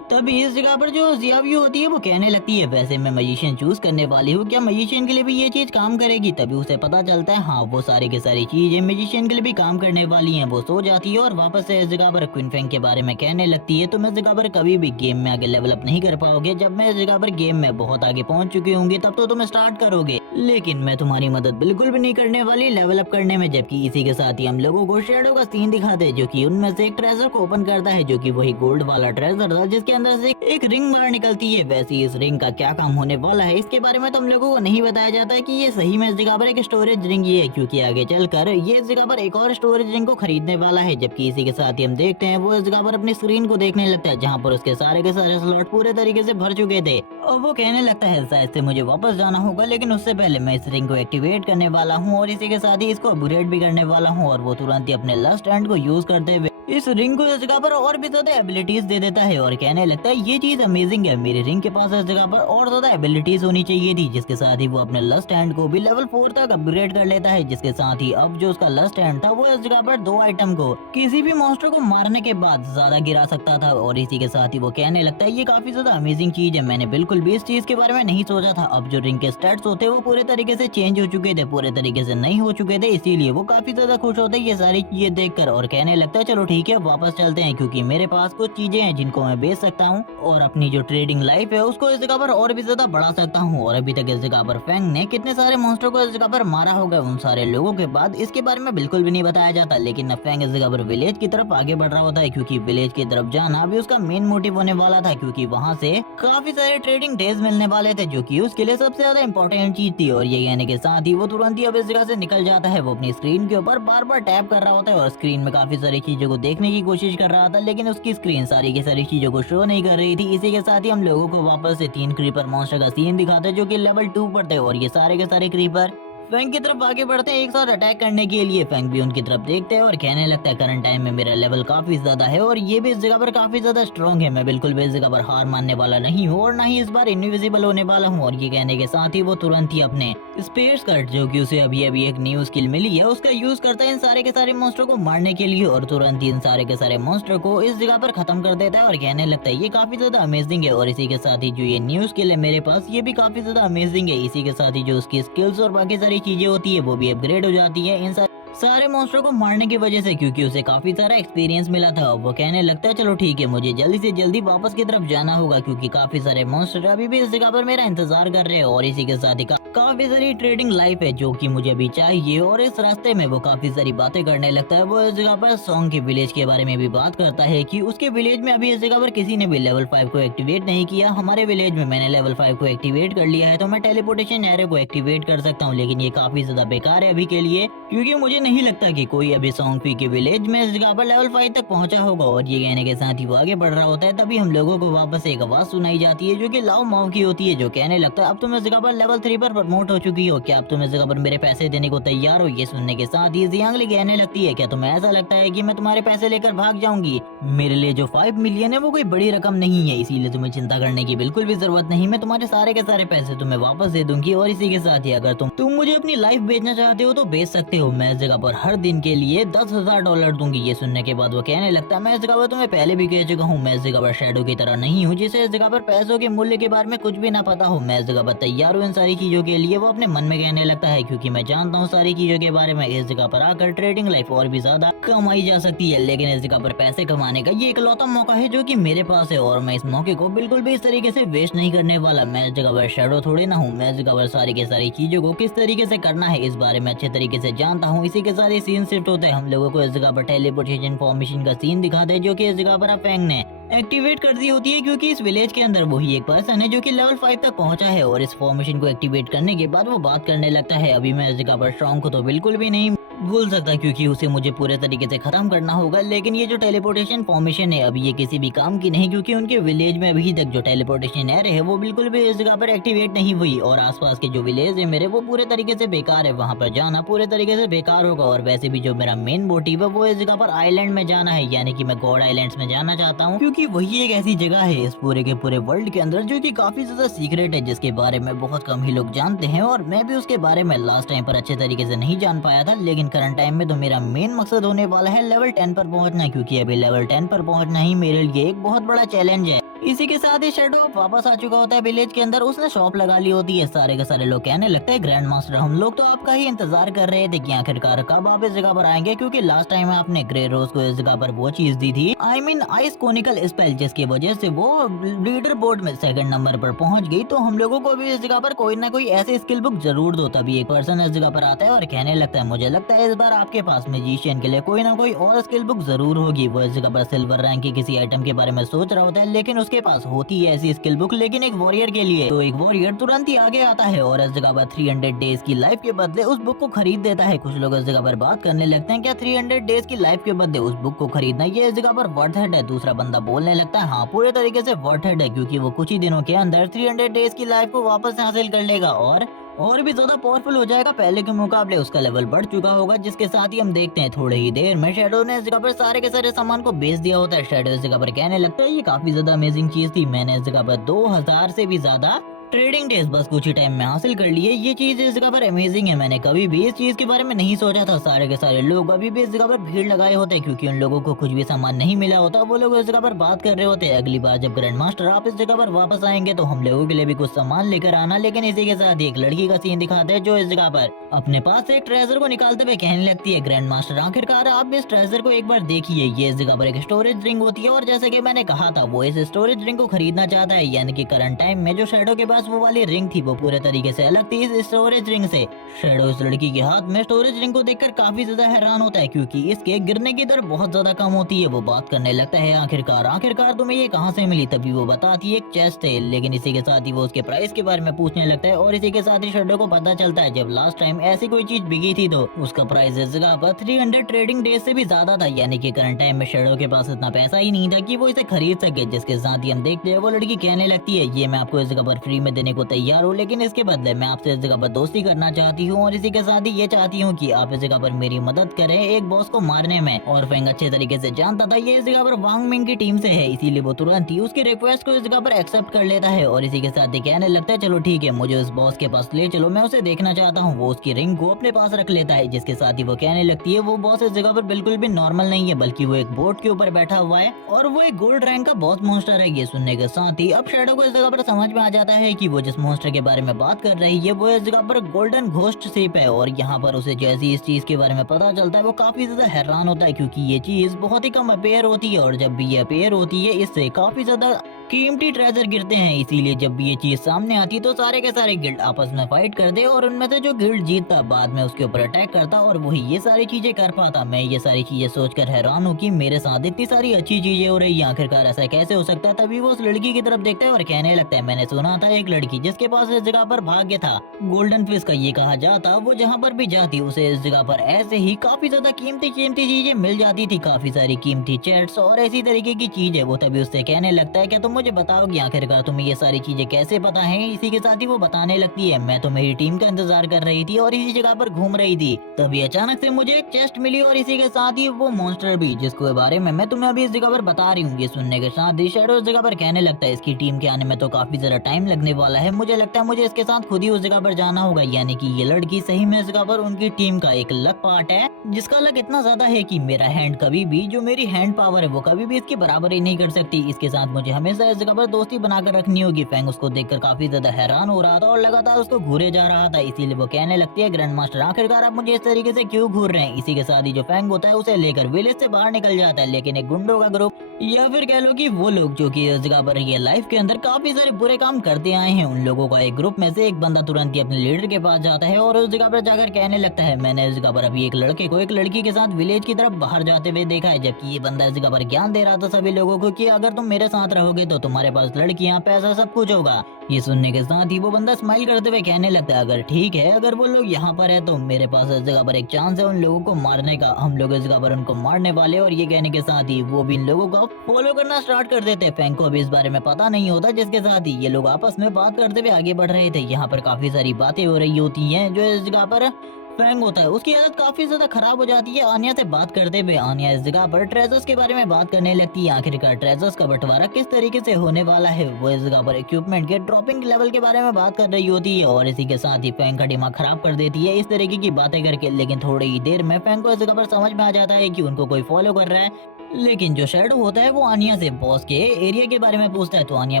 तभी इस जगह पर जो जियावी होती है वो कहने लगती है, वैसे मैं मजिशियन चूज करने वाली हूँ, क्या मजिशियन के लिए भी ये चीज काम करेगी? तभी उसे पता चलता है हाँ वो सारी की सारी चीजें मजिशियन के लिए भी काम करने वाली हैं। वो सो जाती है और वापस से इस जगह पर क्वीन फेंग के बारे में कहने लगती है, तुम इस जगह पर कभी भी गेम में आगे लेवल अप नहीं कर पाओगे। जब मैं इस जगह पर गेम में बहुत आगे पहुंच चुकी होंगी तब तो तुम स्टार्ट करोगे, लेकिन मैं तुम्हारी मदद बिल्कुल भी नहीं करने वाली लेवल अप करने में। जबकि इसी के साथ ही हम लोगों को शैडो का सीन दिखाते हैं, जो कि उनमें से एक ट्रेजर को ओपन करता है, जो कि वही गोल्ड वाला ट्रेजर था जिसके अंदर से एक रिंग बाहर निकलती है। वैसे इस रिंग का क्या काम होने वाला है इसके बारे में तो हम लोगों को नहीं बताया जाता है कि ये सही में इस जगह पर एक स्टोरेज रिंग ही है, क्योंकि आगे चलकर ये इस जगह पर एक और स्टोरेज रिंग को खरीदने वाला है। जबकि इसी के साथ ही हम देखते हैं वो इस जगह पर अपनी स्क्रीन को देखने लगता है, जहाँ पर उसके सारे के सारे स्लॉट पूरे तरीके से भर चुके थे, और वो कहने लगता है शायद से मुझे वापस जाना होगा, लेकिन उससे पहले मैं इस रिंग को एक्टिवेट करने वाला हूँ और इसी के साथ ही इसको अपग्रेड भी करने वाला हूँ। और वो तुरंत ही अपने लास्ट एंड को यूज करते हुए इस रिंग को इस जगह पर और भी ज्यादा एबिलिटीज दे देता है और कहने लगता है ये चीज अमेजिंग है, मेरे रिंग के पास इस जगह पर और ज्यादा एबिलिटीज होनी चाहिए थी। जिसके साथ ही वो अपने लस्ट हैंड को भी लेवल 4 तक अपग्रेड कर लेता है। जिसके साथ ही अब जो उसका लस्ट हैंड था वो इस जगह पर 2 आइटम को किसी भी मॉन्स्टर को मारने के बाद ज्यादा गिरा सकता था। और इसी के साथ ही वो कहने लगता है ये काफी ज्यादा अमेजिंग चीज है, मैंने बिल्कुल भी इस चीज के बारे में नहीं सोचा था। अब जो रिंग के स्टैट्स होते वो पूरे तरीके से चेंज हो चुके थे, पूरे तरीके से नहीं हो चुके थे, इसीलिए वो काफी ज्यादा खुश होते ये सारी चीजें देखकर और कहने लगता है चलो ठीक है वापस चलते हैं, क्योंकि मेरे पास कुछ चीजें हैं जिनको मैं बेच सकता हूँ और अपनी जो ट्रेडिंग लाइफ है उसको इस जगह पर और भी ज्यादा बढ़ा सकता हूँ। और अभी तक इस जगह पर फेंग ने कितने सारे मॉन्स्टर को इस जगह पर मारा होगा उन सारे लोगों के बाद इसके बारे में बिल्कुल भी नहीं बताया जाता। लेकिन अब फेंग इस जगह पर विलेज की तरफ आगे बढ़ रहा होता है, क्योंकि विलेज की तरफ जाना अभी उसका मेन मोटिव होने वाला था, क्योंकि वहाँ से काफी सारे ट्रेडिंग डेज मिलने वाले थे, जो कि उसके लिए सबसे ज्यादा इंपॉर्टेंट चीज थी। और ये कहने के साथ ही वो तुरंत ही अब इस जगह से निकल जाता है। वो अपनी स्क्रीन के ऊपर बार बार टैप कर रहा होता है और स्क्रीन में काफी सारी चीजों को देखने की कोशिश कर रहा था, लेकिन उसकी स्क्रीन सारी की सारी चीजों को शो नहीं कर रही थी। इसी के साथ ही हम लोगों को वापस से 3 क्रीपर मॉन्स्टर का सीन दिखाते हैं, जो कि लेवल 2 पर थे। और ये सारे के सारे क्रीपर फैंग की तरफ आगे बढ़ते हैं एक साथ अटैक करने के लिए। फैंग भी उनकी तरफ देखते हैं और कहने लगता है करंट टाइम में मेरा लेवल काफी ज्यादा है और ये भी इस जगह पर काफी ज्यादा स्ट्रॉन्ग है, मैं बिल्कुल भी इस जगह पर हार मानने वाला नहीं हूँ और ना ही इस बार इनविजिबल होने वाला हूँ। और ये कहने के साथ ही वो तुरंत ही अपने स्पेस कट, जो कि उसे अभी अभी एक न्यू स्किल मिली है, उसका यूज करता है इन सारे के सारे मॉन्स्टर को मारने के लिए और तुरंत ही इन सारे के सारे मॉन्स्टर को इस जगह पर खत्म कर देता है और कहने लगता है ये काफी ज्यादा अमेजिंग है। और इसी के साथ ही जो ये न्यू स्किल है मेरे पास ये भी काफी ज्यादा अमेजिंग है। इसी के साथ ही जो उसकी स्किल्स और बाकी सारी चीजें होती है वो भी अपग्रेड हो जाती है इन सारे मॉन्स्टर को मारने की वजह से, क्योंकि उसे काफी सारा एक्सपीरियंस मिला था। वो कहने लगता है चलो ठीक है मुझे जल्दी से जल्दी वापस की तरफ जाना होगा, क्योंकि काफी सारे मॉन्स्टर अभी भी इस जगह पर मेरा इंतजार कर रहे हैं। और इसी के साथ ही काफी सारी ट्रेडिंग लाइफ है जो कि मुझे भी चाहिए। और इस रास्ते में वो काफी सारी बातें करने लगता है। वो इस जगह पर सॉन्ग के विलेज के बारे में भी बात करता है कि उसके विलेज में अभी इस जगह पर किसी ने भी लेवल 5 को एक्टिवेट नहीं किया। हमारे विलेज में मैंने लेवल 5 को एक्टिवेट कर लिया है, तो मैं टेलीपोर्टेशन एरो को एक्टिवेट कर सकता हूँ, लेकिन ये काफी ज्यादा बेकार है अभी के लिए, क्योंकि मुझे नहीं लगता कि कोई अभी सॉन्ग के विलेज में इस जगह पर लेवल 5 तक पहुंचा होगा। और ये कहने के साथ ही वो आगे बढ़ रहा होता है, तभी हम लोगों को वापस एक आवाज सुनाई जाती है जो कि लाओ माओ की होती है, जो कहने लगता है अब तुम इस जगह पर लेवल 3 पर प्रमोट हो चुकी हो, क्या अब तुम इस जगह पर मेरे पैसे देने को तैयार हो? ये सुनने के साथ ही जियांगली कहने लगती है क्या तुम्हें ऐसा लगता है कि मैं तुम्हारे पैसे लेकर भाग जाऊंगी? मेरे लिए जो 5 मिलियन है वो कोई बड़ी रकम नहीं है, इसीलिए तुम्हें चिंता करने की बिल्कुल भी जरूरत नहीं। मैं तुम्हारे सारे के सारे पैसे तुम्हें वापस दे दूंगी। और इसी के साथ ही अगर तुम मुझे अपनी लाइफ बेचना चाहते हो तो बेच सकते हो, मैं इस जगह पर हर दिन के लिए $10,000 दूंगी। ये सुनने के बाद वो कहने लगता है मैं इस जगह पर तुम्हें पहले भी कह चुका हूँ, मैं इस जगह पर शैडो की तरह नहीं हूँ जिसे इस जगह पर पैसों के मूल्य के बारे में कुछ भी ना पता हो। मैं इस जगह पर तैयार हूँ इन सारी चीजों के लिए, वो अपने मन में कहने लगता है, क्योंकि मैं जानता हूँ सारी चीजों के बारे में। इस जगह पर आकर ट्रेडिंग लाइफ और भी ज्यादा कमाई जा सकती है, लेकिन इस जगह पर पैसे कमाने का ये इकलौता मौका है जो कि मेरे पास है और मैं इस मौके को बिल्कुल भी इस तरीके से वेस्ट नहीं करने वाला। मैं इस जगह पर शैडो थोड़ी ना हूँ, मैं इस जगह पर सारी की सारी चीजों को किस तरीके से करना है इस बारे में अच्छे तरीके से जानता हूँ। इसी के साथ ही सीन शिफ्ट होता है, हम लोगों को इस जगह पर टेलीपोर्टेशन फॉर्मेशन का सीन दिखाते हैं, जो कि इस जगह पर फेंग ने एक्टिवेट कर दी होती है, क्योंकि इस विलेज के अंदर वही एक पर्सन है जो कि लेवल 5 तक पहुंचा है। और इस फॉर्मेशन को एक्टिवेट करने के बाद वो बात करने लगता है, अभी मैं इस जगह पर स्ट्रॉन्ग को तो बिल्कुल भी नहीं भूल सकता, क्योंकि उसे मुझे पूरे तरीके से खत्म करना होगा, लेकिन ये जो टेलीपोर्टेशन फॉर्मेशन है अभी ये किसी भी काम की नहीं, क्योंकि उनके विलेज में अभी तक जो टेलीपोर्टेशन एयर है वो बिल्कुल भी इस जगह पर एक्टिवेट नहीं हुई। और आसपास के जो विलेज है मेरे वो पूरे तरीके से बेकार है, वहाँ पर जाना पूरे तरीके से बेकार होगा। और वैसे भी जो मेरा मेन मोटिव है वो इस जगह पर आइलैंड में जाना है, यानी कि मैं गॉड आइलैंड्स में जाना चाहता हूँ, क्योंकि वही एक ऐसी जगह है इस पूरे के पूरे वर्ल्ड के अंदर जो कि काफी ज्यादा सीक्रेट है, जिसके बारे में बहुत कम ही लोग जानते हैं। और मैं भी उसके बारे में लास्ट टाइम पर अच्छे तरीके से नहीं जान पाया था, लेकिन करंट टाइम में तो मेरा मेन मकसद होने वाला है लेवल 10 पर पहुंचना, क्योंकि अभी लेवल 10 पर पहुंचना ही मेरे लिए एक बहुत बड़ा चैलेंज है। इसी के साथ ही शेडो वापस आ चुका होता है विलेज के अंदर। उसने शॉप लगा ली होती है। सारे के सारे लोग कहने लगते हैं ग्रैंड मास्टर हम लोग तो आपका ही इंतजार कर रहे थे कि आखिरकार कब आप इस जगह पर आएंगे, क्योंकि लास्ट टाइम आपने ग्रे रोज को इस जगह पर वो चीज दी थी, I mean ice conical spell, जिसकी वजह से वो लीडर बोर्ड में सेकंड नंबर पर पहुंच गई। तो हम लोगों को भी इस जगह पर कोई ना कोई ऐसी स्किल बुक जरूर दो। तभी एक पर्सन इस जगह पर आता है और कहने लगता है मुझे लगता है इस बार आपके पास मैजिशियन के लिए कोई ना कोई और स्किल बुक जरूर होगी। वो इस जगह पर सिल्वर रैंक की किसी आइटम के बारे में सोच रहा होता है, लेकिन उसके पास होती है ऐसी स्किल बुक, लेकिन एक वॉरियर के लिए। तो एक वॉरियर तुरंत ही आगे आता है और इस जगह पर 300 डेज की लाइफ के बदले उस बुक को खरीद देता है। कुछ लोग इस जगह पर बात करने लगते हैं क्या 300 डेज की लाइफ के बदले उस बुक को खरीदना ये इस जगह पर वर्थ इट है। दूसरा बंदा बोलने लगता है हाँ पूरे तरीके से वर्थ इट है, क्योंकि वो कुछ ही दिनों के अंदर 300 डेज की लाइफ को वापस हासिल कर लेगा और भी ज्यादा पावरफुल हो जाएगा। पहले के मुकाबले उसका लेवल बढ़ चुका होगा। जिसके साथ ही हम देखते हैं थोड़ी ही देर में शेडो ने इस जगह पर सारे के सारे सामान को बेच दिया होता है। शेडो इस जगह पर कहने लगता है ये काफी ज्यादा अमेजिंग चीज थी, मैंने इस जगह पर 2000 से भी ज्यादा ट्रेडिंग डेज बस कुछ ही टाइम में हासिल कर लिए। ये चीज इस जगह पर अमेजिंग है, मैंने कभी भी इस चीज के बारे में नहीं सोचा था। सारे के सारे लोग अभी भी इस जगह पर भीड़ लगाए होते हैं, क्योंकि उन लोगों को कुछ भी सामान नहीं मिला होता। वो लोग इस जगह पर बात कर रहे होते हैं अगली बार जब ग्रैंड मास्टर आप इस जगह पर वापस आएंगे तो हम लोगों के लिए भी कुछ सामान लेकर आना। लेकिन इसी के साथ एक लड़की का सीन दिखाते हैं जो इस जगह पर अपने पास एक ट्रेजर को निकालते हुए कहने लगती है ग्रैंड मास्टर आखिरकार आप इस ट्रेजर को एक बार देखिए। ये इस जगह पर एक स्टोरेज रिंग होती है और जैसे कि मैंने कहा था वो इस स्टोरेज रिंग को खरीदना चाहता है, यानी कि करंट टाइम में जो शेडो के पास वो वाली रिंग थी वो पूरे तरीके से अलग थी इस स्टोरेज रिंग से। शेडो इस लड़की के हाथ में स्टोरेज रिंग को देखकर काफी ज्यादा हैरान होता है, क्योंकि इसके गिरने की दर बहुत ज्यादा कम होती है। वो बात करने लगता है आखिरकार तुम्हें ये कहाँ से मिली। तभी वो बताती है एक चेस्ट है, लेकिन इसी के साथ ही वो उसके प्राइस के बारे में पूछने लगता है। और इसी के साथ ही शेडो को पता चलता है जब लास्ट टाइम ऐसी कोई चीज बिकी थी तो उसका प्राइस इस जगह पर 300 ट्रेडिंग डेज से भी ज्यादा था, यानी कि करंट टाइम में शेडो के पास इतना पैसा ही नहीं था कि वो इसे खरीद सके। जिसके साथ ही हम देखते हैं वो लड़की कहने लगती है ये मैं आपको इस जगह पर फ्री में देने को तैयार हूँ, लेकिन इसके बदले मैं आपसे इस जगह पर दोस्ती करना चाहती हूँ और इसी के साथ ही ये चाहती हूँ कि आप इस जगह पर मेरी मदद करें एक बॉस को मारने में। और फेंग अच्छे तरीके से जानता था ये इस जगह पर वांग मिंग की टीम से है, इसीलिए वो तुरंत ही उसकी रिक्वेस्ट को इस जगह पर एक्सेप्ट कर लेता है। और इसी के साथ ही कहने लगता है चलो ठीक है मुझे उस बॉस के पास ले चलो, मैं उसे देखना चाहता हूँ। वो उसकी रिंग को अपने पास रख लेता है। जिसके साथ ही वो कहने लगती है वो बॉस इस जगह पर बिल्कुल भी नॉर्मल नहीं है, बल्कि वो एक बोट के ऊपर बैठा हुआ है और वो एक गोल्ड रैंक का बॉस मॉन्स्टर है। ये सुनने के साथ ही अब शेडो को इस जगह पर समझ में आ जाता है कि वो जिस मॉन्स्टर के बारे में बात कर रही है वो इस जगह पर गोल्डन घोस्ट शेप है। और यहाँ पर उसे जैसे इस चीज के बारे में पता चलता है वो काफी ज्यादा हैरान होता है, क्योंकि ये चीज बहुत ही कम अपेयर होती है और जब भी ये अपेयर होती है इससे काफी ज्यादा कीमती ट्रेजर गिरते हैं। इसीलिए जब भी ये चीज सामने आती तो सारे के सारे गिल्ड आपस में फाइट कर दे और उनमें से जो गिल्ड जीतता बाद में उसके ऊपर अटैक करता और वही ये सारी चीजें कर पाता। मैं ये सारी चीजें सोचकर हैरान हूँ कि मेरे साथ इतनी सारी अच्छी चीजें हो रही है, आखिरकार ऐसा कैसे हो सकता है। तभी वो उस लड़की की तरफ देखता है और कहने लगता है मैंने सुना था एक लड़की जिसके पास इस जगह पर भाग्य था गोल्डन फिश का ये कहा जाता, वो जहाँ पर भी जाती उसे इस जगह पर ऐसे ही काफी ज्यादा कीमती कीमती चीजें मिल जाती थी, काफी सारी कीमती चेट्स और ऐसी तरीके की चीजें। वो तभी उससे कहने लगता है क्या तुम मुझे बताओगे आखिरकार तुम्हें ये सारी चीजें कैसे पता है। इसी के साथ ही वो बताने लगती है मैं तो मेरी टीम का इंतजार कर रही थी और इसी जगह पर घूम रही थी, तभी अचानक से मुझे एक चेस्ट मिली और इसी के साथ ही वो मॉन्स्टर भी जिसके बारे में मैं तुम्हें अभी इस जगह पर बता रही हूँ। ये सुनने के साथ ही शेडो इस जगह पर कहने लगता है इसकी टीम के आने में तो काफी ज्यादा टाइम लगने वाला है, मुझे लगता है मुझे इसके साथ खुद ही उस जगह पर जाना होगा। यानी कि ये लड़की सही में इस जगह पर उनकी टीम का एक लक पार्ट है, जिसका लक इतना ज्यादा है कि मेरा हैंड कभी भी जो मेरी हैंड पावर है वो कभी भी इसकी बराबरी नहीं कर सकती। इसके साथ मुझे हमेशा इस जगह पर दोस्ती बनाकर रखनी होगी। फैंग उसको देखकर काफी ज्यादा हैरान हो रहा था और लगातार उसको घूरे जा रहा था, इसीलिए वो कहने लगती है ग्रैंड मास्टर आखिरकार आप मुझे इस तरीके से क्यों घूर रहे हैं। इसी के साथ ही जो फैंग होता है उसे लेकर विलेज से बाहर निकल जाता है, लेकिन एक गुंडों का ग्रुप या फिर कह लो कि वो लोग जो कि इस जगह पर ये लाइफ के अंदर काफी सारे बुरे काम करते आए हैं, उन लोगों का एक ग्रुप में से एक बंदा तुरंत ही अपने लीडर के पास जाता है और उस जगह पर जाकर कहने लगता है मैंने इस जगह पर अभी एक लड़के को एक लड़की के साथ विलेज की तरफ बाहर जाते हुए देखा है, जबकि ये बंदा इस जगह पर ज्ञान दे रहा था सभी लोगों को कि अगर तुम मेरे साथ रहोगे तो तुम्हारे पास लड़कियां पैसा सब कुछ होगा। ये सुनने के साथ ही वो बंदा स्माइल करते हुए कहने लगता है अगर ठीक है अगर वो लोग यहाँ पर है तो मेरे पास इस जगह पर एक चांस है उन लोगों को मारने का, हम लोग इस जगह पर उनको मारने वाले। और ये कहने के साथ ही वो भी इन लोगों को फॉलो करना स्टार्ट कर देते हैं। फैंग को अभी इस बारे में पता नहीं होता, जिसके साथ ही ये लोग आपस में बात करते हुए आगे बढ़ रहे थे। यहाँ पर काफी सारी बातें हो रही होती है जो इस जगह पर फैंग होता है उसकी हालत काफी ज्यादा खराब हो जाती है आनिया से बात करते हुए। आनिया इस जगह पर ट्रेजर्स के बारे में बात करने लगती है, आखिरकार ट्रेजर्स का बंटवारा किस तरीके से होने वाला है। वो इस जगह पर इक्विपमेंट के ड्रॉपिंग लेवल के बारे में बात कर रही होती है और इसी के साथ ही फैंग का दिमाग खराब कर देती है इस तरीके की बातें करके। लेकिन थोड़ी ही देर में फैंग को इस जगह पर समझ में आ जाता है कि उनको कोई फॉलो कर रहा है, लेकिन जो शैडो होता है वो आनिया से बॉस के एरिया के बारे में पूछता है तो आनिया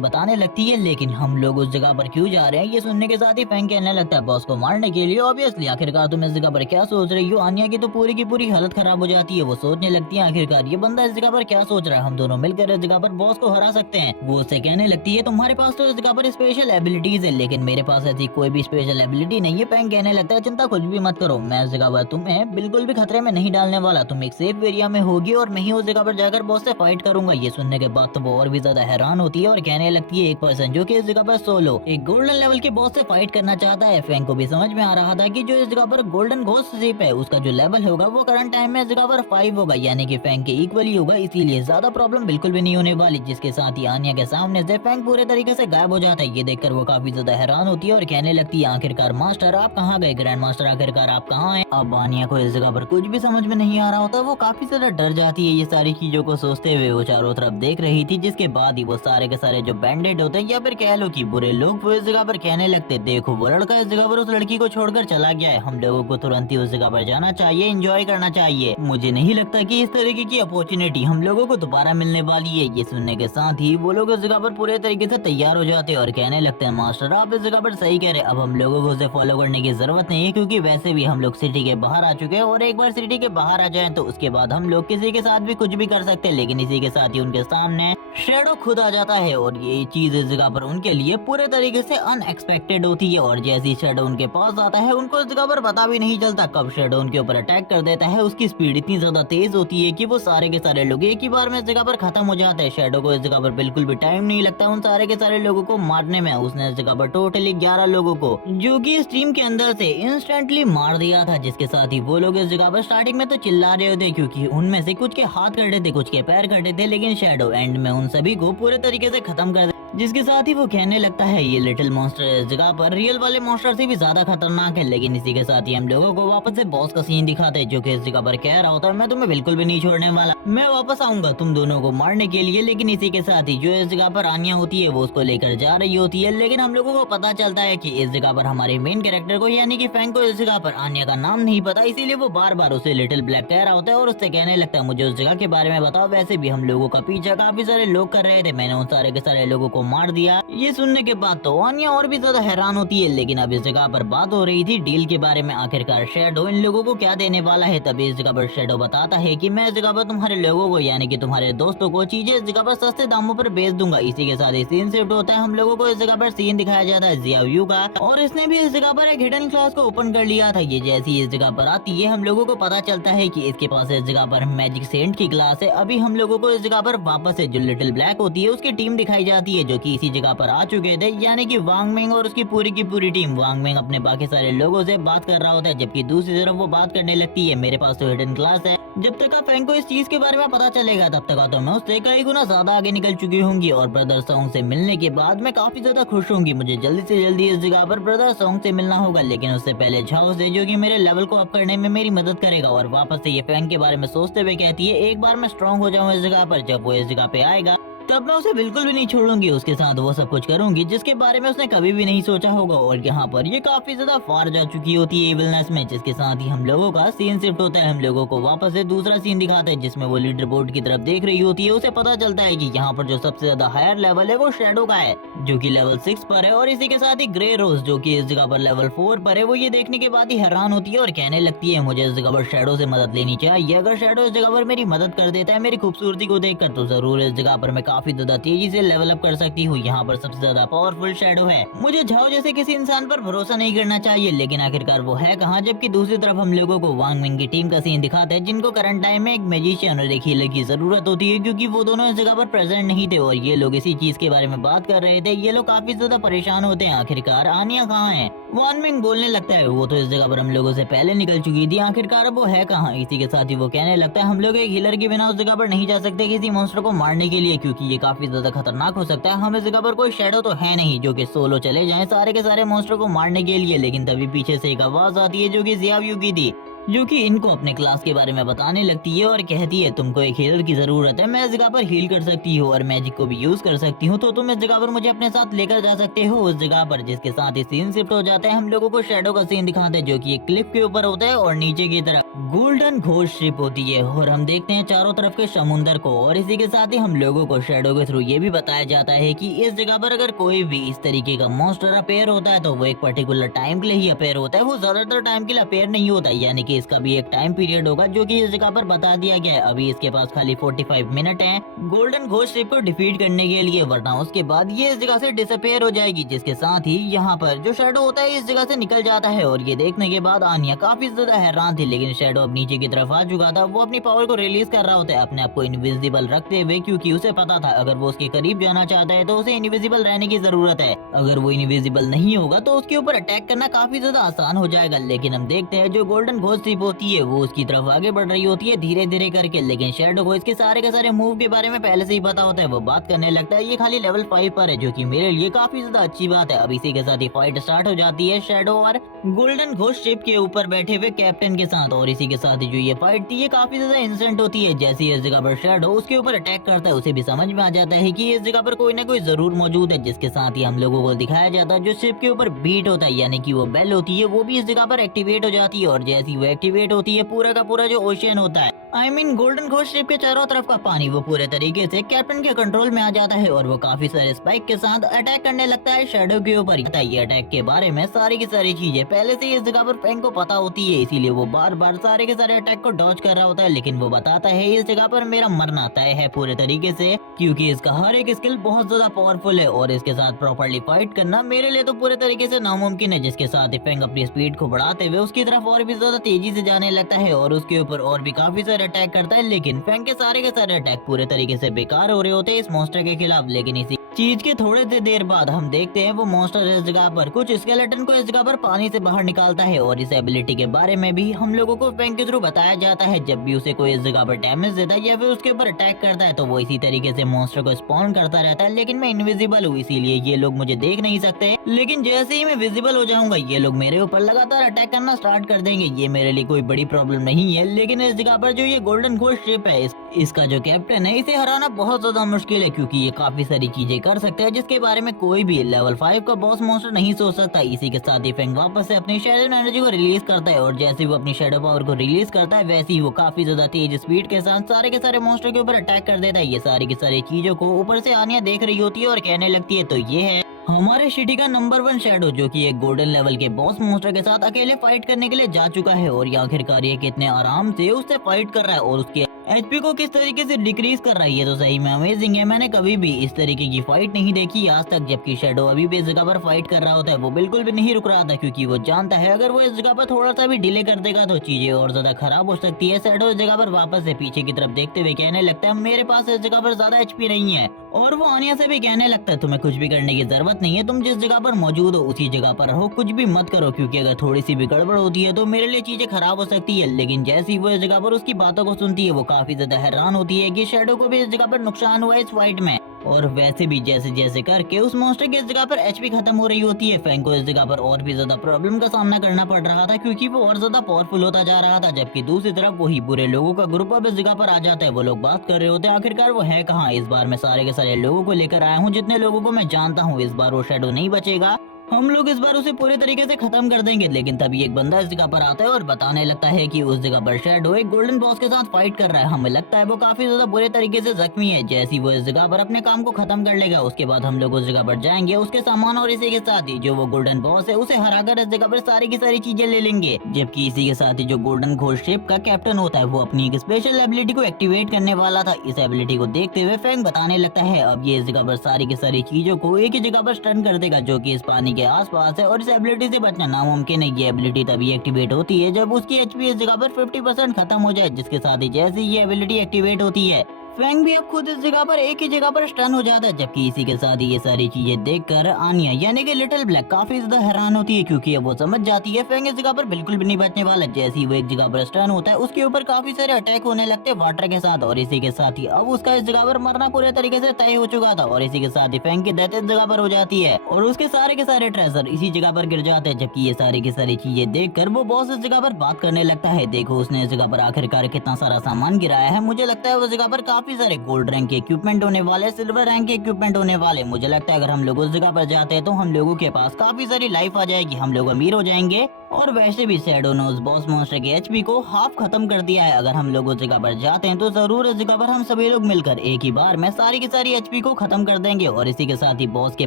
बताने लगती है, लेकिन हम लोग उस जगह पर क्यों जा रहे हैं। ये सुनने के साथ ही फैंग कहने लगता है बॉस को मारने के लिए। ऑब्वियसली आखिरकार तुम इस जगह पर क्या सोच रही हो। आनिया की तो पूरी की पूरी हालत खराब हो जाती है। वो सोचने लगती है आखिरकार ये बंदा इस जगह पर क्या सोच रहा है, हम दोनों मिलकर इस जगह पर बॉस को हरा सकते हैं। वो उससे कहने लगती है तुम्हारे पास तो इस जगह पर स्पेशल एबिलिटीज है, लेकिन मेरे पास ऐसी कोई भी स्पेशल एबिलिटी नहीं है। फैंग कहने लगता है चिंता कुछ भी मत करो, मैं इस जगह पर तुम्हें बिल्कुल भी खतरे में नहीं डालने वाला। तुम एक सेफ एरिया में होगी और मैं ही उस जगह पर जाकर बॉस से फाइट करूंगा। ये सुनने के बाद तो वो और भी ज्यादा हैरान होती है और कहने लगती है एक पर्सन जो कि इस जगह पर सोलो एक गोल्डन लेवल के बॉस से फाइट करना चाहता है। फैंग को भी समझ में आ रहा था कि जो इस जगह पर गोल्डन घोस्ट शिप है उसका जो लेवल होगा वो करंट टाइम में इस जगह पर 5 होगा, यानी कि फैंग के इक्वली होगा, इसीलिए ज्यादा प्रॉब्लम बिल्कुल भी नहीं होने वाली। जिसके साथ ही आनिया के सामने से फैंग पूरे तरीके से गायब हो जाता है। ये देखकर वो काफी ज्यादा हैरान होती है और कहने लगती है आखिरकार मास्टर आप कहाँ गए, ग्रैंड मास्टर आखिरकार आप कहाँ हैं। अब आनिया को इस जगह पर कुछ भी समझ में नहीं आ रहा होता। वो काफी ज्यादा डर जाती है ये सारी चीजों को सोचते हुए। वो चारों तरफ देख रही थी, जिसके बाद ही वो सारे के सारे जो बैंडेड होते हैं या फिर कह लो कि बुरे लोग वो इस जगह पर कहने लगते देखो वो लड़का इस जगह पर उस लड़की को छोड़कर चला गया है, हम लोगों को तुरंत ही उस जगह पर जाना चाहिए, एंजॉय करना चाहिए। मुझे नहीं लगता कि इस तरीके की अपॉर्चुनिटी हम लोगों को दोबारा मिलने वाली है। ये सुनने के साथ ही वो लोग इस जगह पर पूरे तरीके से तैयार हो जाते हैं और कहने लगते हैं मास्टर आप इस जगह पर सही कह रहे हैं, अब हम लोगों को उसे फॉलो करने की जरूरत नहीं है, क्योंकि वैसे भी हम लोग सिटी के बाहर आ चुके हैं और एक बार सिटी के बाहर आ जाए तो उसके बाद हम लोग किसी के साथ भी कुछ भी कर सकते हैं। लेकिन इसी के साथ ही उनके सामने शैडो खुद आ जाता है और ये चीज इस जगह पर उनके लिए पूरे तरीके से अनएक्सपेक्टेड होती है। और जैसे शैडो उनके पास आता है उनको इस जगह पर पता भी नहीं चलता कब शैडो उनके ऊपर अटैक कर देता है। उसकी स्पीड इतनी ज्यादा तेज होती है कि वो सारे के सारे लोग एक ही बार में इस जगह पर खत्म हो जाते हैं। शैडो को इस जगह पर बिल्कुल भी टाइम नहीं लगता उन सारे के सारे लोगों को मारने में। उसने इस जगह पर टोटली 11 लोगों को जो कि इस टीम के अंदर से इंस्टेंटली मार दिया था। जिसके साथ ही वो लोग इस जगह पर स्टार्टिंग में तो चिल्ला रहे होते क्योंकि उनमें से कुछ के हाथ कटे थे कुछ के पैर कटे थे, लेकिन शैडो एंड में उन सभी को पूरे तरीके से खत्म कर दे। जिसके साथ ही वो कहने लगता है ये लिटिल मॉन्स्टर इस जगह पर रियल वाले मॉन्स्टर से भी ज्यादा खतरनाक है। लेकिन इसी के साथ ही हम लोगों को वापस से बॉस का सीन दिखाते हैं जो कि इस जगह पर कह रहा होता है मैं तुम्हें बिल्कुल भी नहीं छोड़ने वाला, मैं वापस आऊंगा तुम दोनों को मारने के लिए। लेकिन इसी के साथ ही जो इस जगह पर आनिया होती है वो उसको लेकर जा रही होती है, लेकिन हम लोगों को पता चलता है कि इस जगह पर हमारे मेन कैरेक्टर को यानी कि फैंग को इस जगह पर आनिया का नाम नहीं पता, इसीलिए वो बार बार उसे लिटिल ब्लैक कह रहा होता है और उससे कहने लगता है मुझे उस जगह के बारे में बताओ। वैसे भी हम लोगों का पीछा काफी सारे लोग कर रहे थे, मैंने उन सारे के सारे लोगों को मार दिया। ये सुनने के बाद तो आनिया और भी ज्यादा हैरान होती है। लेकिन अब इस जगह पर बात हो रही थी डील के बारे में, आखिरकार शैडो इन लोगों को क्या देने वाला है। तभी इस जगह पर शैडो बताता है कि मैं इस जगह पर तुम्हारे लोगों को यानी कि तुम्हारे दोस्तों को चीजें इस जगह पर सस्ते दामों पर बेच दूंगा। इसी के साथ सीन शिफ्ट होता है, हम लोगों को इस जगह पर सीन दिखाया जाता है जियाव्यू का, और इसने भी इस जगह पर एक हिडन क्लास को ओपन कर लिया था। ये जैसी इस जगह पर आती है हम लोगों को पता चलता है कि इसके पास इस जगह पर मैजिक सेंट की क्लास है। अभी हम लोगों को इस जगह पर वापस से जो लिटिल ब्लैक होती है उसकी टीम दिखाई जाती है जो कि इसी जगह पर आ चुके थे, यानी कि वांग मिंग और उसकी पूरी की पूरी टीम। वांग मिंग अपने बाकी सारे लोगों से बात कर रहा होता है, जबकि दूसरी तरफ वो बात करने लगती है मेरे पास तो हिडन क्लास है, जब तक आप फैंग को इस चीज के बारे में पता चलेगा तब तक तो मैं उससे कई गुना ज्यादा आगे निकल चुकी होंगी। और ब्रदर सॉन्ग से मिलने के बाद मैं काफी ज्यादा खुश होंगी। मुझे जल्दी से जल्दी इस जगह पर ब्रदर सॉन्ग से मिलना होगा, लेकिन उससे पहले झाओ से जो कि मेरे लेवल को अप करने में मेरी मदद करेगा। और वापस से ये फैंग के बारे में सोचते हुए कहती है एक बार मैं स्ट्रॉन्ग हो जाऊँ इस जगह पर, जब वो इस जगह पे आएगा तब मैं उसे बिल्कुल भी नहीं छोड़ूंगी, उसके साथ वो सब कुछ करूंगी जिसके बारे में उसने कभी भी नहीं सोचा होगा। और यहाँ पर ये काफी ज्यादा फार जा चुकी होती है इविलनेस में। जिसके साथ ही हम लोगों का सीन शिफ्ट होता है, हम लोगों को वापस से दूसरा सीन दिखाते हैं जिसमें वो लीडर बोर्ड की तरफ देख रही होती है। उसे पता चलता है कि यहाँ पर जो सबसे ज्यादा हायर लेवल है वो शैडो का है जो कि लेवल 6 पर है, और इसी के साथ ही ग्रे रोज जो कि इस जगह पर लेवल 4 पर है। वो ये देखने के बाद ही हैरान होती है और कहने लगती है मुझे इस जगह पर शैडो से मदद लेनी चाहिए। अगर शैडो इस जगह पर मेरी मदद कर देता है मेरी खूबसूरती को देखकर तो जरूर इस जगह पर मैं काफी ज्यादा तेजी से लेवल अप कर सकती हूँ। यहाँ पर सबसे ज्यादा पावरफुल शैडो है, मुझे झाओ जैसे किसी इंसान पर भरोसा नहीं करना चाहिए। लेकिन आखिरकार वो है कहाँ। जबकि दूसरी तरफ हम लोगों को वांग मिंग की टीम का सीन दिखाते हैं जिनको करंट टाइम में एक मैजिशियन और एक हीलर की जरूरत होती है, क्योंकि वो दोनों इस जगह पर प्रेजेंट नहीं थे और ये लोग इसी चीज के बारे में बात कर रहे थे। ये लोग काफी ज्यादा परेशान होते हैं आखिरकार आनिया कहाँ है। वांग मिंग बोलने लगता है वो तो इस जगह पर हम लोगों से पहले निकल चुकी थी, आखिरकार वो है कहाँ। इसी के साथ ही वो कहने लगता है हम लोग एक हीलर के बिना उस जगह पर नहीं जा सकते किसी मॉन्स्टर को मारने के लिए, क्योंकि ये काफी ज्यादा खतरनाक हो सकता है। हम इस जगह पर कोई शैडो तो है नहीं जो कि सोलो चले जाएं सारे के सारे मॉन्स्टर को मारने के लिए। लेकिन तभी पीछे से एक आवाज आती है जो कि जियाव्यू की थी जो कि इनको अपने क्लास के बारे में बताने लगती है और कहती है तुमको एक हीलर की जरूरत है, मैं इस जगह पर हील कर सकती हूँ और मैजिक को भी यूज कर सकती हूँ, तो तुम इस जगह पर मुझे अपने साथ लेकर जा सकते हो उस जगह पर। जिसके साथ ही सीन शिफ्ट हो जाता है, हम लोगों को शैडो का सीन दिखाते हैं जो कि एक क्लिफ के ऊपर होता है और नीचे की तरफ गोल्डन घोस्ट शिप होती है और हम देखते हैं चारों तरफ के समुंदर को। और इसी के साथ ही हम लोगों को शैडो के थ्रू ये भी बताया जाता है कि इस जगह पर अगर कोई भी इस तरीके का मॉन्स्टर अपेयर होता है तो वो एक पर्टिकुलर टाइम के लिए ही अपेयर होता है, वो ज्यादातर टाइम के लिए अपेयर नहीं होता, यानी कि इसका भी एक टाइम पीरियड होगा जो कि इस जगह पर बता दिया गया है। अभी इसके पास खाली 45 मिनट हैं गोल्डन घोस्ट शिप को डिफीट करने के लिए, वरना उसके बाद ये इस जगह से डिसअपेयर हो जाएगी। जिसके साथ ही यहाँ पर जो शैडो होता है इस जगह से निकल जाता है और ये देखने के बाद आनिया काफी ज्यादा हैरान थी, लेकिन शैडो अब नीचे की तरफ आ चुका था। वो अपनी पावर को रिलीज कर रहा होता है अपने आप को इनविजिबल रखते हुए, क्योंकि उसे पता था अगर वो उसके करीब जाना चाहता है तो उसे इनविजिबल रहने की जरूरत है। अगर वो इनविजिबल नहीं होगा तो उसके ऊपर अटैक करना काफी ज्यादा आसान हो जाएगा। लेकिन हम देखते हैं जो गोल्डन घोस्ट शिप होती है वो उसकी तरफ आगे बढ़ रही होती है धीरे धीरे करके, लेकिन शैडो को इसके सारे के सारे मूव के बारे में पहले से ही पता होता है। वो बात करने लगता है ये खाली लेवल 5 पर है, जो कि मेरे लिए काफी ज्यादा अच्छी बात है। अब इसी के साथ ही फाइट स्टार्ट हो जाती है शैडो और गोल्डन घोस्ट शिप के ऊपर बैठे हुए कैप्टन के साथ। और इसी के साथ ही जो ये फाइट थी ये काफी ज्यादा इंसेंट होती है। जैसे ही इस जगह पर शैडो उसके ऊपर अटैक करता है उसे भी समझ में आ जाता है कि इस जगह पर कोई ना कोई जरूर मौजूद है। जिसके साथ ही हम लोगों को दिखाया जाता है जो शिप के ऊपर बीट होता है, यानी कि वो बेल होती है, वो भी इस जगह पर एक्टिवेट हो जाती है। और जैसी वो एक्टिवेट होती है पूरा का पूरा जो ओशियन होता है, I mean golden ghost ship के चारों तरफ का पानी, वो पूरे तरीके से कैप्टन के कंट्रोल में आ जाता है और वो काफी सारे स्पाइक के साथ अटैक करने लगता है शैडो के ऊपर। ये अटैक के बारे में सारी की सारी चीजें पहले से इस जगह पर फैंग को पता होती है, इसीलिए वो बार बार सारे के सारे अटैक को डॉज कर रहा होता है। लेकिन वो बताता है इस जगह पर मेरा मरना तय है पूरे तरीके से, क्योंकि इसका हर एक स्किल बहुत ज्यादा पावरफुल है और इसके साथ प्रॉपर्ली फाइट करना मेरे लिए तो पूरे तरीके से नामुमकिन है। जिसके साथ ही फैंग अपनी स्पीड को बढ़ाते हुए उसकी तरफ और भी ज्यादा तेजी से जाने लगता है और उसके ऊपर और भी काफी सारे अटैक करता है। लेकिन फैंग के सारे अटैक पूरे तरीके से बेकार हो रहे होते हैं इस मॉन्स्टर के खिलाफ। लेकिन इसी चीज के थोड़े से देर बाद हम देखते हैं वो मॉन्स्टर इस जगह पर कुछ स्केलेटन को इस जगह पर पानी से बाहर निकालता है और इस एबिलिटी के बारे में भी हम लोगों को फैंग के थ्रू बताया जाता है। जब भी उसे कोई इस जगह पर डैमेज देता है या फिर उसके ऊपर अटैक करता है तो वो इसी तरीके से मॉन्स्टर को स्पॉन करता रहता है। लेकिन मैं इनविजिबल हूँ इसीलिए ये लोग मुझे देख नहीं सकते, लेकिन जैसे ही मैं विजिबल हो जाऊंगा ये लोग मेरे ऊपर लगातार अटैक करना स्टार्ट कर देंगे। ये मेरे लिए कोई बड़ी प्रॉब्लम नहीं है। लेकिन इस जगह पर जो ये गोल्डन घोस्ट शिप है इसका जो कैप्टन है इसे हराना बहुत ज्यादा मुश्किल है, क्योंकि ये काफी सारी चीजें कर सकता है जिसके बारे में कोई भी लेवल 5 का बॉस मॉन्स्टर नहीं सोच सकता। इसी के साथ ही फैंग वापस से अपनी शैडो एनर्जी को रिलीज करता है और जैसे वो अपनी शैडो पावर को रिलीज करता है वैसे ही वो काफी ज्यादा तेज स्पीड के साथ सारे के सारे मॉन्स्टर के ऊपर अटैक कर देता है। ये सारी की सारी चीजों को ऊपर से आनिया देख रही होती है और कहने लगती है तो ये है हमारे सिटी का नंबर 1 शैडो, जो कि एक गोल्डन लेवल के बॉस मॉन्स्टर के साथ अकेले फाइट करने के लिए जा चुका है और ये आखिरकार ये कितने आराम से उससे फाइट कर रहा है और उसके एचपी को किस तरीके से डिक्रीज कर रहा है। ये तो सही में अमेजिंग है। मैंने कभी भी इस तरीके की फाइट नहीं देखी आज तक। जबकि शैडो अभी भी इस जगह पर फाइट कर रहा होता है वो बिल्कुल भी नहीं रुक रहा था, क्योंकि वो जानता है अगर वो इस जगह पर थोड़ा सा भी डिले कर देगा तो चीजें और ज्यादा खराब हो सकती है। शैडो इस जगह पर वापस से पीछे की तरफ देखते हुए कहने लगता है मेरे पास इस जगह पर ज्यादा एचपी नहीं है, और वो आनिया से भी कहने लगता है तुम्हें कुछ भी करने की जरूरत नहीं है, तुम जिस जगह पर मौजूद हो उसी जगह पर रहो, कुछ भी मत करो, क्योंकि अगर थोड़ी सी भी गड़बड़ होती है तो मेरे लिए चीजें खराब हो सकती है। लेकिन जैसे ही वो इस जगह पर उसकी बातों को सुनती है वो काफी ज्यादा हैरान होती है कि शैडो को भी इस जगह पर नुकसान हुआ इस फाइट में। और वैसे भी जैसे जैसे करके उस मॉन्स्टर की इस जगह पर एचपी खत्म हो रही होती है, फैंग को इस जगह पर और भी ज्यादा प्रॉब्लम का सामना करना पड़ रहा था, क्योंकि वो और ज्यादा पावरफुल होता जा रहा था। जबकि दूसरी तरफ वही बुरे लोगों का ग्रुप अब इस जगह पर आ जाता है। वो लोग बात कर रहे होते हैं आखिरकार वो है कहाँ। इस बार मैं सारे के सारे लोगों को लेकर आया हूँ, जितने लोगों को मैं जानता हूँ। इस बार वो शैडो नहीं बचेगा, हम लोग इस बार उसे पूरे तरीके से खत्म कर देंगे। लेकिन तभी एक बंदा इस जगह पर आता है और बताने लगता है कि उस जगह पर शैडो एक गोल्डन बॉस के साथ फाइट कर रहा है। हमें लगता है वो काफी ज्यादा बुरे तरीके से जख्मी है। जैसे ही वो इस जगह पर अपने काम को खत्म कर लेगा उसके बाद हम लोग उस जगह पर जाएंगे उसके सामान और इसी के साथ ही जो वो गोल्डन बॉस है उसे हराकर इस जगह पर सारी की सारी चीजें ले लेंगे। जबकि इसी के साथ ही जो गोल्डन घोस्ट शिप का कैप्टन होता है वो अपनी एक स्पेशल एबिलिटी को एक्टिवेट करने वाला था। इस एबिलिटी को देखते हुए फैंग बताने लगता है अब ये इस जगह पर सारी की सारी चीजों को एक ही जगह पर स्टन कर देगा, जो कि इस पानी के आसपास है, और इस एबिलिटी से बचना नामुमकिन है। ये एबिलिटी तभी एक्टिवेट होती है जब उसकी एचपी इस जगह पर 50% खत्म हो जाए। जिसके साथ ही जैसे ये एबिलिटी एक्टिवेट होती है फैंग भी अब खुद इस जगह पर एक ही जगह पर स्टन हो जाता है, जबकि इसी के साथ ही ये सारी चीजें देखकर आनिया यानी कि लिटिल ब्लैक काफी ज्यादा हैरान होती है, क्योंकि अब वो समझ जाती है फैंग इस जगह पर बिल्कुल भी नहीं बचने वाला। जैसे ही वो एक जगह पर स्टन होता है उसके ऊपर काफी सारे अटैक होने लगते हैं वाटर के साथ, और इसी के साथ ही अब उसका इस जगह पर मरना पूरे तरीके से तय हो चुका था। और इसी के साथ ही फैंग की डेथ इस जगह पर हो जाती है और उसके सारे के सारे ट्रेजर इसी जगह पर गिर जाते हैं। जबकि ये सारी की सारी चीजें देखकर वो बॉस इस जगह पर बात करने लगता है, देखो उसने इस जगह पर आखिरकार कितना सारा सामान गिराया है। मुझे लगता है उस जगह पर काफी सारे गोल्ड रैंक के इक्विपमेंट होने वाले, सिल्वर रैंक के इक्विपमेंट होने वाले। मुझे लगता है अगर हम लोग उस जगह पर जाते हैं तो हम लोगों के पास काफी सारी लाइफ आ जाएगी, हम लोग अमीर हो जाएंगे। और वैसे भी शैडो ने उस बॉस मॉन्स्टर के एचपी को हाफ खत्म कर दिया है। अगर हम लोग उस जगह पर जाते हैं तो जरूर इस जगह पर हम सभी लोग मिलकर एक ही बार में सारी की सारी एचपी को खत्म कर देंगे, और इसी के साथ ही बॉस के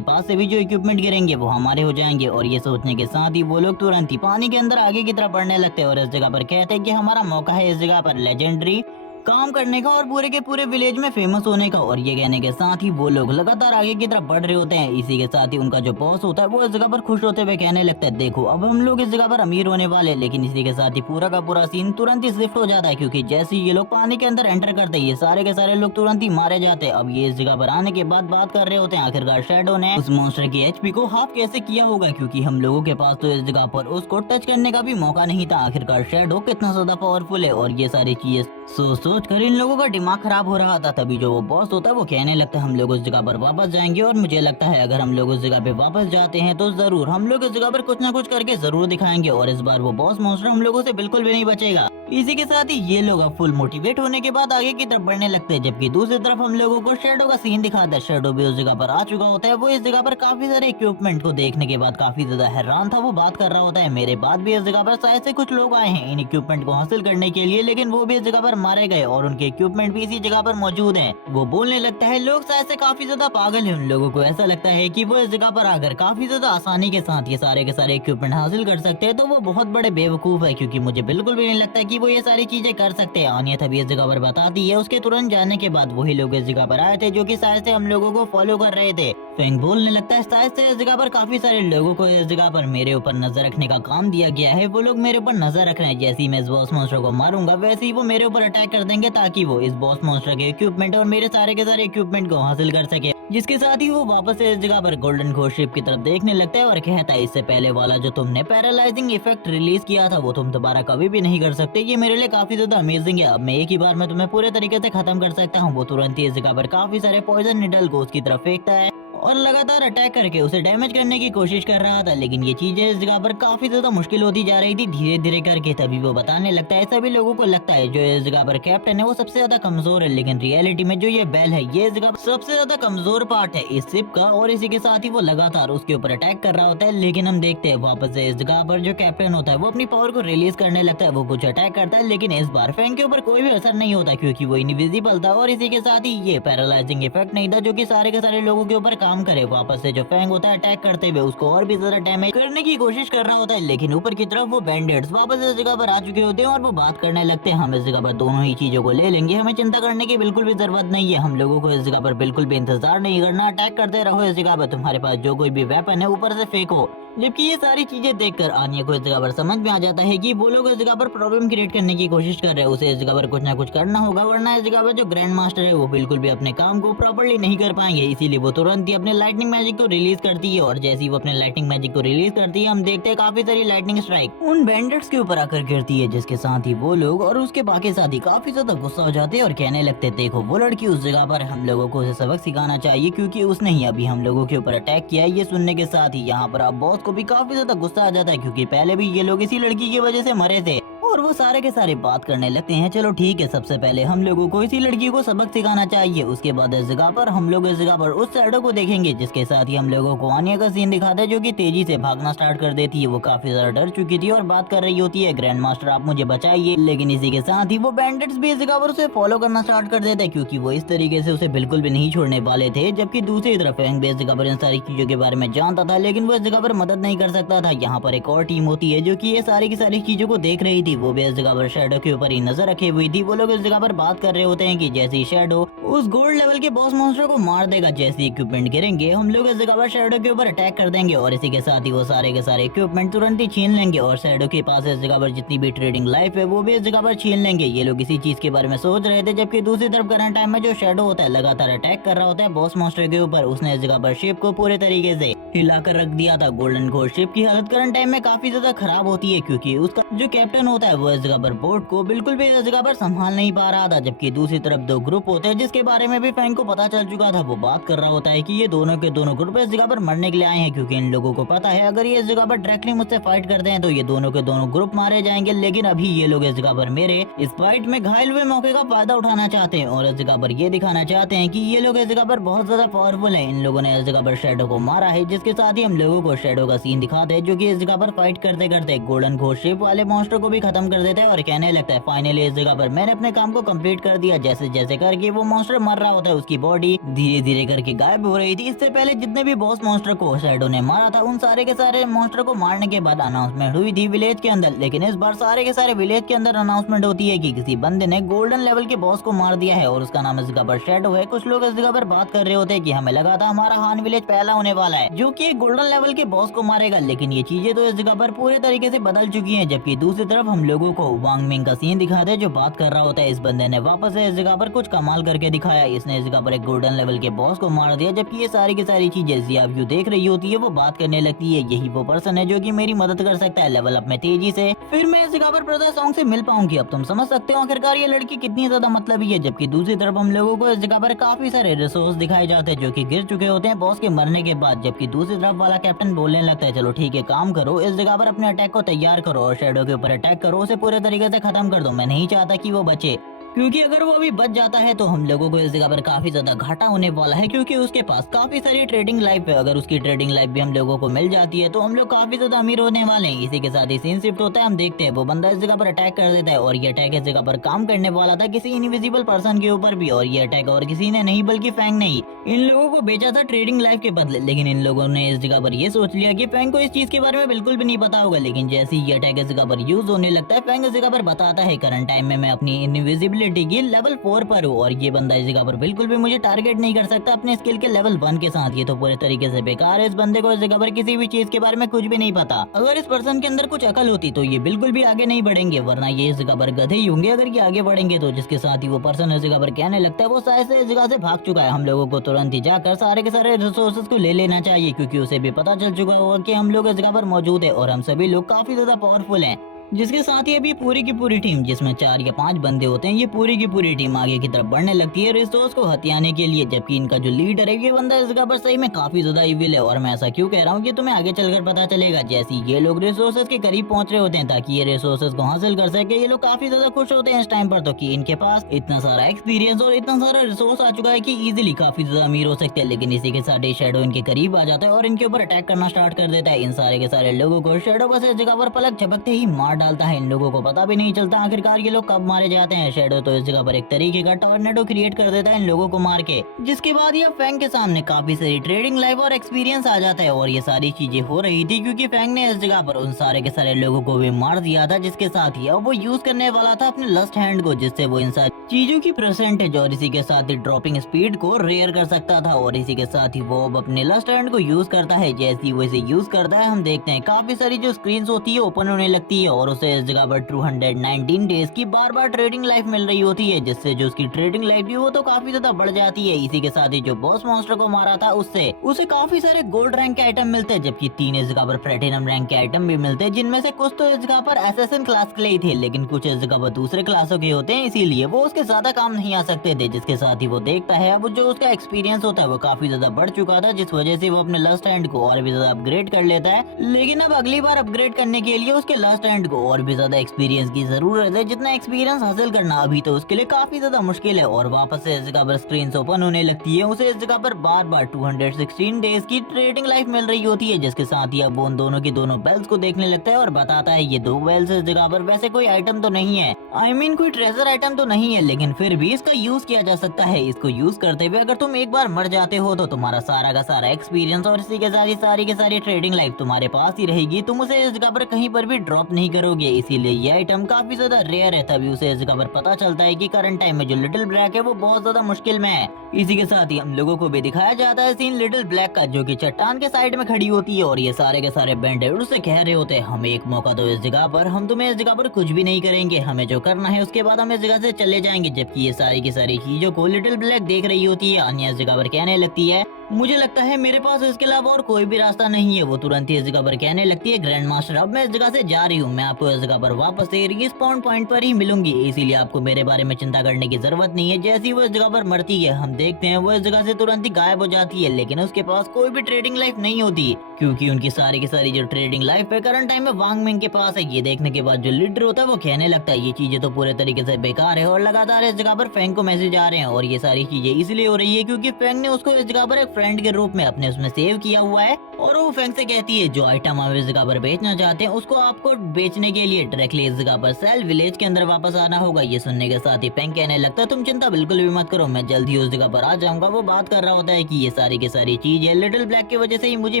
पास से भी जो इक्विपमेंट गिरेंगे वो हमारे हो जाएंगे। और ये सोचने के साथ ही वो लोग तुरंत ही पानी के अंदर आगे की तरफ बढ़ने लगते हैं और इस जगह पर कहते हैं कि हमारा मौका है इस जगह पर लेजेंडरी काम करने का और पूरे के पूरे विलेज में फेमस होने का। और ये कहने के साथ ही वो लोग लगातार आगे की तरफ बढ़ रहे होते हैं। इसी के साथ ही उनका जो बॉस होता है वो इस जगह पर खुश होते हुए कहने लगता है, देखो अब हम लोग इस जगह पर अमीर होने वाले। लेकिन इसी के साथ ही पूरा का पूरा सीन तुरंत ही शिफ्ट हो जाता है, क्योंकि जैसे ही ये लोग पानी के अंदर एंटर करते हैं ये सारे के सारे लोग तुरंत ही मारे जाते हैं। अब ये इस जगह पर आने के बाद बात कर रहे होते हैं आखिरकार शैडो ने उस मॉन्स्टर की एचपी को हाफ कैसे किया होगा, क्योंकि हम लोगों के पास तो इस जगह पर उसको टच करने का भी मौका नहीं था। आखिरकार शैडो कितना ज्यादा पावरफुल है। और ये सारी चीजें सोच कर इन लोगों का दिमाग खराब हो रहा था। तभी जो वो बॉस होता है वो कहने लगता है हम लोग उस जगह पर वापस जाएंगे, और मुझे लगता है अगर हम लोग उस जगह पे वापस जाते हैं तो जरूर हम लोग इस जगह पर कुछ ना कुछ करके जरूर दिखाएंगे, और इस बार वो बॉस मॉन्स्टर हम लोगों से बिल्कुल भी नहीं बचेगा। इसी के साथ ही ये लोग अब फुल मोटिवेट होने के बाद आगे की तरफ बढ़ने लगते हैं, जबकि दूसरी तरफ हम लोगों को शैडो का सीन दिखाता है। शैडो भी उस जगह पर आ चुका होता है। वो इस जगह पर काफी सारे इक्विपमेंट को देखने के बाद काफी ज्यादा हैरान था। वो बात कर रहा होता है, मेरे बाद भी इस जगह पर शायद से कुछ लोग आए हैं इन इक्विपमेंट को हासिल करने के लिए, लेकिन वो भी इस जगह पर मारे गए और उनके इक्विपमेंट भी इसी जगह पर मौजूद हैं। वो बोलने लगता है लोग शायद से काफी ज्यादा पागल हैं। उन लोगों को ऐसा लगता है कि वो इस जगह पर आकर काफी ज्यादा आसानी के साथ ये सारे के सारे इक्विपमेंट हासिल कर सकते हैं, तो वो बहुत बड़े बेवकूफ है, क्योंकि मुझे बिल्कुल भी नहीं लगता कि वो ये सारी चीजें कर सकते हैं। आनिया तभी इस जगह पर बताती है उसके तुरंत जाने के बाद वही लोग इस जगह पर आए थे जो कि शायद से हम लोगों को फॉलो कर रहे थे। फेंग बोलने लगता है शायद से इस जगह पर काफी सारे लोगों को इस जगह पर मेरे ऊपर नजर रखने का काम दिया गया है। वो लोग मेरे ऊपर नजर रख रहे हैं, जैसे ही मैं इस बॉस मॉन्स्टर को मारूंगा वैसे ही वो मेरे ऊपर अटैक कर देंगे, ताकि वो इस बॉस मॉन्स्टर के इक्विपमेंट और मेरे सारे के सारे इक्विपमेंट को हासिल कर सके। जिसके साथ ही वो वापस से इस जगह पर गोल्डन घोस्ट शिप की तरफ देखने लगता है और कहता है इससे पहले वाला जो तुमने पैरालाइजिंग इफेक्ट रिलीज किया था वो तुम दोबारा कभी भी नहीं कर सकते। ये मेरे लिए काफी ज्यादा अमेजिंग है। अब मैं एक ही बार में तुम्हें पूरे तरीके से खत्म कर सकता हूँ। वो तुरंत ही इस जगह पर काफी सारे पॉइजन निडल को उसकी तरफ फेंकता है और लगातार अटैक करके उसे डैमेज करने की कोशिश कर रहा था, लेकिन ये चीजें इस जगह पर काफी ज्यादा मुश्किल होती जा रही थी धीरे धीरे करके। तभी वो बताने लगता है सभी लोगों को लगता है जो इस जगह पर कैप्टन है वो सबसे ज्यादा कमजोर है, लेकिन रियलिटी में जो ये बेल है ये इस जगह पर सबसे ज्यादा कमजोर पार्ट है इस शिप का। और इसी के साथ ही वो लगातार उसके ऊपर अटैक कर रहा होता है, लेकिन हम देखते हैं वापस से इस जगह पर जो कैप्टन होता है वो अपनी पावर को रिलीज करने लगता है। वो कुछ अटैक करता है, लेकिन इस बार फैंग के ऊपर कोई भी असर नहीं होता क्योंकि वो इनविजिबल था। और इसी के साथ ही ये पैरालाइजिंग इफेक्ट नहीं था जो कि सारे के सारे लोगों के ऊपर काम करे। वापस से जो फैंग होता है अटैक करते हुए उसको और भी ज्यादा डैमेज करने की कोशिश कर रहा होता है, लेकिन ऊपर की तरफ वो बैंडेड्स वापस इस जगह पर आ चुके होते हैं और वो बात करने लगते हैं हम इस जगह पर दोनों ही चीजों को ले लेंगे, हमें चिंता करने की बिल्कुल भी जरूरत नहीं है। हम लोगों को इस जगह पर बिल्कुल भी इंतजार नहीं करना, अटैक करते रहो इस जगह पर, तुम्हारे पास जो कोई भी वेपन है ऊपर से फेंको। जबकि ये सारी चीजें देखकर आनिया को इस जगह पर समझ में आ जाता है कि वो लोग इस जगह पर प्रॉब्लम क्रिएट करने की कोशिश कर रहे हैं, उसे इस जगह पर कुछ ना कुछ करना होगा, वरना इस जगह पर जो ग्रैंड मास्टर है वो बिल्कुल भी अपने काम को प्रॉपर्ली नहीं कर पाएंगे। इसीलिए वो तुरंत ही अपने लाइटनिंग मैजिक को रिलीज करती है और जैसे ही वो अपने लाइटनिंग मैजिक को रिलीज करती है हम देखते हैं काफी सारी लाइटनिंग स्ट्राइक उन बैंडेट्स के ऊपर आकर गिरती है, जिसके साथ ही वो लोग और उसके बाकी साथी काफी ज्यादा गुस्सा हो जाते हैं और कहने लगते हैं देखो वो लड़की उस जगह पर हम लोगों को उसे सबक सिखाना चाहिए क्योंकि उसने ही अभी हम लोगों के ऊपर अटैक किया है। ये सुनने के साथ ही यहाँ पर अब बॉस को भी काफी ज्यादा गुस्सा आ जाता है क्योंकि पहले भी ये लोग इसी लड़की की वजह से मरे थे और वो सारे के सारे बात करने लगते हैं चलो ठीक है सबसे पहले हम लोगों को इसी लड़की को सबक सिखाना चाहिए, उसके बाद इस जगह पर हम लोग इस जगह पर उस शैडो को देखेंगे। जिसके साथ ही हम लोगों को आनिया का सीन दिखाता है जो कि तेजी से भागना स्टार्ट कर देती है। वो काफी ज्यादा डर चुकी थी और बात कर रही होती है ग्रैंड मास्टर आप मुझे बचाइए, लेकिन इसी के साथ ही वो बैंडेट्स भी इस जगह पर उसे फॉलो करना स्टार्ट कर देते हैं क्योंकि वो इस तरीके से उसे बिल्कुल भी नहीं छोड़ने वाले थे। जबकि दूसरी तरफ फैंग भी इस जगह पर इन सारी चीजों के बारे में जानता था लेकिन वो इस जगह पर मदद नहीं कर सकता था। यहाँ पर एक और टीम होती है जो की ये सारी की सारी चीजों को देख रही थी। वो भी इस जगह पर शैडो के ऊपर ही नजर रखी हुई थी। वो लोग इस जगह पर बात कर रहे होते हैं कि जैसे ही शैडो उस गोल्ड लेवल के बॉस मॉन्स्टर को मार देगा, जैसे इक्विपमेंट गिरेंगे हम लोग इस जगह पर शैडो के ऊपर अटैक कर देंगे और इसी के साथ ही वो सारे के सारे इक्विपमेंट तुरंत ही छीन लेंगे और शैडो के पास इस जगह पर जितनी भी ट्रेडिंग लाइफ है वो भी इस जगह पर छीन लेंगे। ये लोग इसी चीज के बारे में सोच रहे थे, जबकि दूसरी तरफ करंट टाइम में जो शैडो होता है लगातार अटैक कर रहा होता है बॉस मॉन्स्टर के ऊपर। उसने इस जगह पर शिप को पूरे तरीके से हिला कर रख दिया था। गोल्डन घोस्ट शिप की हालत करंट टाइम में काफी ज्यादा खराब होती है, क्योंकि उसका जो कैप्टन होता है वो इस जगह पर बोट को बिल्कुल भी इस जगह पर संभाल नहीं पा रहा था। जबकि दूसरी तरफ दो ग्रुप होते हैं जिसके बारे में भी फैंग को पता चल चुका था। वो बात कर रहा होता है कि ये दोनों के दोनों ग्रुप इस जगह पर मरने के लिए आए हैं, क्योंकि इन लोगों को पता है अगर ये इस जगह पर डायरेक्टली मुझसे फाइट करते हैं तो ये दोनों के दोनों ग्रुप मारे जाएंगे। लेकिन अभी ये लोग इस जगह पर मेरे इस फाइट में घायल हुए मौके का फायदा उठाना चाहते हैं और इस जगह पर ये दिखाना चाहते हैं कि ये लोग इस जगह पर बहुत ज्यादा पावरफुल है। इन लोगों ने इस जगह पर शैडो को मारा है, जिसके साथ ही हम लोगों को शैडो का सीन दिखाते हैं जो कि इस जगह पर फाइट करते करते गोल्डन घोस्ट शिप वाले मॉन्स्टर को भी खत्म कर देता है और कहने लगता है फाइनली इस जगह पर मैंने अपने काम को कंप्लीट कर दिया। जैसे जैसे करके वो मॉन्स्टर मर रहा होता है उसकी बॉडी धीरे धीरे करके गायब हो रही थी। इससे पहले जितने भी बॉस मॉन्स्टर को शैडो ने मारा था उन सारे के सारे मॉन्स्टर को मारने के बाद अनाउंसमेंट हुई थी विलेज के अंदर, लेकिन इस बार सारे के सारे विलेज के अंदर अनाउंसमेंट होती है कि किसी बंदे ने गोल्डन लेवल के बॉस को मार दिया है और उसका नाम इस जगह पर शैडो है। कुछ लोग इस जगह पर बात कर रहे होते हैं कि हमें लगा था हमारा हान विलेज पहला होने वाला है जो कि गोल्डन लेवल के बॉस को मारेगा, लेकिन ये चीजें तो इस जगह पर पूरे तरीके से बदल चुकी हैं। जबकि दूसरी तरफ हम लोगों को वांग मिंग का सीन दिखाते हैं जो बात कर रहा होता है। इस बंदे ने वापस से इस जगह पर कुछ कमाल करके दिखाया, इसने इस जगह पर एक गोल्डन लेवल के बॉस को मार दिया। जबकि ये सारी की सारी चीजें जिया व्यू देख रही होती है, वो बात करने लगती है यही वो पर्सन है जो कि मेरी मदद कर सकता है लेवल अप में तेजी से, फिर मैं इस जगह पर ब्रदर सॉन्ग से मिल पाऊंगी। अब तुम समझ सकते हो आखिरकार ये लड़की कितनी ज्यादा मतलबी है। जबकि दूसरी तरफ हम लोगों को इस जगह पर काफी सारे रिसोर्स दिखाए जाते हैं जो कि गिर चुके होते हैं बॉस के मरने के बाद। जबकि दूसरी तरफ वाला कैप्टन बोलने लगता है चलो ठीक है काम करो, इस जगह पर अपने अटैक को तैयार करो और शैडो के ऊपर अटैक करो, उसे पूरे तरीके से खत्म कर दो। मैं नहीं चाहता कि वो बचे, क्योंकि अगर वो अभी बच जाता है तो हम लोगों को इस जगह पर काफी ज्यादा घाटा होने वाला है, क्योंकि उसके पास काफी सारी ट्रेडिंग लाइफ है। अगर उसकी ट्रेडिंग लाइफ भी हम लोगों को मिल जाती है तो हम लोग काफी ज्यादा अमीर होने वाले हैं। इसी के साथ ही सीन शिफ्ट होता है, हम देखते हैं वो बंदा इस जगह पर अटैक कर देता है और ये अटैक इस जगह पर काम करने वाला था किसी इनविजिबल पर्सन के ऊपर भी, और ये अटैक और किसी ने नहीं बल्कि फैंग ने ही इन लोगों को बेचा था ट्रेडिंग लाइफ के बदले। लेकिन इन लोगों ने इस जगह पर ये सोच लिया कि फैंग को इस चीज के बारे में बिल्कुल भी नहीं पता होगा। लेकिन जैसे ही ये अटैक इस जगह पर यूज होने लगता है फैंग इस जगह पर बताता है करंट टाइम में मैं अपनी इनविजिबिलिटी की लेवल 4 पर हूँ और ये बंदा इस जगह पर बिल्कुल भी मुझे टारगेट नहीं कर सकता अपने स्किल के लेवल 1 के साथ। ये तो पूरे तरीके से बेकार है, इस बंदे को इस जगह पर किसी भी चीज के बारे में कुछ भी नहीं पता। अगर इस पर्सन के अंदर कुछ अकल होती तो ये बिल्कुल भी आगे नहीं बढ़ेंगे, वरना ये इस जगह पर गधे ही होंगे अगर ये आगे बढ़ेंगे तो। जिसके साथ ही वो पर्सन इस जगह पर कहने लगता है वो शायद से इस जगह से भाग चुका है, हम लोगों को तुरंत ही जाकर सारे के सारे रिसोर्सेज को ले लेना चाहिए, क्योंकि उसे भी पता चल चुका होगा कि हम लोग इस जगह पर मौजूद है और हम सभी लोग काफी ज्यादा पावरफुल हैं। जिसके साथ ही अभी पूरी की पूरी टीम जिसमें 4 या 5 बंदे होते हैं, ये पूरी की पूरी टीम आगे की तरफ बढ़ने लगती है रिसोर्स को हथियाने के लिए। जबकि इनका जो लीडर है ये बंदा इस जगह पर सही में काफी ज्यादा इविल है, और मैं ऐसा क्यों कह रहा हूँ कि तुम्हें आगे चलकर पता चलेगा। जैसे ये लोग रिसोर्सेज के करीब पहुंच रहे होते हैं ताकि ये रिसोर्सेज को हासिल कर सके, ये लोग काफी ज्यादा खुश होते हैं इस टाइम पर तो कि इनके पास इतना सारा एक्सपीरियंस और इतना सारा रिसोर्स आ चुका है कि इजिली काफी ज्यादा अमीर हो सकते हैं। लेकिन इसी के साथ ही शैडो इनके करीब आ जाता है और इनके ऊपर अटैक करना स्टार्ट कर देता है। इन सारे के सारे लोगों को शैडो बस इस जगह पर पलक झपकते ही मार डालता है। इन लोगों को पता भी नहीं चलता आखिरकार ये लोग कब मारे जाते हैं। शैडो तो इस जगह पर एक तरीके का टॉर्नेडो क्रिएट कर देता है इन लोगों को मार के, जिसके बाद ये फैंग के सामने काफी सारी ट्रेडिंग लाइफ और एक्सपीरियंस आ जाता है। और ये सारी चीजें हो रही थी क्योंकि फैंग ने इस जगह पर उन सारे के सारे लोगों को भी मार दिया था, जिसके साथ ही अब वो यूज करने वाला था अपने लस्ट हैंड को, जिससे वो इन सारी चीजों की परसेंटेज और इसी के साथ ही ड्रॉपिंग स्पीड को रेयर कर सकता था। और इसी के साथ ही वो अब अपने लस्ट हैंड को यूज करता है। जैसे ही वो इसे यूज करता है हम देखते हैं काफी सारी जो स्क्रीन होती है ओपन होने लगती है और उसे इस जगह पर 219 डेज की बार बार ट्रेडिंग लाइफ मिल रही होती है, जिससे जो उसकी ट्रेडिंग लाइफ भी वो तो काफी ज्यादा बढ़ जाती है। इसी के साथ ही जो बॉस मॉन्स्टर को मारा था उससे उसे काफी सारे गोल्ड रैंक के आइटम मिलते हैं, जबकि 3 इस जगह पर प्लेटिनम रैंक के आइटम भी मिलते हैं, जिनमें से कुछ तो इस जगह पर एसएसएन क्लास के लिए ही थे, लेकिन कुछ इस जगह पर दूसरे क्लासों के होते हैं, इसीलिए वो उसके ज्यादा काम नहीं आ सकते थे। जिसके साथ ही वो देखता है अब जो उसका एक्सपीरियंस होता है वो काफी ज्यादा बढ़ चुका था, जिस वजह से वो अपने लास्ट हैंड को और भी ज्यादा अपग्रेड कर लेता है। लेकिन अब अगली बार अपग्रेड करने के लिए उसके लास्ट हैंड को और भी ज्यादा एक्सपीरियंस की जरूरत है, जितना एक्सपीरियंस हासिल करना अभी तो उसके लिए काफी ज्यादा मुश्किल है। और वापस से इस जगह पर स्क्रीन ओपन होने लगती है, उसे इस जगह पर बार बार 216 डेज की ट्रेडिंग लाइफ मिल रही होती है। जिसके साथ ही अब उन दोनों की दोनों बेल्स को देखने लगता है और बताता है ये 2 बेल्स इस जगह पर वैसे कोई आइटम तो नहीं है, I mean कोई ट्रेजर आइटम तो नहीं है, लेकिन फिर भी इसका यूज किया जा सकता है। इसको यूज करते हुए अगर तुम एक बार मर जाते हो तो तुम्हारा सारा का सारा एक्सपीरियंस और इसी के साथ ही सारी की सारी ट्रेडिंग लाइफ तुम्हारे पास ही रहेगी, तुम उसे इस जगह पर कहीं पर भी ड्रॉप नहीं करोगे। करोगे, इसीलिए ये आइटम काफी ज्यादा रेयर है। तभी उसे इस जगह पर पता चलता है कि करंट टाइम में जो लिटिल ब्लैक है वो बहुत ज्यादा मुश्किल में है। इसी के साथ ही हम लोगों को भी दिखाया जाता है सीन लिटिल ब्लैक का, जो कि चट्टान के साइड में खड़ी होती है और ये सारे के सारे बैंडेड उससे कह रहे होते हैं हमें एक मौका दो इस जगह पर, हम तुम्हें इस जगह पर कुछ भी नहीं करेंगे, हमें जो करना है उसके बाद हम इस जगह से चले जाएंगे। जबकि ये सारी की सारी चीजों को लिटिल ब्लैक देख रही होती है। अन्य इस जगह पर कहने लगती है मुझे लगता है मेरे पास इसके अलावा और कोई भी रास्ता नहीं है। वो तुरंत ही इस जगह पर कहने लगती है ग्रैंड मास्टर अब मैं इस जगह से जा रही हूँ, मैं आपको इस जगह पर वापस से रिस्पॉन्ड पॉइंट पर ही मिलूंगी, इसीलिए आपको मेरे बारे में चिंता करने की जरूरत नहीं है। जैसे ही वो इस जगह पर मरती है हम देखते हैं वो इस जगह से तुरंत ही गायब हो जाती है, लेकिन उसके पास कोई भी ट्रेडिंग लाइफ नहीं होती क्योंकि उनकी सारी की सारी जो ट्रेडिंग लाइफ है करंट टाइम में वांग मिंग के पास है। ये देखने के बाद जो लीडर होता है वो कहने लगता है ये चीजें तो पूरे तरीके से बेकार है और लगातार इस जगह पर फेंग को मैसेज आ रहे हैं और ये सारी चीजें इसलिए हो रही है क्योंकि फेंग ने उसको इस जगह पर एक फ्रेंड के रूप में अपने उसमें सेव किया हुआ है। और वो फेंग से कहती है जो आइटम आप इस जगह पर बेचना चाहते हैं उसको आपको बेचने के लिए डायरेक्टली इस जगह पर सेल विलेज के अंदर वापस आना होगा। ये सुनने के साथ ही फेंग कहने लगता है तुम चिंता बिल्कुल भी मत करो, मैं जल्द ही उस जगह पर आ जाऊंगा। वो बात कर रहा होता है कि ये सारी की सारी चीज है लिटिल ब्लैक की वजह से ही मुझे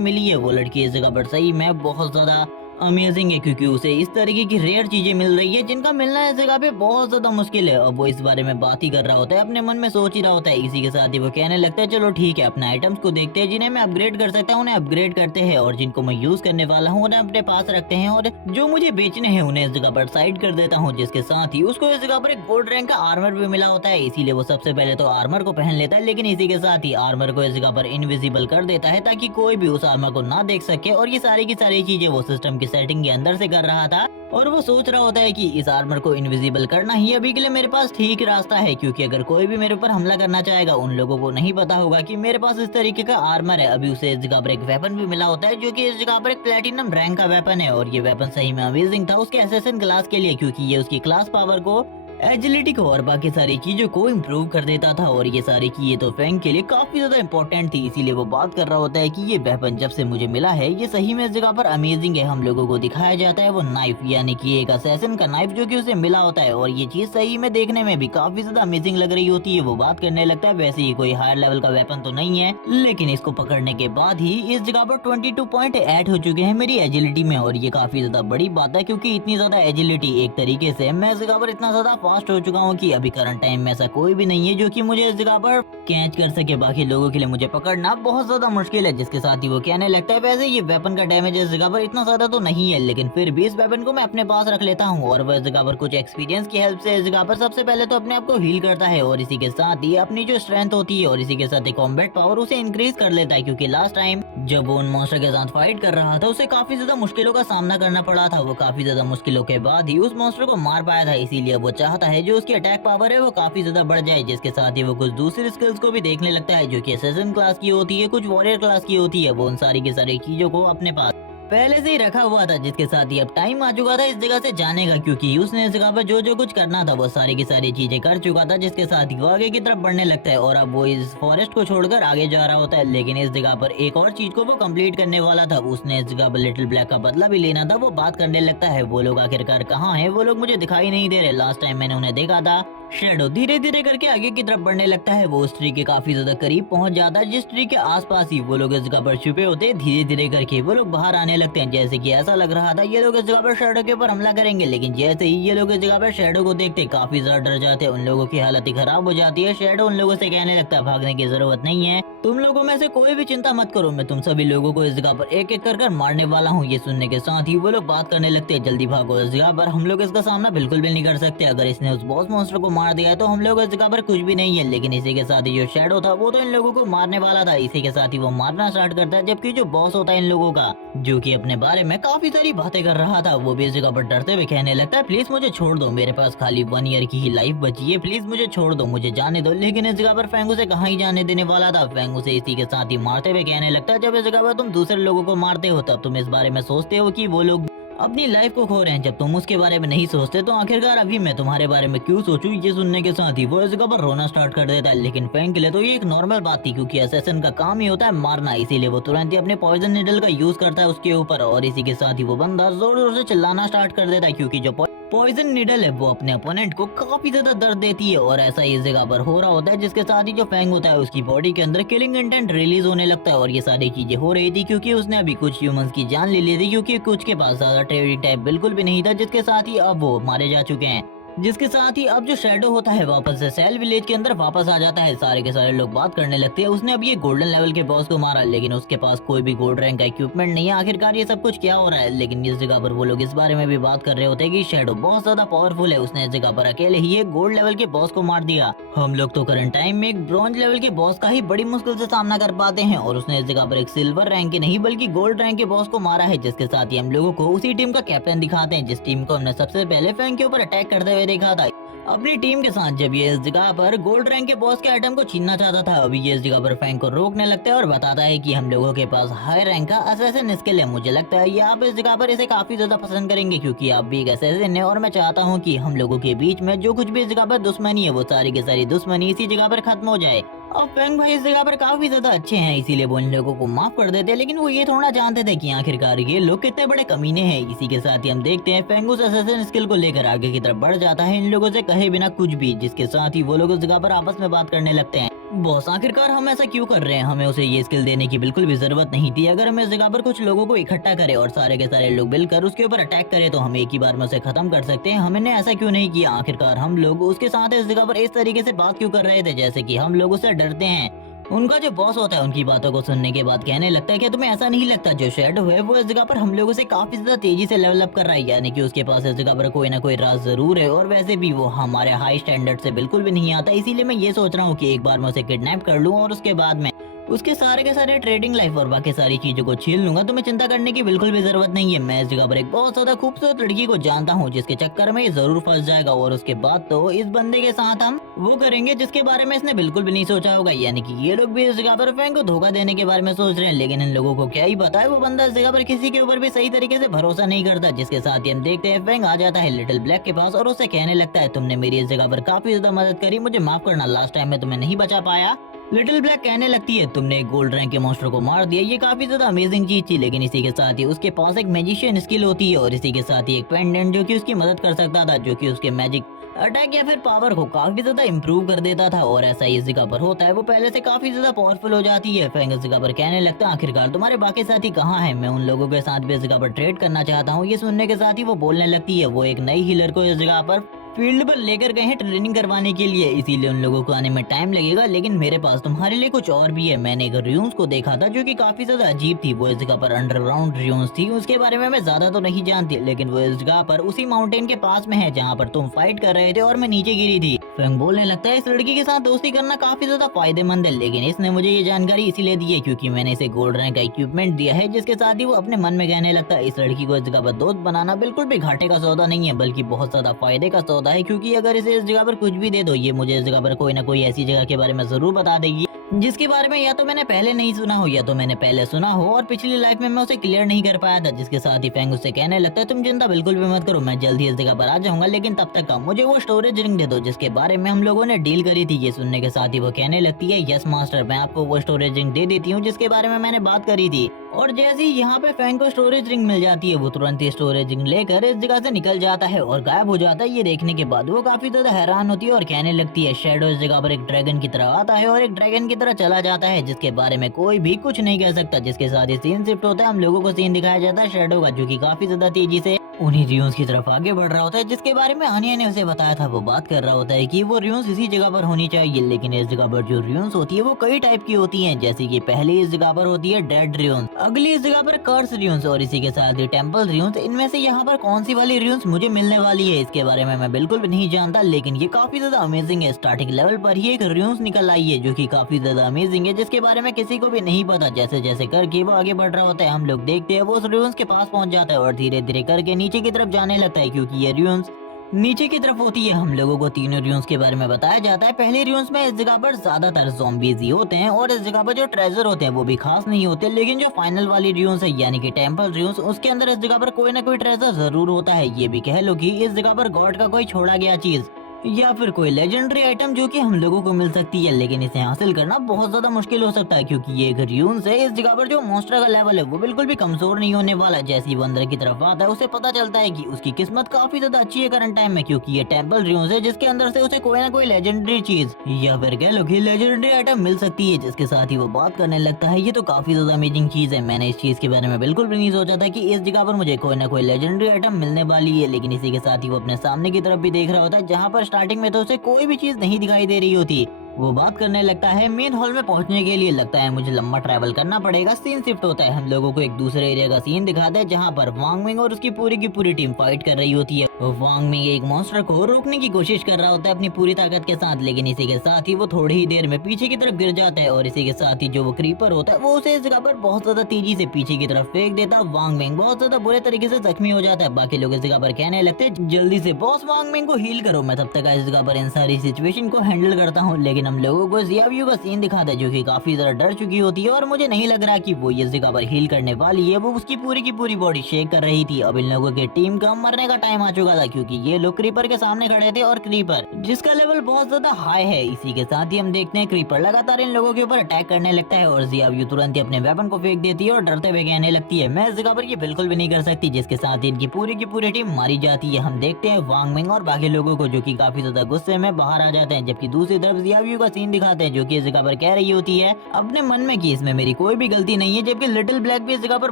मिली है। वो लड़की इस जगह पर सही में बहुत ज्यादा अमेजिंग है क्योंकि उसे इस तरीके की रेयर चीजें मिल रही है जिनका मिलना इस जगह पे बहुत ज्यादा मुश्किल है। अब वो इस बारे में बात ही कर रहा होता है, अपने मन में सोच ही रहा होता है। इसी के साथ ही वो कहने लगता है चलो ठीक है अपने आइटम्स को देखते हैं, जिन्हें मैं अपग्रेड कर सकता हूँ उन्हें अपग्रेड करते हैं और जिनको मैं यूज करने वाला हूँ उन्हें अपने पास रखते हैं और जो मुझे बेचने हैं उन्हें इस जगह पर साइड कर देता हूँ। जिसके साथ ही उसको इस जगह पर एक गोल्ड रैंक का आर्मर भी मिला होता है, इसीलिए वो सबसे पहले तो आर्मर को पहन लेता है, लेकिन इसी के साथ ही आर्मर को इस जगह पर इनविजिबल कर देता है ताकि कोई भी उस आर्मर को ना देख सके। और ये सारी की सारी चीजें वो सिस्टम की सेटिंग के अंदर कर रहा था और वो सोच रहा होता है कि इस आर्मर को इनविजिबल करना ही अभी के लिए मेरे पास ठीक रास्ता है, क्योंकि अगर कोई भी मेरे ऊपर हमला करना चाहेगा उन लोगों को नहीं पता होगा कि मेरे पास इस तरीके का आर्मर है। अभी उसे इस जगह पर एक वेपन भी मिला होता है जो कि इस जगह पर एक प्लेटिनम रैंक का वेपन है और ये वेपन सही में अमेजिंग था उसके एसेसन क्लास के लिए, क्योंकि ये उसकी क्लास पावर को एजिलिटी को और बाकी सारी चीजों को इम्प्रूव कर देता था और ये सारी चीजें तो फैंग के लिए काफी ज्यादा इंपॉर्टेंट थी। इसीलिए वो बात कर रहा होता है कि ये वेपन जब से मुझे मिला है ये सही में इस जगह पर अमेजिंग है। हम लोगों को दिखाया जाता है वो नाइफ यानी कि एक असैसिन का नाइफ जो कि उसे मिला होता है और ये चीज सही में देखने में भी काफी ज्यादा अमेजिंग लग रही होती है। वो बात करने लगता है वैसे ही कोई हायर लेवल का वेपन तो नहीं है, लेकिन इसको पकड़ने के बाद ही इस जगह पर 22 पॉइंट ऐड हो चुके हैं मेरी एजिलिटी में और ये काफी ज्यादा बड़ी बात है क्योंकि इतनी ज्यादा एजिलिटी एक तरीके से मैं इस जगह पर इतना ज्यादा फास्ट हो चुका हूँ कि अभी करंट टाइम में ऐसा कोई भी नहीं है जो कि मुझे इस जगह पर कैच कर सके। बाकी लोगों के लिए मुझे पकड़ना बहुत ज्यादा मुश्किल है। जिसके साथ ही वो कहने लगता है वैसे ये वेपन का डैमेज इस जगह पर इतना ज्यादा तो नहीं है, लेकिन फिर भी इस वेपन को मैं अपने पास रख लेता हूँ और वह इस जगह पर कुछ एक्सपीरियंस की हेल्प से इस जगह पर सबसे पहले तो अपने आप को हील करता है और इसी के साथ ही अपनी जो स्ट्रेंथ होती है और इसी के साथ ही कॉम्बैट पावर उसे इंक्रीज कर लेता है, क्योंकि लास्ट टाइम जब वो उन मॉन्स्टर के साथ फाइट कर रहा था उसे काफी ज्यादा मुश्किलों का सामना करना पड़ा था। वो काफी ज्यादा मुश्किलों के बाद ही उस मॉन्स्टर को मार पाया था, इसीलिए वो चाहता है जो उसकी अटैक पावर है वो काफी ज्यादा बढ़ जाए। जिसके साथ ही वो कुछ दूसरी स्किल्स को भी देखने लगता है जो कि असैसिन क्लास की होती है, कुछ वॉरियर क्लास की होती है। वो उन सारी की सारी चीजों को अपने पास पहले से ही रखा हुआ था। जिसके साथ ही अब टाइम आ चुका था इस जगह से जाने का, क्योंकि उसने इस जगह पर जो जो कुछ करना था वो सारी की सारी चीजें कर चुका था। जिसके साथ ही वो आगे की तरफ बढ़ने लगता है और अब वो इस फॉरेस्ट को छोड़कर आगे जा रहा होता है, लेकिन इस जगह पर एक और चीज को वो कंप्लीट करने वाला था। उसने इस जगह पर लिटिल ब्लैक का बदला भी लेना था। वो बात करने लगता है वो लोग आखिरकार कहाँ है, वो लोग मुझे दिखाई नहीं दे रहे, लास्ट टाइम मैंने उन्हें देखा था। शैडो धीरे धीरे करके आगे की तरफ बढ़ने लगता है। वो उस ट्री के काफी ज्यादा करीब पहुंच जाता है जिस ट्री के आसपास ही वो लोग इस जगह पर छुपे होते हैं। धीरे धीरे करके वो लोग बाहर आने लगते हैं, जैसे कि ऐसा लग रहा था ये लोग इस जगह पर शैडो के ऊपर हमला करेंगे, लेकिन जैसे ही ये लोग इस जगह पर शैडो को देखते काफी ज्यादा डर जाते हैं। उन लोगों की हालत ही खराब हो जाती है। शैडो उन लोगों से कहने लगता है भागने की जरूरत नहीं है, तुम लोगों में से कोई भी चिंता मत करो, मैं तुम सभी लोगों को इस जगह पर एक एक कर मारने वाला हूँ। ये सुनने के साथ ही वो लोग बात करने लगते हैं जल्दी भागो इस जगह पर, हम लोग इसका सामना बिल्कुल भी नहीं कर सकते। अगर इसने उस बॉस मॉन्स्टर को मार दिया है तो हम लोग इस जगह पर कुछ भी नहीं है। लेकिन इसी के साथ ही जो शैडो था वो तो इन लोगों को मारने वाला था। इसी के साथ ही वो मारना स्टार्ट करता है, जबकि जो बॉस होता है इन लोगों का जो कि अपने बारे में काफी सारी बातें कर रहा था वो भी इस जगह पर डरते हुए कहने लगता है प्लीज मुझे छोड़ दो, मेरे पास खाली 1 ईयर की ही लाइफ बची है, प्लीज मुझे छोड़ दो, मुझे जाने दो। लेकिन इस जगह पर फैंग उसे कहाँ ही जाने देने वाला था। फैंग उसे इसी के साथ ही मारते हुए कहने लगता है जब इस जगह पर तुम दूसरे लोगों को मारते हो तब तुम इस बारे में सोचते हो कि वो लोग अपनी लाइफ को खो रहे हैं, जब तुम उसके बारे में नहीं सोचते तो आखिरकार अभी मैं तुम्हारे बारे में क्यों सोचूं। ये सुनने के साथ ही वो इस जगह पर रोना स्टार्ट कर देता है, लेकिन फैंग के लिए तो ये एक नॉर्मल बात थी क्योंकि असैसिन का काम ही होता है मारना, इसीलिए वो तुरंत ही अपने पॉइजन निडल का यूज करता है उसके ऊपर और इसी के साथ ही वो बंदा जोर जोर से चिल्लाना स्टार्ट कर देता है क्योंकि जो पॉइजन निडल है वो अपने अपोनेंट को काफी ज्यादा दर्द देती है और ऐसा इस जगह पर हो रहा होता है, जिसके साथ ही जो फैंग होता है उसकी बॉडी के अंदर किलिंग इंटेंट रिलीज होने लगता है। और ये सारी चीजें हो रही थी क्योंकि उसने अभी कुछ ह्यूमंस की जान ले ली थी, क्योंकि कुछ के पास ज्यादा ट्रेडिंग टाइप बिल्कुल भी नहीं था, जिसके साथ ही अब वो मारे जा चुके हैं। जिसके साथ ही अब जो शैडो होता है वापस से सेल विलेज के अंदर वापस आ जाता है। सारे के सारे लोग बात करने लगते हैं, उसने अब ये गोल्डन लेवल के बॉस को मारा, लेकिन उसके पास कोई भी गोल्ड रैंक का इक्विपमेंट नहीं है। आखिरकार ये सब कुछ क्या हो रहा है? लेकिन इस जगह पर वो लोग इस बारे में भी बात कर रहे होते हैं कि शैडो बहुत ज्यादा पावरफुल है, उसने इस जगह पर अकेले ही एक गोल्ड लेवल के बॉस को मार दिया। हम लोग तो करंट टाइम में एक ब्रॉन्ज लेवल के बॉस का ही बड़ी मुश्किल से सामना कर पाते हैं, और उसने इस जगह पर एक सिल्वर रैंक के नहीं बल्कि गोल्ड रैंक के बॉस को मारा है। जिसके साथ ही हम लोगों को उसी टीम का कैप्टन दिखाते हैं जिस टीम को हमने सबसे पहले फैंग के ऊपर अटैक करते हुए देखा था अपनी टीम के साथ, जब ये इस जगह पर गोल्ड रैंक के बॉस के आइटम को छीनना चाहता था। अभी ये इस जगह पर फैंग को रोकने लगता है और बताता है कि हम लोगों के पास हाई रैंक का असैसिन स्किल है। मुझे लगता है ये आप इस जगह पर इसे काफी ज्यादा पसंद करेंगे, क्योंकि आप भी एक असैसिन है और मैं चाहता हूँ कि हम लोगों के बीच में जो कुछ भी इस जगह पर दुश्मनी है वो सारी की सारी दुश्मनी इसी जगह पर खत्म हो जाए। और फैंग भाई इस जगह पर काफी ज्यादा अच्छे हैं, इसीलिए वो इन लोगों को माफ कर देते हैं, लेकिन वो ये थोड़ा जानते थे कि आखिरकार ये लोग कितने बड़े कमीने हैं। इसी के साथ ही हम देखते हैं फैंग उस असैसिन स्किल को लेकर आगे की तरफ बढ़ जाता है, इन लोगों से कहे बिना कुछ भी, जिसके साथ ही वो लोग उस जगह पर आपस में बात करने लगते हैं। बॉस आखिरकार हम ऐसा क्यों कर रहे हैं? हमें उसे ये स्किल देने की बिल्कुल भी जरूरत नहीं थी। अगर हम इस जगह पर कुछ लोगों को इकट्ठा करें और सारे के सारे लोग मिलकर उसके ऊपर अटैक करें तो हम एक ही बार में उसे खत्म कर सकते हैं। हमने ऐसा क्यों नहीं किया? आखिरकार हम लोग उसके साथ इस जगह पर इस तरीके से बात क्यों कर रहे थे जैसे कि हम लोग उससे डरते हैं? उनका जो बॉस होता है उनकी बातों को सुनने के बाद कहने लगता है कि तुम्हें ऐसा नहीं लगता जो शैडो है वो इस जगह पर हम लोगों से काफी ज्यादा तेजी से लेवल अप कर रहा है, यानी कि उसके पास इस जगह पर कोई ना कोई राज जरूर है, और वैसे भी वो हमारे हाई स्टैंडर्ड से बिल्कुल भी नहीं आता। इसीलिए मैं ये सोच रहा हूँ कि एक बार मैं उसे किडनैप कर लूँ और उसके बाद में उसके सारे के सारे ट्रेडिंग लाइफ और बाकी सारी चीजों को छीन लूंगा। तुम्हें चिंता करने की बिल्कुल भी जरूरत नहीं है। मैं इस जगह पर एक बहुत ज्यादा खूबसूरत लड़की को जानता हूँ जिसके चक्कर में ये जरूर फंस जाएगा, और उसके बाद तो इस बंदे के साथ हम वो करेंगे जिसके बारे में इसने बिल्कुल भी नहीं सोचा होगा। यानी कि ये लोग भी इस जगह पर फैंग को धोखा देने के बारे में सोच रहे हैं, लेकिन इन लोगों को क्या ही पता है वो बंदा इस जगह पर किसी के ऊपर भी सही तरीके से भरोसा नहीं करता। जिसके साथ ही हम देखते हैं फैंग आ जाता है लिटिल ब्लैक के पास और उससे कहने लगता है तुमने मेरी इस जगह पर काफी ज्यादा मदद करी, मुझे माफ करना, लास्ट टाइम में तुम्हें नहीं बचा पाया। लिटिल ब्लैक कहने लगती है तुमने एक गोल्ड रैंक के मॉन्स्टर को मार दिया, ये काफी ज्यादा अमेजिंग चीज थी, लेकिन इसी के साथ ही उसके पास एक मैजिशियन स्किल होती है और इसी के साथ ही एक पेंडेंट जो कि उसकी मदद कर सकता था, जो कि उसके मैजिक अटैक या फिर पावर को काफी ज्यादा इंप्रूव कर देता था। और ऐसा ही इस जगह पर होता है, वो पहले से काफी ज्यादा पावरफुल हो जाती है। फैंग इस जगह पर कहने लगता है आखिरकार तुम्हारे बाकी साथी कहाँ हैं? मैं उन लोगों के साथ भी इस जगह पर ट्रेड करना चाहता हूँ। ये सुनने के साथ ही वो बोलने लगती है वो एक नई हीलर को इस जगह पर फील्ड पर लेकर गए हैं ट्रेनिंग करवाने के लिए, इसीलिए उन लोगों को आने में टाइम लगेगा, लेकिन मेरे पास तुम्हारे लिए कुछ और भी है। मैंने एक र्यून्स को देखा था जो कि काफी ज्यादा अजीब थी, वो इस जगह पर अंडरग्राउंड र्यून्स थी। उसके बारे में मैं ज्यादा तो नहीं जानती, लेकिन वो इस जगह पर उसी माउंटेन के पास में है जहाँ पर तुम फाइट कर रहे थे और मैं नीचे गिरी थी। फैंग बोलने लगता है इस लड़की के साथ दोस्ती करना काफी ज्यादा फायदेमंद है, लेकिन इसने मुझे ये जानकारी इसीलिए दी है क्योंकि मैंने इसे गोल्ड रैंक का इक्विपमेंट दिया है। जिसके साथ ही वो अपने मन में कहने लगता है इस लड़की को इस जगह पर दोस्त बनाना बिल्कुल भी घाटे का सौदा नहीं है, बल्कि बहुत ज्यादा फायदे का सौदा है, क्योंकि अगर इस जगह पर कुछ भी दे दो ये मुझे इस जगह पर कोई ना कोई ऐसी जगह के बारे में जरूर बता देगी जिसके बारे में या तो मैंने पहले नहीं सुना हो या तो मैंने पहले सुना हो और पिछली लाइफ में मैं उसे क्लियर नहीं कर पाया था। जिसके साथ ही फैंग उससे कहने लगता है तुम चिंता बिल्कुल भी मत करो, मैं जल्द ही इस जगह पर आ जाऊंगा, लेकिन तब तक का मुझे वो स्टोरेज रिंग दे दो जिसके बारे में हम लोगों ने डील करी थी। ये सुनने के साथ ही वो कहने लगती है यस मास्टर, मैं आपको वो स्टोरेज रिंग दे देती हूँ जिसके बारे में मैंने बात करी थी। और जैसे ही यहाँ पे फैंग को स्टोरेज रिंग मिल जाती है वो तुरंत ही स्टोरेज रिंग लेकर इस जगह से निकल जाता है और गायब हो जाता है। ये देखने के बाद वो काफी ज्यादा हैरान होती है और कहने लगती है शैडो इस जगह पर एक ड्रैगन की तरह आता है और एक ड्रैगन की तरह चला जाता है जिसके बारे में कोई भी कुछ नहीं कह सकता। जिसके साथ ही सीन शिफ्ट होता है, हम लोगों को सीन दिखाया जाता है शैडो का जो कि काफी ज्यादा तेजी से उन्हीं रियून्स की तरफ आगे बढ़ रहा होता है जिसके बारे में आनिया ने उसे बताया था। वो बात कर रहा होता है कि वो रियून्स इसी जगह पर होनी चाहिए, लेकिन इस जगह पर जो रियून्स होती है वो कई टाइप की होती हैं, जैसे कि पहली इस जगह पर होती है डेड रियून्स, अगली इस जगह पर कर्स रियून्स और इसी के साथ ही टेम्पल रियून्स। इनमें से यहाँ पर कौन सी वाली रियून्स मुझे मिलने वाली है इसके बारे में मैं बिल्कुल भी नहीं जानता, लेकिन ये काफी ज्यादा अमेजिंग है। स्टार्टिंग लेवल पर ही एक रियून्स निकल आई है जो की काफी ज्यादा अमेजिंग है जिसके बारे में किसी को भी नहीं पता। जैसे जैसे करके वो आगे बढ़ रहा होता है हम लोग देखते हैं वो उस रियून्स के पास पहुंच जाता है और धीरे धीरे करके नीचे की तरफ जाने लगता है क्योंकि ये रियून्स नीचे की तरफ होती है। हम लोगों को तीनों रियून्स के बारे में बताया जाता है। पहले रियून्स में इस जगह पर ज्यादातर ज़ॉम्बीज़ ही होते हैं और इस जगह पर जो ट्रेजर होते हैं वो भी खास नहीं होते, लेकिन जो फाइनल वाली रियून्स है यानी कि टेम्पल रियून्स उसके अंदर इस जगह पर कोई ना कोई ट्रेजर जरूर होता है। ये भी कह लो कि इस जगह पर गॉड का कोई छोड़ा गया चीज या फिर कोई लेजेंडरी आइटम जो कि हम लोगों को मिल सकती है, लेकिन इसे हासिल करना बहुत ज्यादा मुश्किल हो सकता है क्योंकि ये एक र्यून्स है। इस जगह पर जो मॉन्स्टर का लेवल है वो बिल्कुल भी कमजोर नहीं होने वाला। जैसे ही वो अंदर की तरफ आता है उसे पता चलता है कि उसकी किस्मत काफी ज्यादा अच्छी है करंट टाइम में, क्योंकि ये टेम्पल र्यून्स है जिसके अंदर से उसे कोई ना कोई लेजेंडरी चीज या फिर कह लो कि लेजेंडरी आइटम मिल सकती है, जिसके साथ ही वो बात करने लगता है। ये तो काफी ज्यादा अमेजिंग चीज है, मैंने इस चीज के बारे में बिल्कुल भी नहीं सोचा था कि इस जगह पर मुझे कोई ना कोई लेजेंडरी आइटम मिलने वाली है। लेकिन इसी के साथ ही वो अपने सामने की तरफ भी देख रहा होता है जहाँ पर स्टार्टिंग में तो उसे कोई भी चीज नहीं दिखाई दे रही होती। वो बात करने लगता है, मेन हॉल में पहुंचने के लिए लगता है मुझे लंबा ट्रैवल करना पड़ेगा। सीन शिफ्ट होता है, हम लोगों को एक दूसरे एरिया का सीन दिखाता है जहाँ पर वांग मिंग और उसकी पूरी की पूरी टीम फाइट कर रही होती है। वांग मिंग एक मॉन्स्टर को रोकने की कोशिश कर रहा होता है अपनी पूरी ताकत के साथ, लेकिन इसी के साथ ही वो थोड़ी ही देर में पीछे की तरफ गिर जाता है और इसी के साथ ही जो वो क्रीपर होता है वो उसे इस जगह पर बहुत ज्यादा तेजी से पीछे की तरफ फेंक देता है। वांग मिंग बहुत ज्यादा बुरे तरीके से जख्मी हो जाता है। बाकी लोग इस जगह पर कहने लगते हैं जल्दी से बॉस वांग मिंग को हील करो। मैं तब तक इस जगह पर इन सारी सिचुएशन को हैंडल करता हूँ, लेकिन हम लोगों को जियाव्यू का सीन दिखाता है जो कि काफी ज्यादा डर चुकी होती है और मुझे नहीं लग रहा कि वो इस जगह पर हील करने वाली है। वो उसकी पूरी की पूरी बॉडी शेक कर रही थी। अब इन लोगों की टीम का मरने का टाइम आ चुका था क्योंकि ये लोग क्रीपर के सामने खड़े थे और क्रीपर जिसका लेवल बहुत ज्यादा हाई है। इसी के साथ ही हम देखते हैं क्रीपर लगातार इन लोगों के ऊपर अटैक करने लगता है और जियाव्यू तुरंत ही अपने वेपन को फेंक देती है और डरते हुए कहने लगती है मैं इस जगह पर ये बिल्कुल भी नहीं कर सकती, जिसके साथ ही इनकी पूरी की पूरी टीम मारी जाती है। हम देखते हैं वांग मिंग और बाकी लोगों को जो कि काफी ज्यादा गुस्से में बाहर आ जाते हैं, जबकि दूसरी तरफ जियाव्यू का सीन दिखाते हैं जो कि इस जगह पर कह रही होती है अपने मन में कि इसमें मेरी कोई भी गलती नहीं है। जबकि लिटिल ब्लैक भी इस जगह पर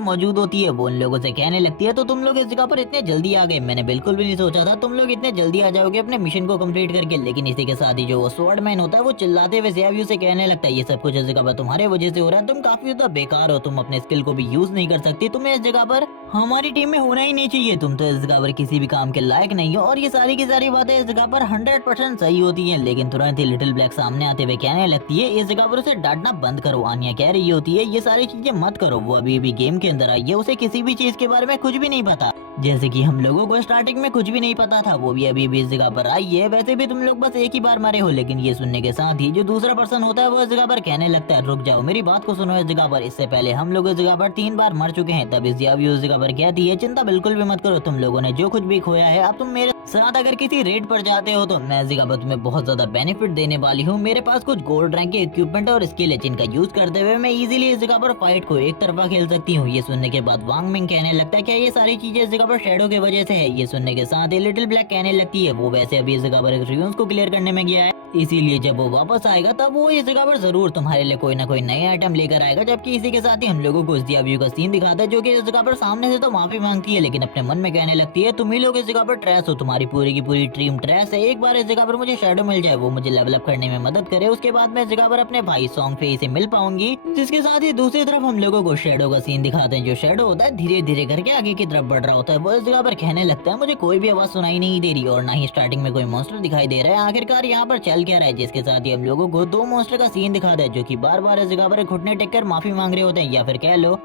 मौजूद होती है। वो उन लोगों से कहने लगती है तो तुम लोग इस जगह पर इतने जल्दी आ गए, मैंने बिल्कुल भी नहीं सोचा था तुम लोग इतने जल्दी आ जाओगे अपने मिशन को कंप्लीट करके। लेकिन इसी के साथ ही जो वो स्वॉर्डमैन होता है वो चिल्लाते हुए जियाव्यू से कहने लगता है ये सब कुछ इस जगह पर तुम्हारे वजह से हो रहा है, तुम काफी ज्यादा बेकार हो, तुम अपने स्किल को भी यूज नहीं कर सकती, तुम्हें इस जगह पर हमारी टीम में होना ही नहीं चाहिए, तुम तो इस जगह पर किसी भी काम के लायक नहीं हो। और ये सारी की सारी बातें इस जगह पर 100% सही होती हैं। लेकिन तुरंत ही लिटिल ब्लैक सामने आते हुए कहने लगती है इस जगह पर उसे डांटना बंद करो। आनिया कह रही होती है ये सारी चीजें मत करो, वो अभी भी गेम के अंदर आई है, उसे किसी भी चीज के बारे में कुछ भी नहीं पता, जैसे कि हम लोगों को स्टार्टिंग में कुछ भी नहीं पता था, वो भी अभी भी इस जगह पर आई है। वैसे भी तुम लोग बस एक ही बार मरे हो। लेकिन ये सुनने के साथ ही जो दूसरा पर्सन होता है वो इस जगह पर कहने लगता है रुक जाओ मेरी बात को सुनो, इस जगह पर इससे पहले हम लोग इस जगह पर 3 बार मर चुके हैं। तब इस जगह पर कहती है चिंता बिल्कुल भी मत करो, तुम लोगों ने जो कुछ भी खोया है अब तुम मेरे साथ अगर किसी रेड पर जाते हो तो मैं इस जगह पर तुम्हें बहुत ज्यादा बेनिफिट देने वाली हूँ। मेरे पास कुछ गोल्ड रैंक के इक्विपमेंट और स्किल है जिनका यूज करते हुए मैं इजीली इस जगह पर फाइट को एक तरफा खेल सकती हूँ। ये सुनने के बाद वांग मिंग कहने लगता है क्या ये सारी चीजें इस जगह पर शैडो की वजह से है। ये सुनने के साथ ही लिटिल ब्लैक कहने लगती है वो वैसे अभी इस जगह पर र्यून्स को क्लियर करने में गया है, इसीलिए जब वो वापस आएगा तब वो इस जगह पर जरूर तुम्हारे लिए कोई ना कोई नए आइटम लेकर आएगा। जबकि इसी के साथ ही हम लोगों को जियाव्यू का सीन दिखाता है जो कि इस जगह पर सामने से तो माफी मांगती है लेकिन अपने मन में कहने लगती है तुम ही लोग इस जगह पर ट्रैश हो, तुम्हारी पूरी की पूरी टीम ट्रैश है। एक बार इस जगह पर मुझे शैडो मिल जाए, वो मुझे लेवल अप करने में मदद करे, उसके बाद मैं इस जगह पर अपने भाई सॉन्ग पे से मिल पाऊंगी। जिसके साथ ही दूसरी तरफ हम लोगों को शैडो का सीन दिखाते हैं। जो शैडो होता है धीरे धीरे करके आगे की तरफ बढ़ रहा होता है। वो इस जगह पर कहने लगता है मुझे कोई भी आवाज सुनाई नहीं दे रही और ना ही स्टार्टिंग में कोई मॉन्स्टर दिखाई दे रहा है, आखिरकार यहाँ पर चल क्या रहा है। जिसके साथ ही हम लोगों को 2 मॉन्स्टर का सीन दिखाता है जो कि बार बार इस जगह पर घुटने टेक कर माफी मांग रहे होते हैं या फिर कह लो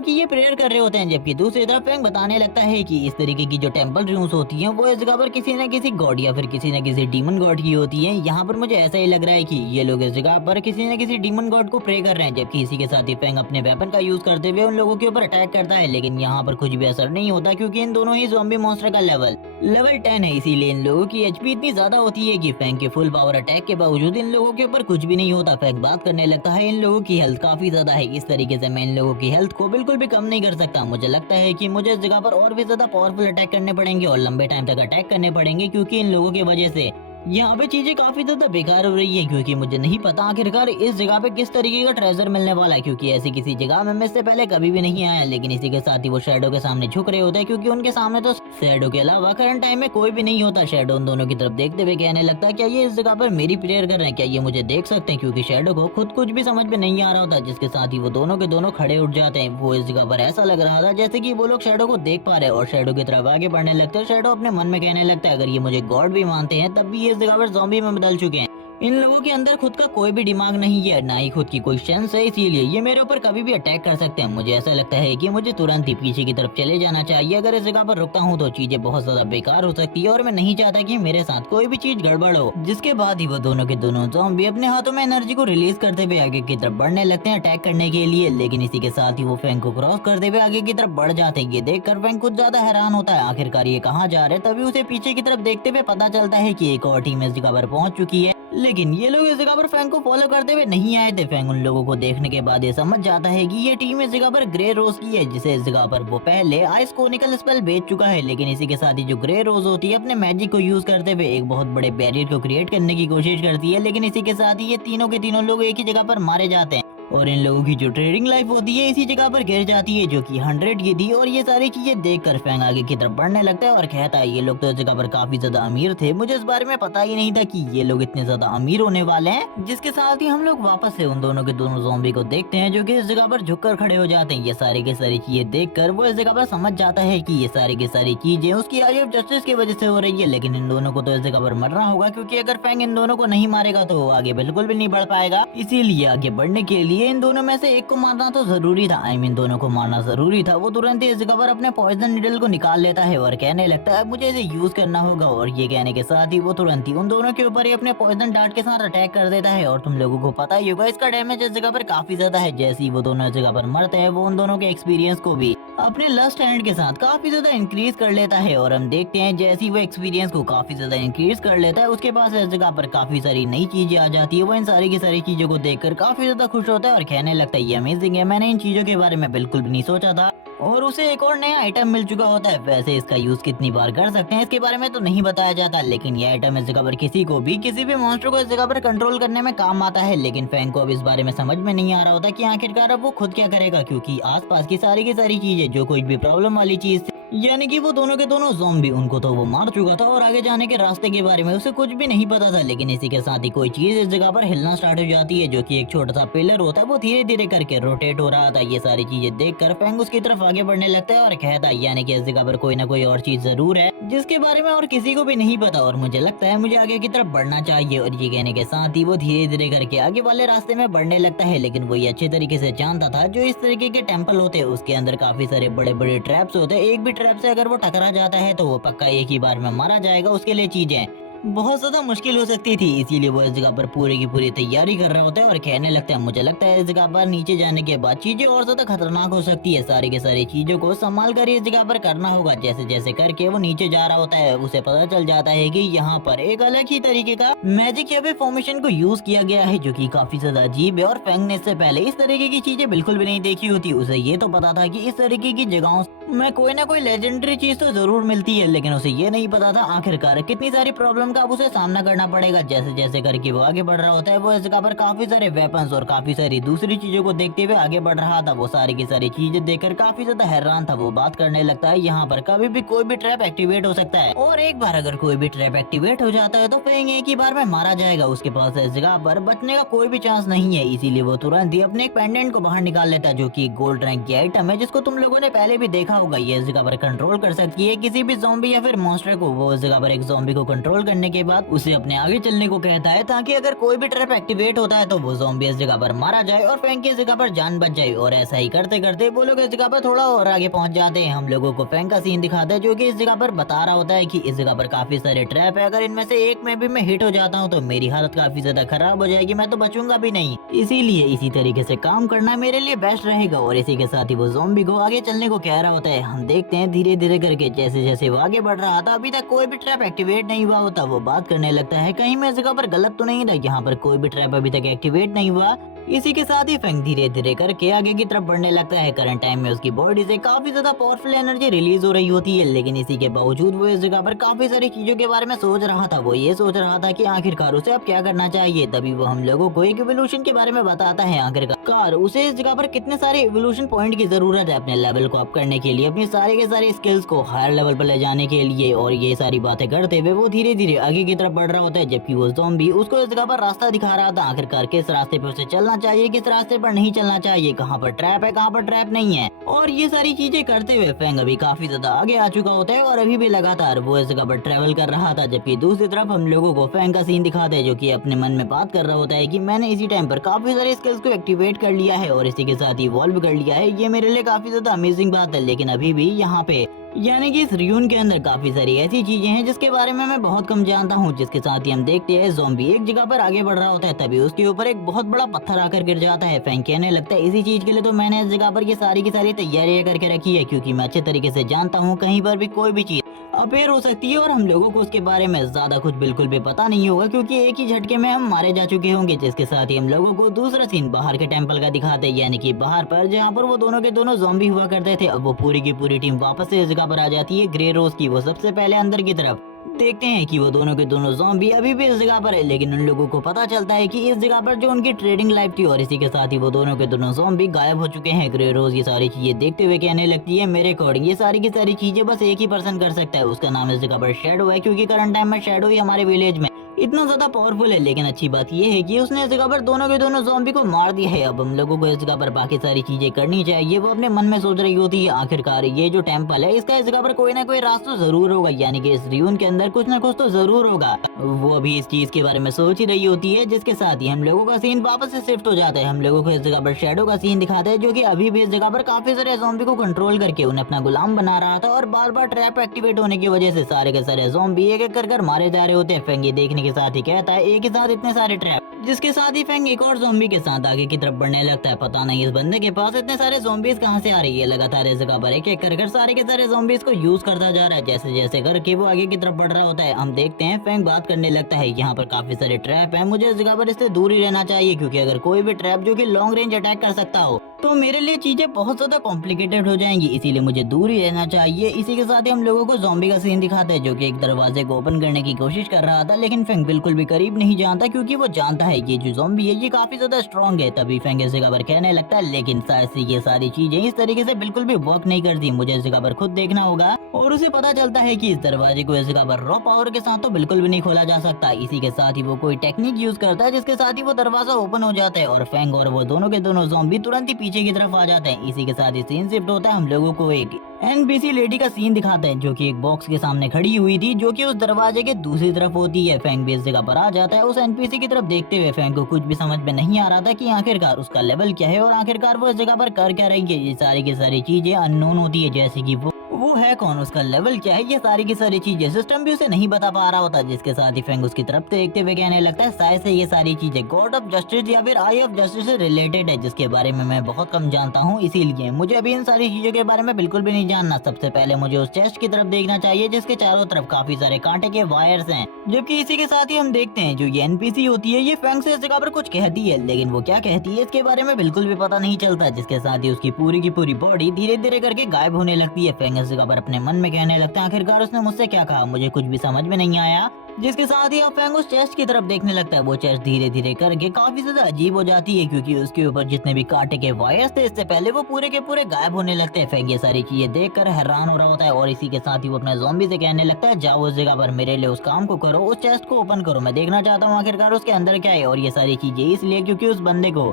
कि ये प्रेयर कर रहे होते हैं। जबकि दूसरी तरफ फैंग बताने लगता है कि इस तरीके की जो टेंपल रूम्स होती हैं वो इस जगह पर किसी न किसी गॉड या फिर किसी न किसी डीमन गॉड की होती है। यहाँ पर मुझे ऐसा ही लग रहा है कि ये लोग इस जगह पर किसी न किसी डीमन गॉड को प्रे कर रहे हैं। जबकि इसी के साथ ही फैंग अपने वेपन का यूज करते हुए उन लोगों के ऊपर अटैक करता है, लेकिन यहाँ पर कुछ भी असर नहीं होता क्योंकि इन दोनों ही ज़ॉम्बी मॉन्स्टर का लेवल 10 है। इसीलिए इन लोगों की एचपी इतनी ज्यादा होती है कि फैंग के फुल पावर अटैक के बावजूद इन लोगों के ऊपर कुछ भी नहीं होता। फैंग बात करने लगता है इन लोगों की हेल्थ काफी ज्यादा है, इस तरीके से मैं इन लोगों की हेल्थ को बिल्कुल भी कम नहीं कर सकता। मुझे लगता है कि मुझे इस जगह पर और भी ज्यादा पावरफुल अटैक करने पड़ेंगे और लंबे टाइम तक अटैक करने पड़ेंगे क्योंकि इन लोगों की वजह से यहाँ पे चीजें काफी ज्यादा बेकार हो रही है। क्योंकि मुझे नहीं पता आखिरकार इस जगह पे किस तरीके का ट्रेजर मिलने वाला है, क्योंकि ऐसी किसी जगह में मैं इससे पहले कभी भी नहीं आया। लेकिन इसी के साथ ही वो शैडो के सामने झुक रहे होते हैं क्योंकि उनके सामने तो शैडो के अलावा करंट टाइम में कोई भी नहीं होता। शैडो उन दोनों की तरफ देखते हुए कहने लगता है क्या ये इस जगह पर मेरी प्रेयर कर रहे हैं, क्या ये मुझे देख सकते हैं, क्योंकि शैडो को खुद कुछ भी समझ में नहीं आ रहा होता। जिसके साथ ही वो दोनों के दोनों खड़े उठ जाते हैं। वो इस जगह पर ऐसा लग रहा था जैसे कि वो लोग शैडो को देख पा रहे हैं और शैडो की तरफ आगे बढ़ने लगते हैं। शैडो अपने मन में कहने लगता है अगर ये मुझे गॉड भी मानते हैं तब भी ये इस जगह पर ज़ॉम्बी में बदल चुके हैं। इन लोगों के अंदर खुद का कोई भी दिमाग नहीं है, ना ही खुद की कोई सेंस है, इसीलिए ये मेरे ऊपर कभी भी अटैक कर सकते हैं। मुझे ऐसा लगता है कि मुझे तुरंत ही पीछे की तरफ चले जाना चाहिए। अगर इस जगह पर रुकता हूँ तो चीजें बहुत ज्यादा बेकार हो सकती है और मैं नहीं चाहता कि मेरे साथ कोई भी चीज गड़बड़ हो। जिसके बाद ही वो दोनों के दोनों ज़ॉम्बी अपने हाथों में एनर्जी को रिलीज करते हुए आगे की तरफ बढ़ने लगते हैं अटैक करने के लिए, लेकिन इसी के साथ ही वो फैंग को क्रॉस करते हुए आगे की तरफ बढ़ जाते हैं। ये देखकर फैंग कुछ ज्यादा हैरान होता है, आखिरकार ये कहाँ जा रहे हैं। तभी उसे पीछे की तरफ देखते हुए पता चलता है कि एक और टीम इस जगह पर पहुंच चुकी है, लेकिन ये लोग इस जगह पर फैंग को फॉलो करते हुए नहीं आए थे। फैंग उन लोगों को देखने के बाद ये समझ जाता है कि ये टीम इस जगह पर ग्रे रोज की है, जिसे इस जगह पर वो पहले आइस कोनिकल स्पेल भेज चुका है। लेकिन इसी के साथ ही जो ग्रे रोज होती है अपने मैजिक को यूज करते हुए एक बहुत बड़े बैरियर को क्रिएट करने की कोशिश करती है, लेकिन इसी के साथ ही ये तीनों के तीनों लोग एक ही जगह पर मारे जाते हैं और इन लोगों की जो ट्रेडिंग लाइफ होती है इसी जगह पर गिर जाती है, जो कि 100 की थी। और ये सारी चीजें देखकर फैंग आगे की तरफ बढ़ने लगता है और कहता है ये लोग तो इस जगह पर काफी ज्यादा अमीर थे, मुझे इस बारे में पता ही नहीं था कि ये लोग इतने ज्यादा अमीर होने वाले हैं। जिसके साथ ही हम लोग वापस से उन दोनों के दोनों ज़ॉम्बी को देखते हैं जो कि इस जगह पर झुककर खड़े हो जाते हैं। ये सारी की सारी चीजें देखकर वो इस जगह पर समझ जाता है कि ये सारी की सारी चीजें उसकी आई ऑफ जस्टिस की वजह से हो रही है, लेकिन इन दोनों को तो इस जगह पर मरना होगा, क्योंकि अगर फैंग इन दोनों को नहीं मारेगा तो वो आगे बिल्कुल भी नहीं बढ़ पाएगा। इसीलिए आगे बढ़ने के लिए इन दोनों में से एक को मारना तो जरूरी था, आई मीन दोनों को मारना जरूरी था। वो तुरंत ही इस जगह पर अपने पॉइजन निडल को निकाल लेता है और कहने लगता है मुझे इसे यूज करना होगा। और ये कहने के साथ ही वो तुरंत ही उन दोनों के ऊपर ही अपने पॉइजन डार्ट के साथ अटैक कर देता है। और तुम लोगों को पता ही होगा इसका डैमेज इस जगह पर काफी ज्यादा है। जैसे ही वो दोनों इस जगह पर मरते हैं वो उन दोनों के एक्सपीरियंस को भी अपने लस्ट हैंड के साथ काफी ज्यादा इंक्रीज कर लेता है। और हम देखते हैं जैसे ही वो एक्सपीरियंस को काफी ज्यादा इंक्रीज कर लेता है उसके पास इस जगह पर काफी सारी नई चीजें आ जाती है। वो इन सारी की सारी चीजों को देखकर काफी ज्यादा खुश होता है और कहने लगता है ये अमेजिंग है, मैंने इन चीजों के बारे में बिल्कुल भी नहीं सोचा था। और उसे एक और नया आइटम मिल चुका होता है। वैसे इसका यूज कितनी बार कर सकते हैं इसके बारे में तो नहीं बताया जाता, लेकिन ये आइटम इस जगह पर किसी को भी किसी भी मॉन्स्टर को इस जगह पर कंट्रोल करने में काम आता है। लेकिन फैंग को अब इस बारे में समझ में नहीं आ रहा होता कि आखिरकार अब वो खुद क्या करेगा, क्योंकि आसपास की सारी चीजें जो कोई भी प्रॉब्लम वाली चीज यानी कि वो दोनों के दोनों ज़ॉम्बी उनको तो वो मार चुका था और आगे जाने के रास्ते के बारे में उसे कुछ भी नहीं पता था। लेकिन इसी के साथ ही कोई चीज इस जगह पर हिलना स्टार्ट हो जाती है, जो कि एक छोटा सा पिलर होता है, वो धीरे धीरे करके रोटेट हो रहा था। ये सारी चीजें देखकर फैंग उसकी तरफ आगे बढ़ने लगता है और कहता है यानी कि इस जगह पर कोई ना कोई और चीज जरूर है जिसके बारे में और किसी को भी नहीं पता, और मुझे लगता है मुझे आगे की तरफ बढ़ना चाहिए। और ये कहने के साथ ही वो धीरे धीरे करके आगे वाले रास्ते में बढ़ने लगता है। लेकिन वो ये अच्छे तरीके से जानता था जो इस तरीके के टेम्पल होते हैं उसके अंदर काफी सारे बड़े बड़े ट्रैप्स होते हैं। एक भी ट्रैप से अगर वो टकरा जाता है तो वो पक्का एक ही बार में मारा जाएगा। उसके लिए चीजें बहुत ज्यादा मुश्किल हो सकती थी, इसीलिए वो इस जगह पर पूरी की पूरी तैयारी कर रहा होता है और कहने लगता है मुझे लगता है इस जगह पर नीचे जाने के बाद चीजें और ज्यादा खतरनाक हो सकती है। सारी के सारी चीजों को संभाल कर इस जगह पर करना होगा। जैसे जैसे करके वो नीचे जा रहा होता है उसे पता चल जाता है कि यहाँ पर एक अलग ही तरीके का मैजिक या फिर फॉर्मेशन को यूज किया गया है, जो कि काफी ज्यादा अजीब है। और फैंग ने इससे पहले इस तरीके की चीजें बिल्कुल भी नहीं देखी होती। उसे ये तो पता था कि इस तरीके की जगहों में कोई ना कोई लेजेंडरी चीज तो जरूर मिलती है, लेकिन उसे ये नहीं पता था आखिरकार कितनी सारी प्रॉब्लम का अब उसे सामना करना पड़ेगा। जैसे जैसे करके वो आगे बढ़ रहा होता है वो इस जगह पर काफी सारे वेपन्स और काफी सारी दूसरी चीजों को देखते हुए आगे बढ़ रहा था। वो सारी की सारी चीजें देखकर काफी ज्यादा हैरान था। वो बात करने लगता है यहाँ पर कभी भी कोई भी ट्रैप एक्टिवेट हो सकता है, और एक बार अगर कोई भी ट्रैप एक्टिवेट हो जाता है तो फैंग एक ही बार में मारा जाएगा। उसके पास इस जगह पर बचने का कोई भी चांस नहीं है। इसीलिए वो तुरंत ही अपने एक पेंडेंट को बाहर निकाल लेता है, जो की गोल्ड रैंक की आइटम है, जिसको तुम लोगों ने पहले भी देखा होगा। ये इस जगह पर कंट्रोल कर सकती है किसी भी ज़ॉम्बी या फिर मॉन्स्टर को। वो इस जगह पर एक ज़ॉम्बी को कंट्रोल करने के बाद उसे अपने आगे चलने को कहता है, ताकि अगर कोई भी ट्रैप एक्टिवेट होता है तो वो ज़ॉम्बी इस जगह पर मारा जाए और फैंग की इस जगह पर जान बच जाए। और ऐसा ही करते करते वो लोग इस जगह पर थोड़ा और आगे पहुंच जाते हैं। हम लोगों को फैंग का सीन दिखाता है, जो कि इस जगह पर बता रहा होता है कि इस जगह पर काफी सारे ट्रैप है, अगर इनमें से एक में भी मैं हिट हो जाता हूँ तो मेरी हालत काफी ज्यादा खराब हो जाएगी, मैं तो बचूंगा भी नहीं। इसीलिए इसी तरीके से काम करना मेरे लिए बेस्ट रहेगा। और इसी के साथ ही वो ज़ॉम्बी को आगे चलने को कह रहा होता है। हम देखते हैं धीरे धीरे करके जैसे जैसे वो आगे बढ़ रहा था अभी तक कोई भी ट्रैप एक्टिवेट नहीं हुआ होता। वो बात करने लगता है कहीं मैं इस जगह पर गलत तो नहीं था, यहाँ पर कोई भी ट्रैप अभी तक एक्टिवेट नहीं हुआ। इसी के साथ ही फैंग धीरे धीरे करके आगे की तरफ बढ़ने लगता है। करंट टाइम में उसकी बॉडी से काफी ज्यादा पावरफुल एनर्जी रिलीज हो रही होती है, लेकिन इसी के बावजूद वो इस जगह पर काफी सारी चीजों के बारे में सोच रहा था। वो ये सोच रहा था कि आखिरकार उसे अब क्या करना चाहिए। तभी वो हम लोगों को एक इवोल्यूशन के बारे में बताता है। आखिरकार उसे इस जगह पर कितने सारे इवोल्यूशन पॉइंट की जरूरत है अपने लेवल को अप करने के लिए, अपनी सारे के सारे स्किल्स को हायर लेवल पर ले जाने के लिए। और ये सारी बातें करते हुए वो धीरे धीरे आगे की तरफ बढ़ रहा होता है, जबकि वो ज़ॉम्बी उसको इस जगह पर रास्ता दिखा रहा था। आखिरकार किस रास्ते पे उसे चलना चलना चाहिए, किस रास्ते पर नहीं चलना चाहिए, कहाँ पर ट्रैप है, कहाँ पर ट्रैप नहीं है। और ये सारी चीजें करते हुए फैंग अभी काफी ज्यादा आगे आ चुका होता है और अभी भी लगातार वो इस जगह पर ट्रैवल कर रहा था। जबकि दूसरी तरफ हम लोगों को फैंग का सीन दिखाते हैं जो कि अपने मन में बात कर रहा होता है कि मैंने इसी टाइम पर काफी सारे स्किल्स को एक्टिवेट कर लिया है और इसी के साथ इवॉल्व कर लिया है। ये मेरे लिए काफी ज्यादा अमेजिंग बात है। लेकिन अभी भी यहाँ पे यानी कि इस रियून के अंदर काफी सारी ऐसी चीजें हैं जिसके बारे में मैं बहुत कम जानता हूँ। जिसके साथ ही हम देखते हैं ज़ॉम्बी एक जगह पर आगे बढ़ रहा होता है, तभी उसके ऊपर एक बहुत बड़ा पत्थर आकर गिर जाता है। फैंग कहने लगता है इसी चीज के लिए तो मैंने इस जगह पर ये सारी की सारी तैयारियां करके रखी है, क्योंकि मैं अच्छे तरीके से जानता हूँ कहीं पर भी कोई भी चीज अपेयर हो सकती है और हम लोगों को उसके बारे में ज्यादा कुछ बिल्कुल भी पता नहीं होगा, क्योंकि एक ही झटके में हम मारे जा चुके होंगे। जिसके साथ ही हम लोगों को दूसरा सीन बाहर के टेंपल का दिखाते हैं, यानी कि बाहर पर जहाँ पर वो दोनों के दोनों ज़ॉम्बी हुआ करते थे। अब वो पूरी की पूरी टीम वापस से इस जगह पर आ जाती है ग्रे रोज की। वो सबसे पहले अंदर की तरफ देखते हैं कि वो दोनों के दोनों ज़ॉम्बी अभी भी इस जगह पर है, लेकिन उन लोगों को पता चलता है कि इस जगह पर जो उनकी ट्रेडिंग लाइफ थी और इसी के साथ ही वो दोनों के दोनों ज़ॉम्बी गायब हो चुके हैं। ग्रे रोज ये सारी चीजें देखते हुए कहने लगती है मेरे अकॉर्डिंग ये सारी की सारी चीजें बस एक ही पर्सन कर सकता है, उसका नाम इस जगह पर शैडो है, क्योंकि करंट टाइम में शैडो ही हमारे विलेज में इतना ज्यादा पावरफुल है। लेकिन अच्छी बात यह है कि उसने इस जगह पर दोनों के दोनों ज़ॉम्बी को मार दिया है। अब हम लोगों को इस जगह पर बाकी सारी चीजें करनी चाहिए। वो अपने मन में सोच रही होती है आखिरकार ये जो टेंपल है इसका इस जगह पर कोई ना कोई रास्ता जरूर होगा, यानी कि इस रियून के अंदर कुछ ना कुछ तो जरूर होगा। वो अभी इस चीज के बारे में सोच ही रही होती है। जिसके साथ ही हम लोगों का सीन वापस से शिफ्ट हो जाता है। हम लोगों को इस जगह पर शैडो का सीन दिखाते हैं जो कि अभी भी इस जगह पर काफी सारे ज़ॉम्बी को कंट्रोल करके उन्हें अपना गुलाम बना रहा था और बार बार ट्रैप एक्टिवेट होने की वजह से सारे के सारे ज़ॉम्बी एक एक कर मारे जा रहे होते हैं। फैंग ये देखने के साथ ही कहता है एक ही साथ इतने सारे ट्रैप, जिसके साथ ही फैंग एक और ज़ॉम्बी के साथ आगे की तरफ बढ़ने लगता है। पता नहीं इस बंदे के पास इतने सारे ज़ॉम्बीज कहां से आ रही है। लगातार इस जगह पर एक एक कर सारे के सारे ज़ॉम्बीज को यूज करता जा रहा है। जैसे जैसे करके वो आगे की तरफ बढ़ रहा होता है हम देखते हैं फैंग बात करने लगता है यहाँ पर काफी सारे ट्रैप है, मुझे इस जगह पर इससे दूर ही रहना चाहिए, क्योंकि अगर कोई भी ट्रैप जो कि लॉन्ग रेंज अटैक कर सकता हो तो मेरे लिए चीजें बहुत ज्यादा कॉम्प्लिकेटेड हो जाएंगी, इसीलिए मुझे दूर ही रहना चाहिए। इसी के साथ ही हम लोगों को ज़ॉम्बी का सीन दिखाते हैं जो कि एक दरवाजे को ओपन करने की कोशिश कर रहा था, लेकिन फैंग बिल्कुल भी करीब नहीं जानता, क्योंकि वो जानता है ये जो ज़ॉम्बी है ये काफी ज्यादा स्ट्रॉन्ग है। तभी फैंग इस जगह पर कहने लगता है लेकिन शायद से ये सारी चीजें इस तरीके से बिल्कुल भी वर्क नहीं करती, मुझे इस जगह पर खुद देखना होगा। और उसे पता चलता है कि इस दरवाजे को इस जगह पर रॉ पावर के साथ तो बिल्कुल भी नहीं खोला जा सकता। इसी के साथ ही वो कोई टेक्निक यूज करता है जिसके साथ ही वो दरवाजा ओपन हो जाता है और फैंग और वो दोनों के दोनों ज़ॉम्बी तुरंत ही पीछे की तरफ आ जाते हैं। इसी के साथ ही सीन शिफ्ट होता है। हम लोगों को एक एनपीसी लेडी का सीन दिखाते हैं जो कि एक बॉक्स के सामने खड़ी हुई थी जो कि उस दरवाजे के दूसरी तरफ होती है। फैंग भी इस जगह पर आ जाता है। उस एनपीसी की तरफ देखते हुए फैंग को कुछ भी समझ में नहीं आ रहा था कि आखिरकार उसका लेवल क्या है और आखिरकार वो इस जगह पर कर क्या रही है। ये सारी की सारी चीजें अननोन होती है, जैसे कि वो है कौन, उसका लेवल क्या है, ये सारी की सारी चीजें सिस्टम भी उसे नहीं बता पा रहा होता। जिसके साथ ही फैंग उसकी तरफ देखते हुए कहने लगता है शायद से ये सारी चीजें गॉड ऑफ जस्टिस या फिर आई ऑफ जस्टिस से रिलेटेड है, जिसके बारे में मैं बहुत कम जानता हूँ, इसीलिए मुझे अभी इन सारी चीजों के बारे में बिल्कुल भी नहीं जानना। सबसे पहले मुझे उस चेस्ट की तरफ देखना चाहिए जिसके चारों तरफ काफी सारे कांटे के वायर्स हैं। जबकि इसी के साथ ही हम देखते हैं जो ये एनपीसी होती है ये फैंग से इस जगह पर कुछ कहती है, लेकिन वो क्या कहती है इसके बारे में बिल्कुल भी पता नहीं चलता। जिसके साथ ही उसकी पूरी की पूरी बॉडी धीरे धीरे करके गायब होने लगती है। फैंग इस जगह पर अपने मन में कहने लगता है आखिरकार उसने मुझसे क्या कहा, मुझे कुछ भी समझ में नहीं आया। जिसके साथ ही फैंग उस चेस्ट की तरफ देखने लगता है। वो चेस्ट धीरे धीरे करके काफी ज्यादा अजीब हो जाती है, क्योंकि उसके ऊपर जितने भी कांटे के वायर्स थे इससे पहले वो पूरे के पूरे गायब होने लगते हैं। फैंग ये सारी चीजें देखकर हैरान हो रहा होता है और इसी के साथ ही वो अपने ज़ॉम्बी से कहने लगता है जाओ उस जगह पर मेरे लिए उस काम को करो, उस चेस्ट को ओपन करो, मैं देखना चाहता हूँ आखिरकार उसके अंदर क्या है। और ये सारी चीजें इसलिए क्योंकि उस बंदे को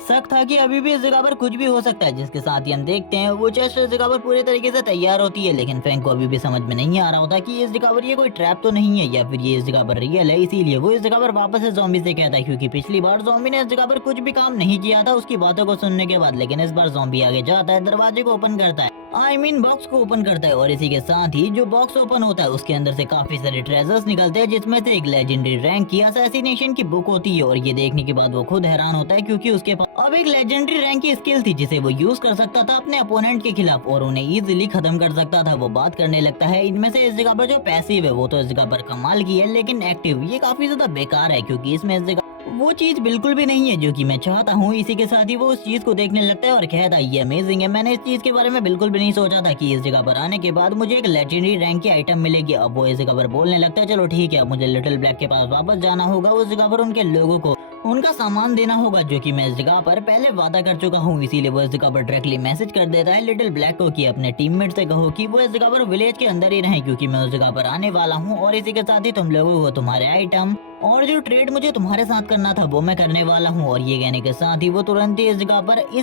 शक था कि अभी भी इस जगह पर कुछ भी हो सकता है। जिसके साथ ही हम देखते हैं वो चेस्ट इस जगह पर पूरे तरीके से तैयार होती है, लेकिन फैंग को अभी भी समझ में नहीं आ रहा होता कि इस जगह पर ये कोई ट्रैप तो नहीं है या फिर ये इस जगह पर रियल है। इसीलिए वो इस जगह पर वापस से ज़ॉम्बी से कहता है, क्योंकि पिछली बार ज़ॉम्बी ने इस जगह पर कुछ भी काम नहीं किया था उसकी बातों को सुनने के बाद, लेकिन इस बार ज़ॉम्बी आगे जाता है, दरवाजे को ओपन करता है, बॉक्स को ओपन करता है। और इसी के साथ ही जो बॉक्स ओपन होता है उसके अंदर से काफी सारे ट्रेजर्स निकलते हैं, जिसमें से एक लेजेंडरी रैंक की असैसिनेशन की बुक होती है। और ये देखने के बाद वो खुद हैरान होता है, क्योंकि उसके पास अब एक लेजेंडरी रैंक की स्किल थी जिसे वो यूज कर सकता था अपने अपोनेंट के खिलाफ और उन्हें इजीली खत्म कर सकता था। वो बात करने लगता है इनमें से इस जगह पर जो पैसिव है वो तो इस जगह पर कमाल की है, लेकिन एक्टिव ये काफी ज्यादा बेकार है, क्योंकि इसमें इस जगह वो चीज बिल्कुल भी नहीं है जो कि मैं चाहता हूँ। इसी के साथ ही वो उस चीज को देखने लगता है और कहता है ये अमेजिंग है, मैंने इस चीज के बारे में बिल्कुल भी नहीं सोचा था कि इस जगह पर आने के बाद मुझे एक लेजेंडरी रैंक की आइटम मिलेगी। अब वो इस जगह पर बोलने लगता है चलो ठीक है, अब मुझे लिटिल ब्लैक के पास वापस जाना होगा, उस जगह पर उनके लोगों को उनका सामान देना होगा जो कि मैं इस जगह पर पहले वादा कर चुका हूँ। इसीलिए वो इस जगह पर डायरेक्टली मैसेज कर देता है लिटिल ब्लैक को कि अपने टीममेट से कहो कि वो इस जगह पर विलेज के अंदर ही रहें, क्योंकि मैं उस जगह पर आने वाला हूँ। और इसी के साथ ही तुम लोगों को तुम्हारे आइटम और जो ट्रेड मुझे तुम्हारे साथ करना था वो मैं करने वाला हूँ। और ये कहने के साथ ही वो तुरंत ही इस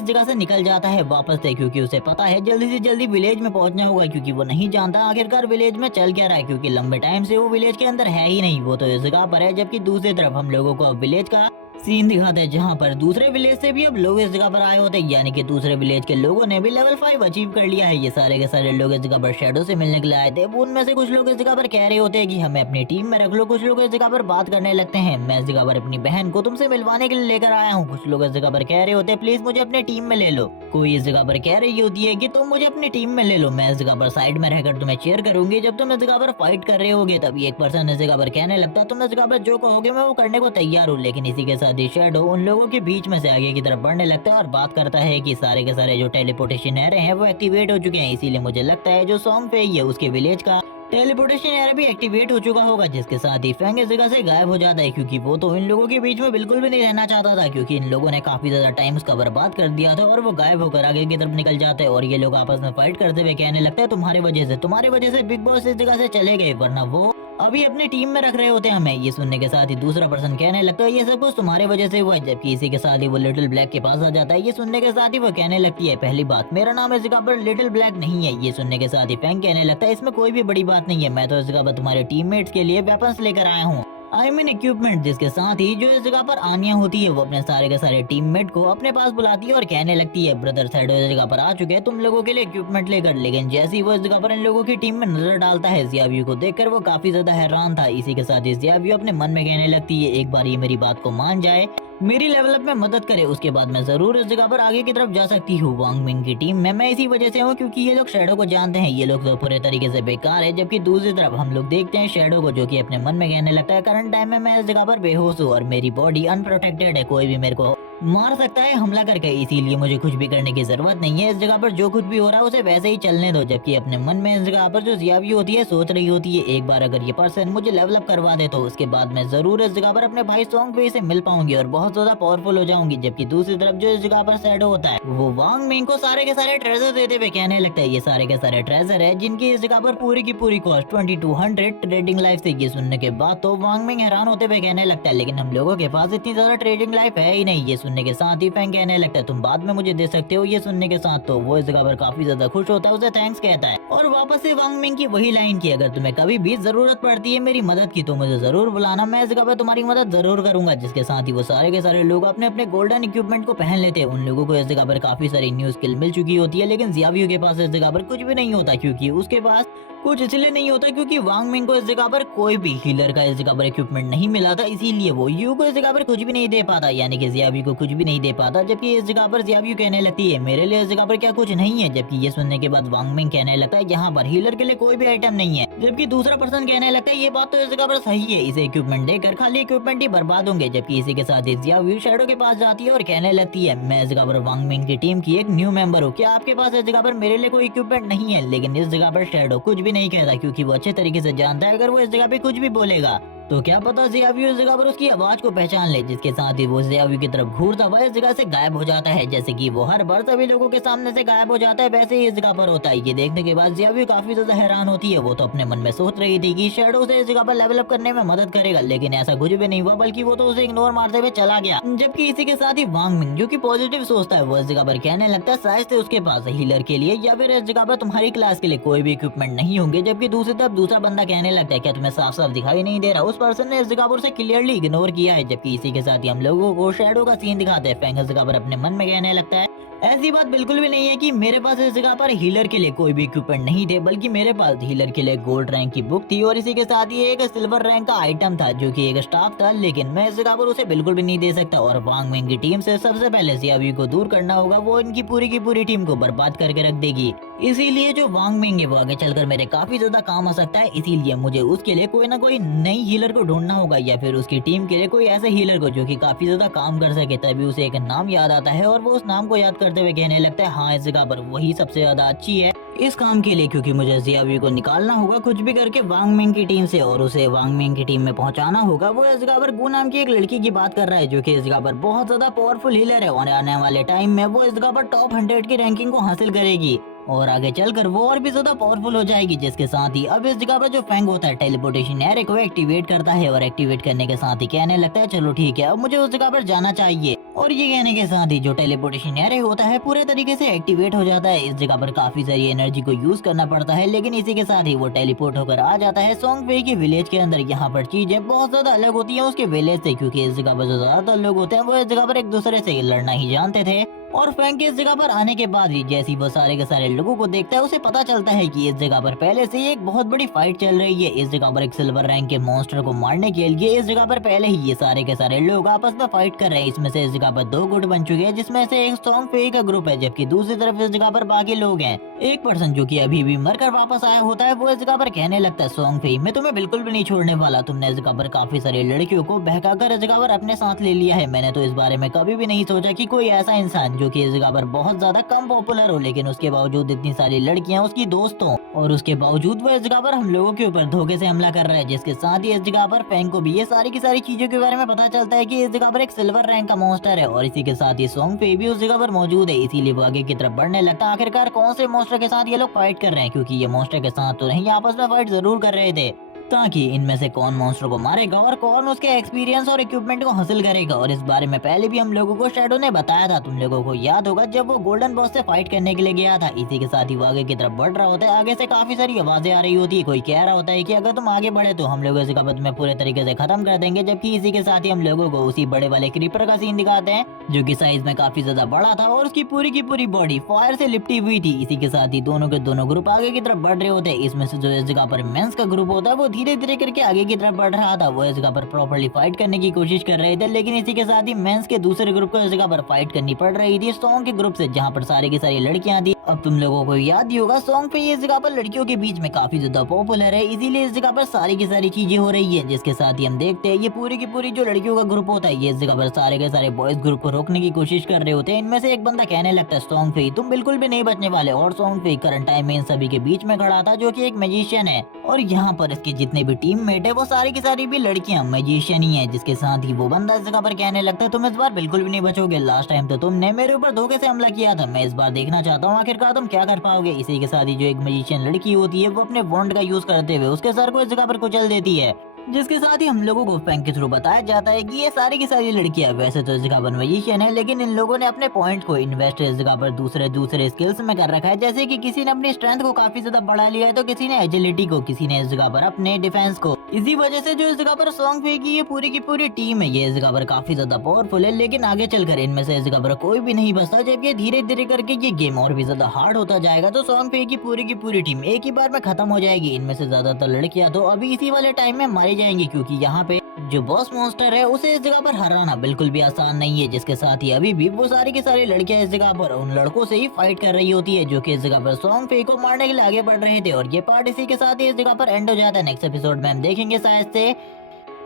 जगह से निकल जाता है वापस से, क्योंकि उसे पता है जल्दी से जल्दी विलेज में पहुंचना होगा, क्योंकि वो नहीं जानता आखिरकार विलेज में चल क्या रहा है, क्योंकि लंबे टाइम से वो विलेज के अंदर है ही नहीं, वो तो इस जगह पर है। जबकि दूसरी तरफ हम लोगों को विलेज का सीन दिखाता है जहाँ पर दूसरे विलेज से भी अब लोग इस जगह पर आए होते हैं, यानी कि दूसरे विलेज के लोगों ने भी लेवल 5 अचीव कर लिया है। ये सारे के सारे लोग इस जगह पर शैडो से मिलने के लिए आए थे। वो उनमें से कुछ लोग इस जगह पर कह रहे होते हैं कि हमें अपनी टीम में रख लो, कुछ लोग इस जगह पर बात करने लगते हैं। मैं इस जगह पर अपनी बहन को तुमसे मिलवाने के लिए लेकर आया हूँ। कुछ लोग इस जगह पर कह रहे होते हैं प्लीज मुझे अपनी टीम में ले लो। कोई इस जगह पर कह रही होती है कि तुम मुझे अपनी टीम में ले लो, मैं इस जगह पर साइड में रहकर तुम्हें चेयर करूंगी जब तुम इस जगह पर फाइट कर रहे होगे। तभी एक पर्सन इस जगह पर कहने लगता तुम इस जगह पर जो कहोगे मैं वो करने को तैयार हूँ। लेकिन इसी के साथ ही शैडो उन लोगों के बीच में से आगे की तरफ बढ़ने लगता है और बात करता है कि सारे के सारे जो टेलीपोर्टेशन एरे हैं वो एक्टिवेट हो चुके हैं, इसीलिए मुझे लगता है जो सॉन्ग पे है उसके विलेज का टेलीपोर्टेशन एरे भी एक्टिवेट हो चुका होगा। जिसके साथ ही फैंग इस जगह से गायब हो जाता है, क्योंकि वो तो इन लोगों के बीच में बिल्कुल भी नहीं रहना चाहता था, क्योंकि इन लोगों ने काफी ज्यादा टाइम उसका बर्बाद कर दिया था। और वो गायब होकर आगे की तरफ निकल जाते हैं और ये लोग आपस में फाइट करते हुए कहने लगता है तुम्हारे वजह से बिग बॉस इस जगह से चले गए, वरना वो अभी अपनी टीम में रख रहे होते हैं हमें। ये सुनने के साथ ही दूसरा पर्सन कहने लगता है ये सब कुछ तुम्हारे वजह से हुआ है। जबकि इसी के साथ ही वो लिटिल ब्लैक के पास आ जाता है। ये सुनने के साथ ही वो कहने लगती है पहली बात मेरा नाम इस जगह पर लिटिल ब्लैक नहीं है। ये सुनने के साथ ही फैंग कहने लगता है इसमें कोई भी बड़ी बात नहीं है, मैं तो इस जगह पर तुम्हारे टीममेट्स के लिए वेपन्स लेकर आया हूँ, आई मीन इक्विपमेंट। जिसके साथ ही जो इस जगह पर आनिया होती है वो अपने सारे के सारे टीममेट को अपने पास बुलाती है और कहने लगती है ब्रदर शैडो इस जगह पर आ चुके हैं तुम लोगों के लिए इक्विपमेंट लेकर। लेकिन जैसे ही वो इस जगह पर इन लोगों की टीम में नजर डालता है ज़ियाव्यू को देखकर वो काफी ज्यादा हैरान था। इसी के साथ ही ज़ियाव्यू अपने मन में कहने लगती है एक बार ये मेरी बात को मान जाए, मेरी लेवल अप में मदद करे, उसके बाद मैं जरूर इस जगह पर आगे की तरफ जा सकती हूँ। वांग मिंग की टीम में मैं इसी वजह से हूँ क्योंकि ये लोग शैडो को जानते हैं, ये लोग तो पूरे तरीके से बेकार है। जबकि दूसरी तरफ हम लोग देखते हैं शैडो को जो कि अपने मन में कहने लगता है करंट टाइम में मैं इस जगह पर बेहोश हूँ और मेरी बॉडी अनप्रोटेक्टेड है, कोई भी मेरे को मार सकता है हमला करके, इसीलिए मुझे कुछ भी करने की जरूरत नहीं है। इस जगह पर जो कुछ भी हो रहा है उसे वैसे ही चलने दो। जबकि अपने मन में इस जगह पर जो ज़ियाव्यू होती है सोच रही होती है एक बार अगर ये पर्सन मुझे लेवल अप करवा दे तो उसके बाद मैं जरूर इस जगह पर अपने भाई सॉन्ग पे से मिल पाऊंगी और बहुत ज्यादा पावरफुल हो जाऊंगी। जबकि दूसरी तरफ जो इस जगह पर शैडो होता है वो वांग मिंग को सारे के सारे ट्रेजर देते हुए कहने लगता है ये सारे के सारे ट्रेजर है जिनकी इस जगह पर पूरी की पूरी कॉस्ट 2200 ट्रेडिंग लाइफ से। ये सुनने के बाद तो वांग मिंग हैरान होते हुए कहने लगता है लेकिन हम लोगों के पास इतनी ज्यादा ट्रेडिंग लाइफ है ही नहीं। ये सुनने के साथ ही कहने लगता है तुम बाद में मुझे दे सकते हो। ये सुनने के साथ तो वो इस जगह पर काफी ज्यादा खुश होता है, उसे थैंक्स कहता है और वापस से वांग मिंग की वही लाइन की अगर तुम्हें कभी भी जरूरत पड़ती है मेरी मदद की तो मुझे जरूर बुलाना, मैं इस जगह पर तुम्हारी मदद जरूर करूंगा। जिसके साथ ही वो सारे के सारे लोग अपने अपने गोल्डन इक्विपमेंट को पहन लेते हैं। उन लोगों को इस जगह पर काफी सारी न्यू स्किल मिल चुकी होती है, लेकिन ज़ियाव्यू के पास इस जगह पर कुछ भी नहीं होता, क्योंकि उसके पास कुछ इसलिए नहीं होता क्योंकि वांग मिंग को इस जगह पर कोई भी हीलर का इस जगह पर इक्विपमेंट नहीं मिला था, इसीलिए वो यू को इस जगह पर कुछ भी नहीं दे पाता, यानी कि ज़ियाव्यू को कुछ भी नहीं दे पाता। जबकि इस जगह पर ज़ियाव्यू कहने लगती है मेरे लिए इस जगह पर क्या कुछ नहीं है। जबकि ये सुनने के बाद वांग मिंग कहने लगता है यहाँ पर हीलर के लिए कोई भी आइटम नहीं है। जबकि दूसरा पर्सन कहने लगता है ये बात तो इस जगह पर सही है, इसे इक्विपमेंट देकर खाली इक्विपमेंट ही बर्बाद होंगे। जबकि इसी के साथ ज़ियाव्यू शैडो के पास जाती है और कहने लगती है मैं इस जगह पर वांग मिंग की टीम की एक न्यू मेंबर हूँ, क्या आपके पास इस जगह पर मेरे लिए कोई इक्विपमेंट नहीं है। लेकिन इस जगह पर शैडो कुछ भी नहीं कहता क्योंकि वो अच्छे तरीके से जानता है अगर वो इस जगह पे कुछ भी बोलेगा तो क्या पता ज़ियाव्यू इस जगह पर उसकी आवाज को पहचान ले। जिसके साथ ही वो ज़ियाव्यू की तरफ घूरता हुआ इस जगह से गायब हो जाता है। जैसे कि वो हर बार सभी लोगों के सामने से गायब हो जाता है वैसे ही इस जगह पर होता है। ये देखने के बाद ज़ियाव्यू काफी ज्यादा हैरान होती है। वो तो अपने मन में सोच रही थी कि शैडो से इस जगह पर लेवल अप करने में मदद करेगा, लेकिन ऐसा कुछ भी नहीं हुआ, बल्कि वो तो उसे इग्नोर मारते हुए चला गया। जबकि इसी के साथ ही वांग मिंग जो की पॉजिटिव सोचता है वो इस जगह पर कहने लगता है शायद से उसके पास हीलर के लिए या फिर इस जगह पर तुम्हारी क्लास के लिए कोई भी इक्विपमेंट नहीं होंगे। जबकि दूसरी तरफ दूसरा बंदा कहने लगता है क्या तुम्हें साफ साफ दिखाई नहीं दे रहा। उस पर्सन ने इस जगह से क्लियरली इग्नोर किया है। जबकि इसी के साथ ही हम लोगों को शैडो का सीन दिखाते हैं। फैंग इस जगह पर अपने मन में कहने लगता है ऐसी बात बिल्कुल भी नहीं है कि मेरे पास इस जगह पर हीलर के लिए कोई भी इक्विपमेंट नहीं थे, बल्कि मेरे पास हीलर के लिए गोल्ड रैंक की बुक थी और इसी के साथ ही एक सिल्वर रैंक का आइटम था जो कि एक स्टाफ था, लेकिन मैं इस जगह पर उसे बिल्कुल भी नहीं दे सकता। और वांग मिंग की टीम से सबसे पहले ज़ियाव्यू को दूर करना होगा, वो इनकी पूरी की पूरी टीम को बर्बाद करके रख देगी। इसीलिए जो वांग मिंग है वो आगे चलकर मेरे काफी ज्यादा काम आ सकता है, इसीलिए मुझे उसके लिए कोई ना कोई नई हीलर को ढूंढना होगा या फिर उसकी टीम के लिए कोई ऐसे हीलर को जो कि काफी ज्यादा काम कर सके। तभी उसे एक नाम याद आता है और वो उस नाम को याद करते हुए कहने लगता है हाँ इस जगह पर वही सबसे ज्यादा अच्छी है इस काम के लिए, क्योंकि मुझे ज़ियाव्यू को निकालना होगा कुछ भी करके वांग मिंग की टीम से और उसे वांग मिंग की टीम में पहुंचाना होगा। वो इस जगह पर गु नाम की एक लड़की की बात कर रहा है जो कि इस जगह पर बहुत ज्यादा पावरफुल हीलर है और आने वाले टाइम में वो इस जगह पर टॉप 100 की रैंकिंग को हासिल करेगी। और आगे चलकर वो और भी ज्यादा पावरफुल हो जाएगी, जिसके साथ ही अब इस जगह पर जो फैंग होता है टेलीपोर्टेशन एरे को एक्टिवेट करता है और एक्टिवेट करने के साथ ही कहने लगता है चलो ठीक है अब मुझे उस जगह पर जाना चाहिए। और ये कहने के साथ ही जो टेलीपोर्टेशन एरे होता है पूरे तरीके से एक्टिवेट हो जाता है। इस जगह पर काफी सारी एनर्जी को यूज करना पड़ता है, लेकिन इसी के साथ ही वो टेलीपोर्ट होकर आ जाता है सोंग फेई के विलेज के अंदर। यहाँ पर चीजें बहुत ज्यादा अलग होती है उसके विलेज से, क्योंकि इस जगह पर जो ज्यादातर लोग होते हैं वो इस जगह पर एक दूसरे से लड़ना ही जानते थे। और फैंग के इस जगह पर आने के बाद ही जैसी वो सारे के सारे लोगों को देखता है उसे पता चलता है कि इस जगह पर पहले से ही एक बहुत बड़ी फाइट चल रही है। इस जगह पर एक सिल्वर रैंक के मॉन्स्टर को मारने के लिए इस जगह पर पहले ही ये सारे के सारे लोग आपस में फाइट कर रहे हैं। इसमें से इस जगह पर दो गुट बन चुके हैं, जिसमें से एक सोंग फेई का ग्रुप है, जबकि दूसरी तरफ इस जगह पर बाकी लोग हैं। एक पर्सन जो कि अभी भी मरकर वापस आया होता है वो इस जगह पर कहने लगता है सोंग फेई मैं तुम्हें बिल्कुल भी नहीं छोड़ने वाला। तुमने इस जगह पर काफी सारी लड़कियों को बहकाकर इस जगह पर अपने साथ ले लिया है। मैंने तो इस बारे में कभी भी नहीं सोचा कि कोई ऐसा इंसान जो कि इस जगह पर बहुत ज्यादा कम पॉपुलर हो, लेकिन उसके बावजूद इतनी सारी लड़कियां उसकी दोस्त हो और उसके बावजूद वो इस जगह पर हम लोगों के ऊपर धोखे से हमला कर रहा है। जिसके साथ ही इस जगह पर फैंग को भी ये सारी की सारी चीजों के बारे में पता चलता है कि इस जगह पर एक सिल्वर रैंक का मॉन्स्टर है और इसी के साथ ही सोंग फेई भी उस जगह पर मौजूद है। इसीलिए वो आगे की तरफ बढ़ने लगता है। आखिरकार कौन से मॉन्स्टर के साथ ये लोग फाइट कर रहे हैं, क्योंकि ये मॉन्स्टर के साथ तो नहीं आपस में फाइट जरूर कर रहे थे, ताकि इनमें से कौन मॉन्स्टर को मारेगा और कौन उसके एक्सपीरियंस और इक्विपमेंट को हासिल करेगा। और इस बारे में पहले भी हम लोगों को शैडो ने बताया था, तुम लोगों को याद होगा जब वो गोल्डन बॉस से फाइट करने के लिए गया था। इसी के साथ ही वो आगे की तरफ बढ़ रहा होता है। आगे से काफी सारी आवाजें आ रही होती है, कोई कह रहा होता है कि अगर तुम आगे बढ़े तो हम लोग इस जगह तुम्हें पूरे तरीके से खत्म कर देंगे। जबकि इसी के साथ ही हम लोगों को उसी बड़े वाले क्रीपर का सीन दिखाते हैं, जो कि साइज में काफी ज्यादा बड़ा था और उसकी पूरी की पूरी बॉडी फायर से लिपटी हुई थी। इसी के साथ ही दोनों के दोनों ग्रुप आगे की तरफ बढ़ रहे होते हैं। इसमें से जो इस जगह पर मेंस का ग्रुप होता है वो धीरे धीरे करके आगे की तरफ बढ़ रहा था। वो इस जगह पर प्रॉपर्ली फाइट करने की कोशिश कर रहे थे, लेकिन इसी के साथ ही मेंस के दूसरे ग्रुप को इस जगह पर फाइट करनी पड़ रही थी सोंग के ग्रुप से, जहाँ पर सारी की सारी लड़कियां थी। अब तुम लोगों को याद ही होगा सोंग फेई इस जगह पर लड़कियों के बीच में काफी ज्यादा पॉपुलर है, इसीलिए इस जगह पर सारी की सारी चीजें हो रही है। जिसके साथ ही हम देखते हैं ये पूरी की पूरी जो लड़कियों का ग्रुप होता है ये इस जगह पर सारे के सारे बॉयज ग्रुप को रोकने की कोशिश कर रहे होते हैं। इनमें से एक बंदा कहने लगता है सोंग फेई तुम बिल्कुल भी नहीं बचने वाले। और सोंग फेई करंट टाइम में इन सभी के बीच में खड़ा था, जो कि एक मैजिशियन है और यहाँ पर इसके जितने भी टीममेट है वो सारी की सारी भी लड़कियां मैजिशियन ही है। जिसके साथ ही वो बंदा इस जगह पर कहने लगता है तुम इस बार बिल्कुल भी नहीं बचोगे। लास्ट टाइम तो तुमने मेरे ऊपर धोखे से हमला किया था, मैं इस बार देखना चाहता हूँ आखिरकार तुम क्या कर पाओगे। इसी के साथ ही जो एक मैजिशियन लड़की होती है वो अपने वॉन्ड का यूज करते हुए उसके सर को इस जगह पर कुचल देती है। जिसके साथ ही हम लोगों को फैंग के थ्रू बताया जाता है कि ये सारी की सारी लड़कियां वैसे तो इस जगह पर मैजिशियन है, लेकिन इन लोगों ने अपने पॉइंट को इन्वेस्ट इस जगह पर दूसरे दूसरे स्किल्स में कर रखा है। जैसे कि किसी ने अपनी स्ट्रेंथ को काफी ज्यादा बढ़ा लिया है, तो किसी ने एजिलिटी को, किसी ने इस जगह पर अपने डिफेंस को। इसी वजह से जो इस जगह पर सोंग फेई की ये पूरी की पूरी टीम है ये इस जगह पर काफी ज्यादा पावरफुल है। लेकिन आगे चलकर इनमें से इस जगह पर कोई भी नहीं बचता। जब ये धीरे धीरे करके ये गेम और भी ज्यादा हार्ड होता जाएगा तो सोंग फेई की पूरी टीम एक ही बार में खत्म हो जाएगी। इनमें से ज्यादातर लड़कियां तो अभी इसी वाले टाइम में मारी जाएंगी, क्योंकि यहाँ पे जो बॉस मॉन्स्टर है उसे इस जगह पर हराना बिल्कुल भी आसान नहीं है। जिसके साथ ही अभी भी वो सारी की सारी लड़कियां इस जगह पर उन लड़कों से ही फाइट कर रही होती है, जो कि इस जगह पर सोंग फेई को मारने के लिए आगे बढ़ रहे थे। और ये पार्ट इसी के साथ ही इस जगह पर एंड हो जाता है। नेक्स्ट एपिसोड में हम देखेंगे शायद से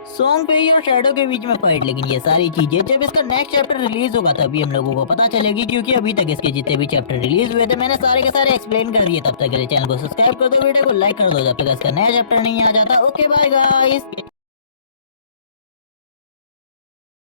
सोंग फेई और शैडो के बीच में फाइट। लेकिन ये सारी चीजें जब इसका नेक्स्ट चैप्टर रिलीज होगा तभी हम लोगों को पता चलेगी, क्योंकि अभी तक इसके जितने भी चैप्टर रिलीज हुए थे मैंने सारे के सारे एक्सप्लेन कर दिए। तब तक चैनल को सब्सक्राइब कर दो, वीडियो को लाइक कर दो जब तक इसका नया चैप्टर नहीं आ जाता। Okay bye guys.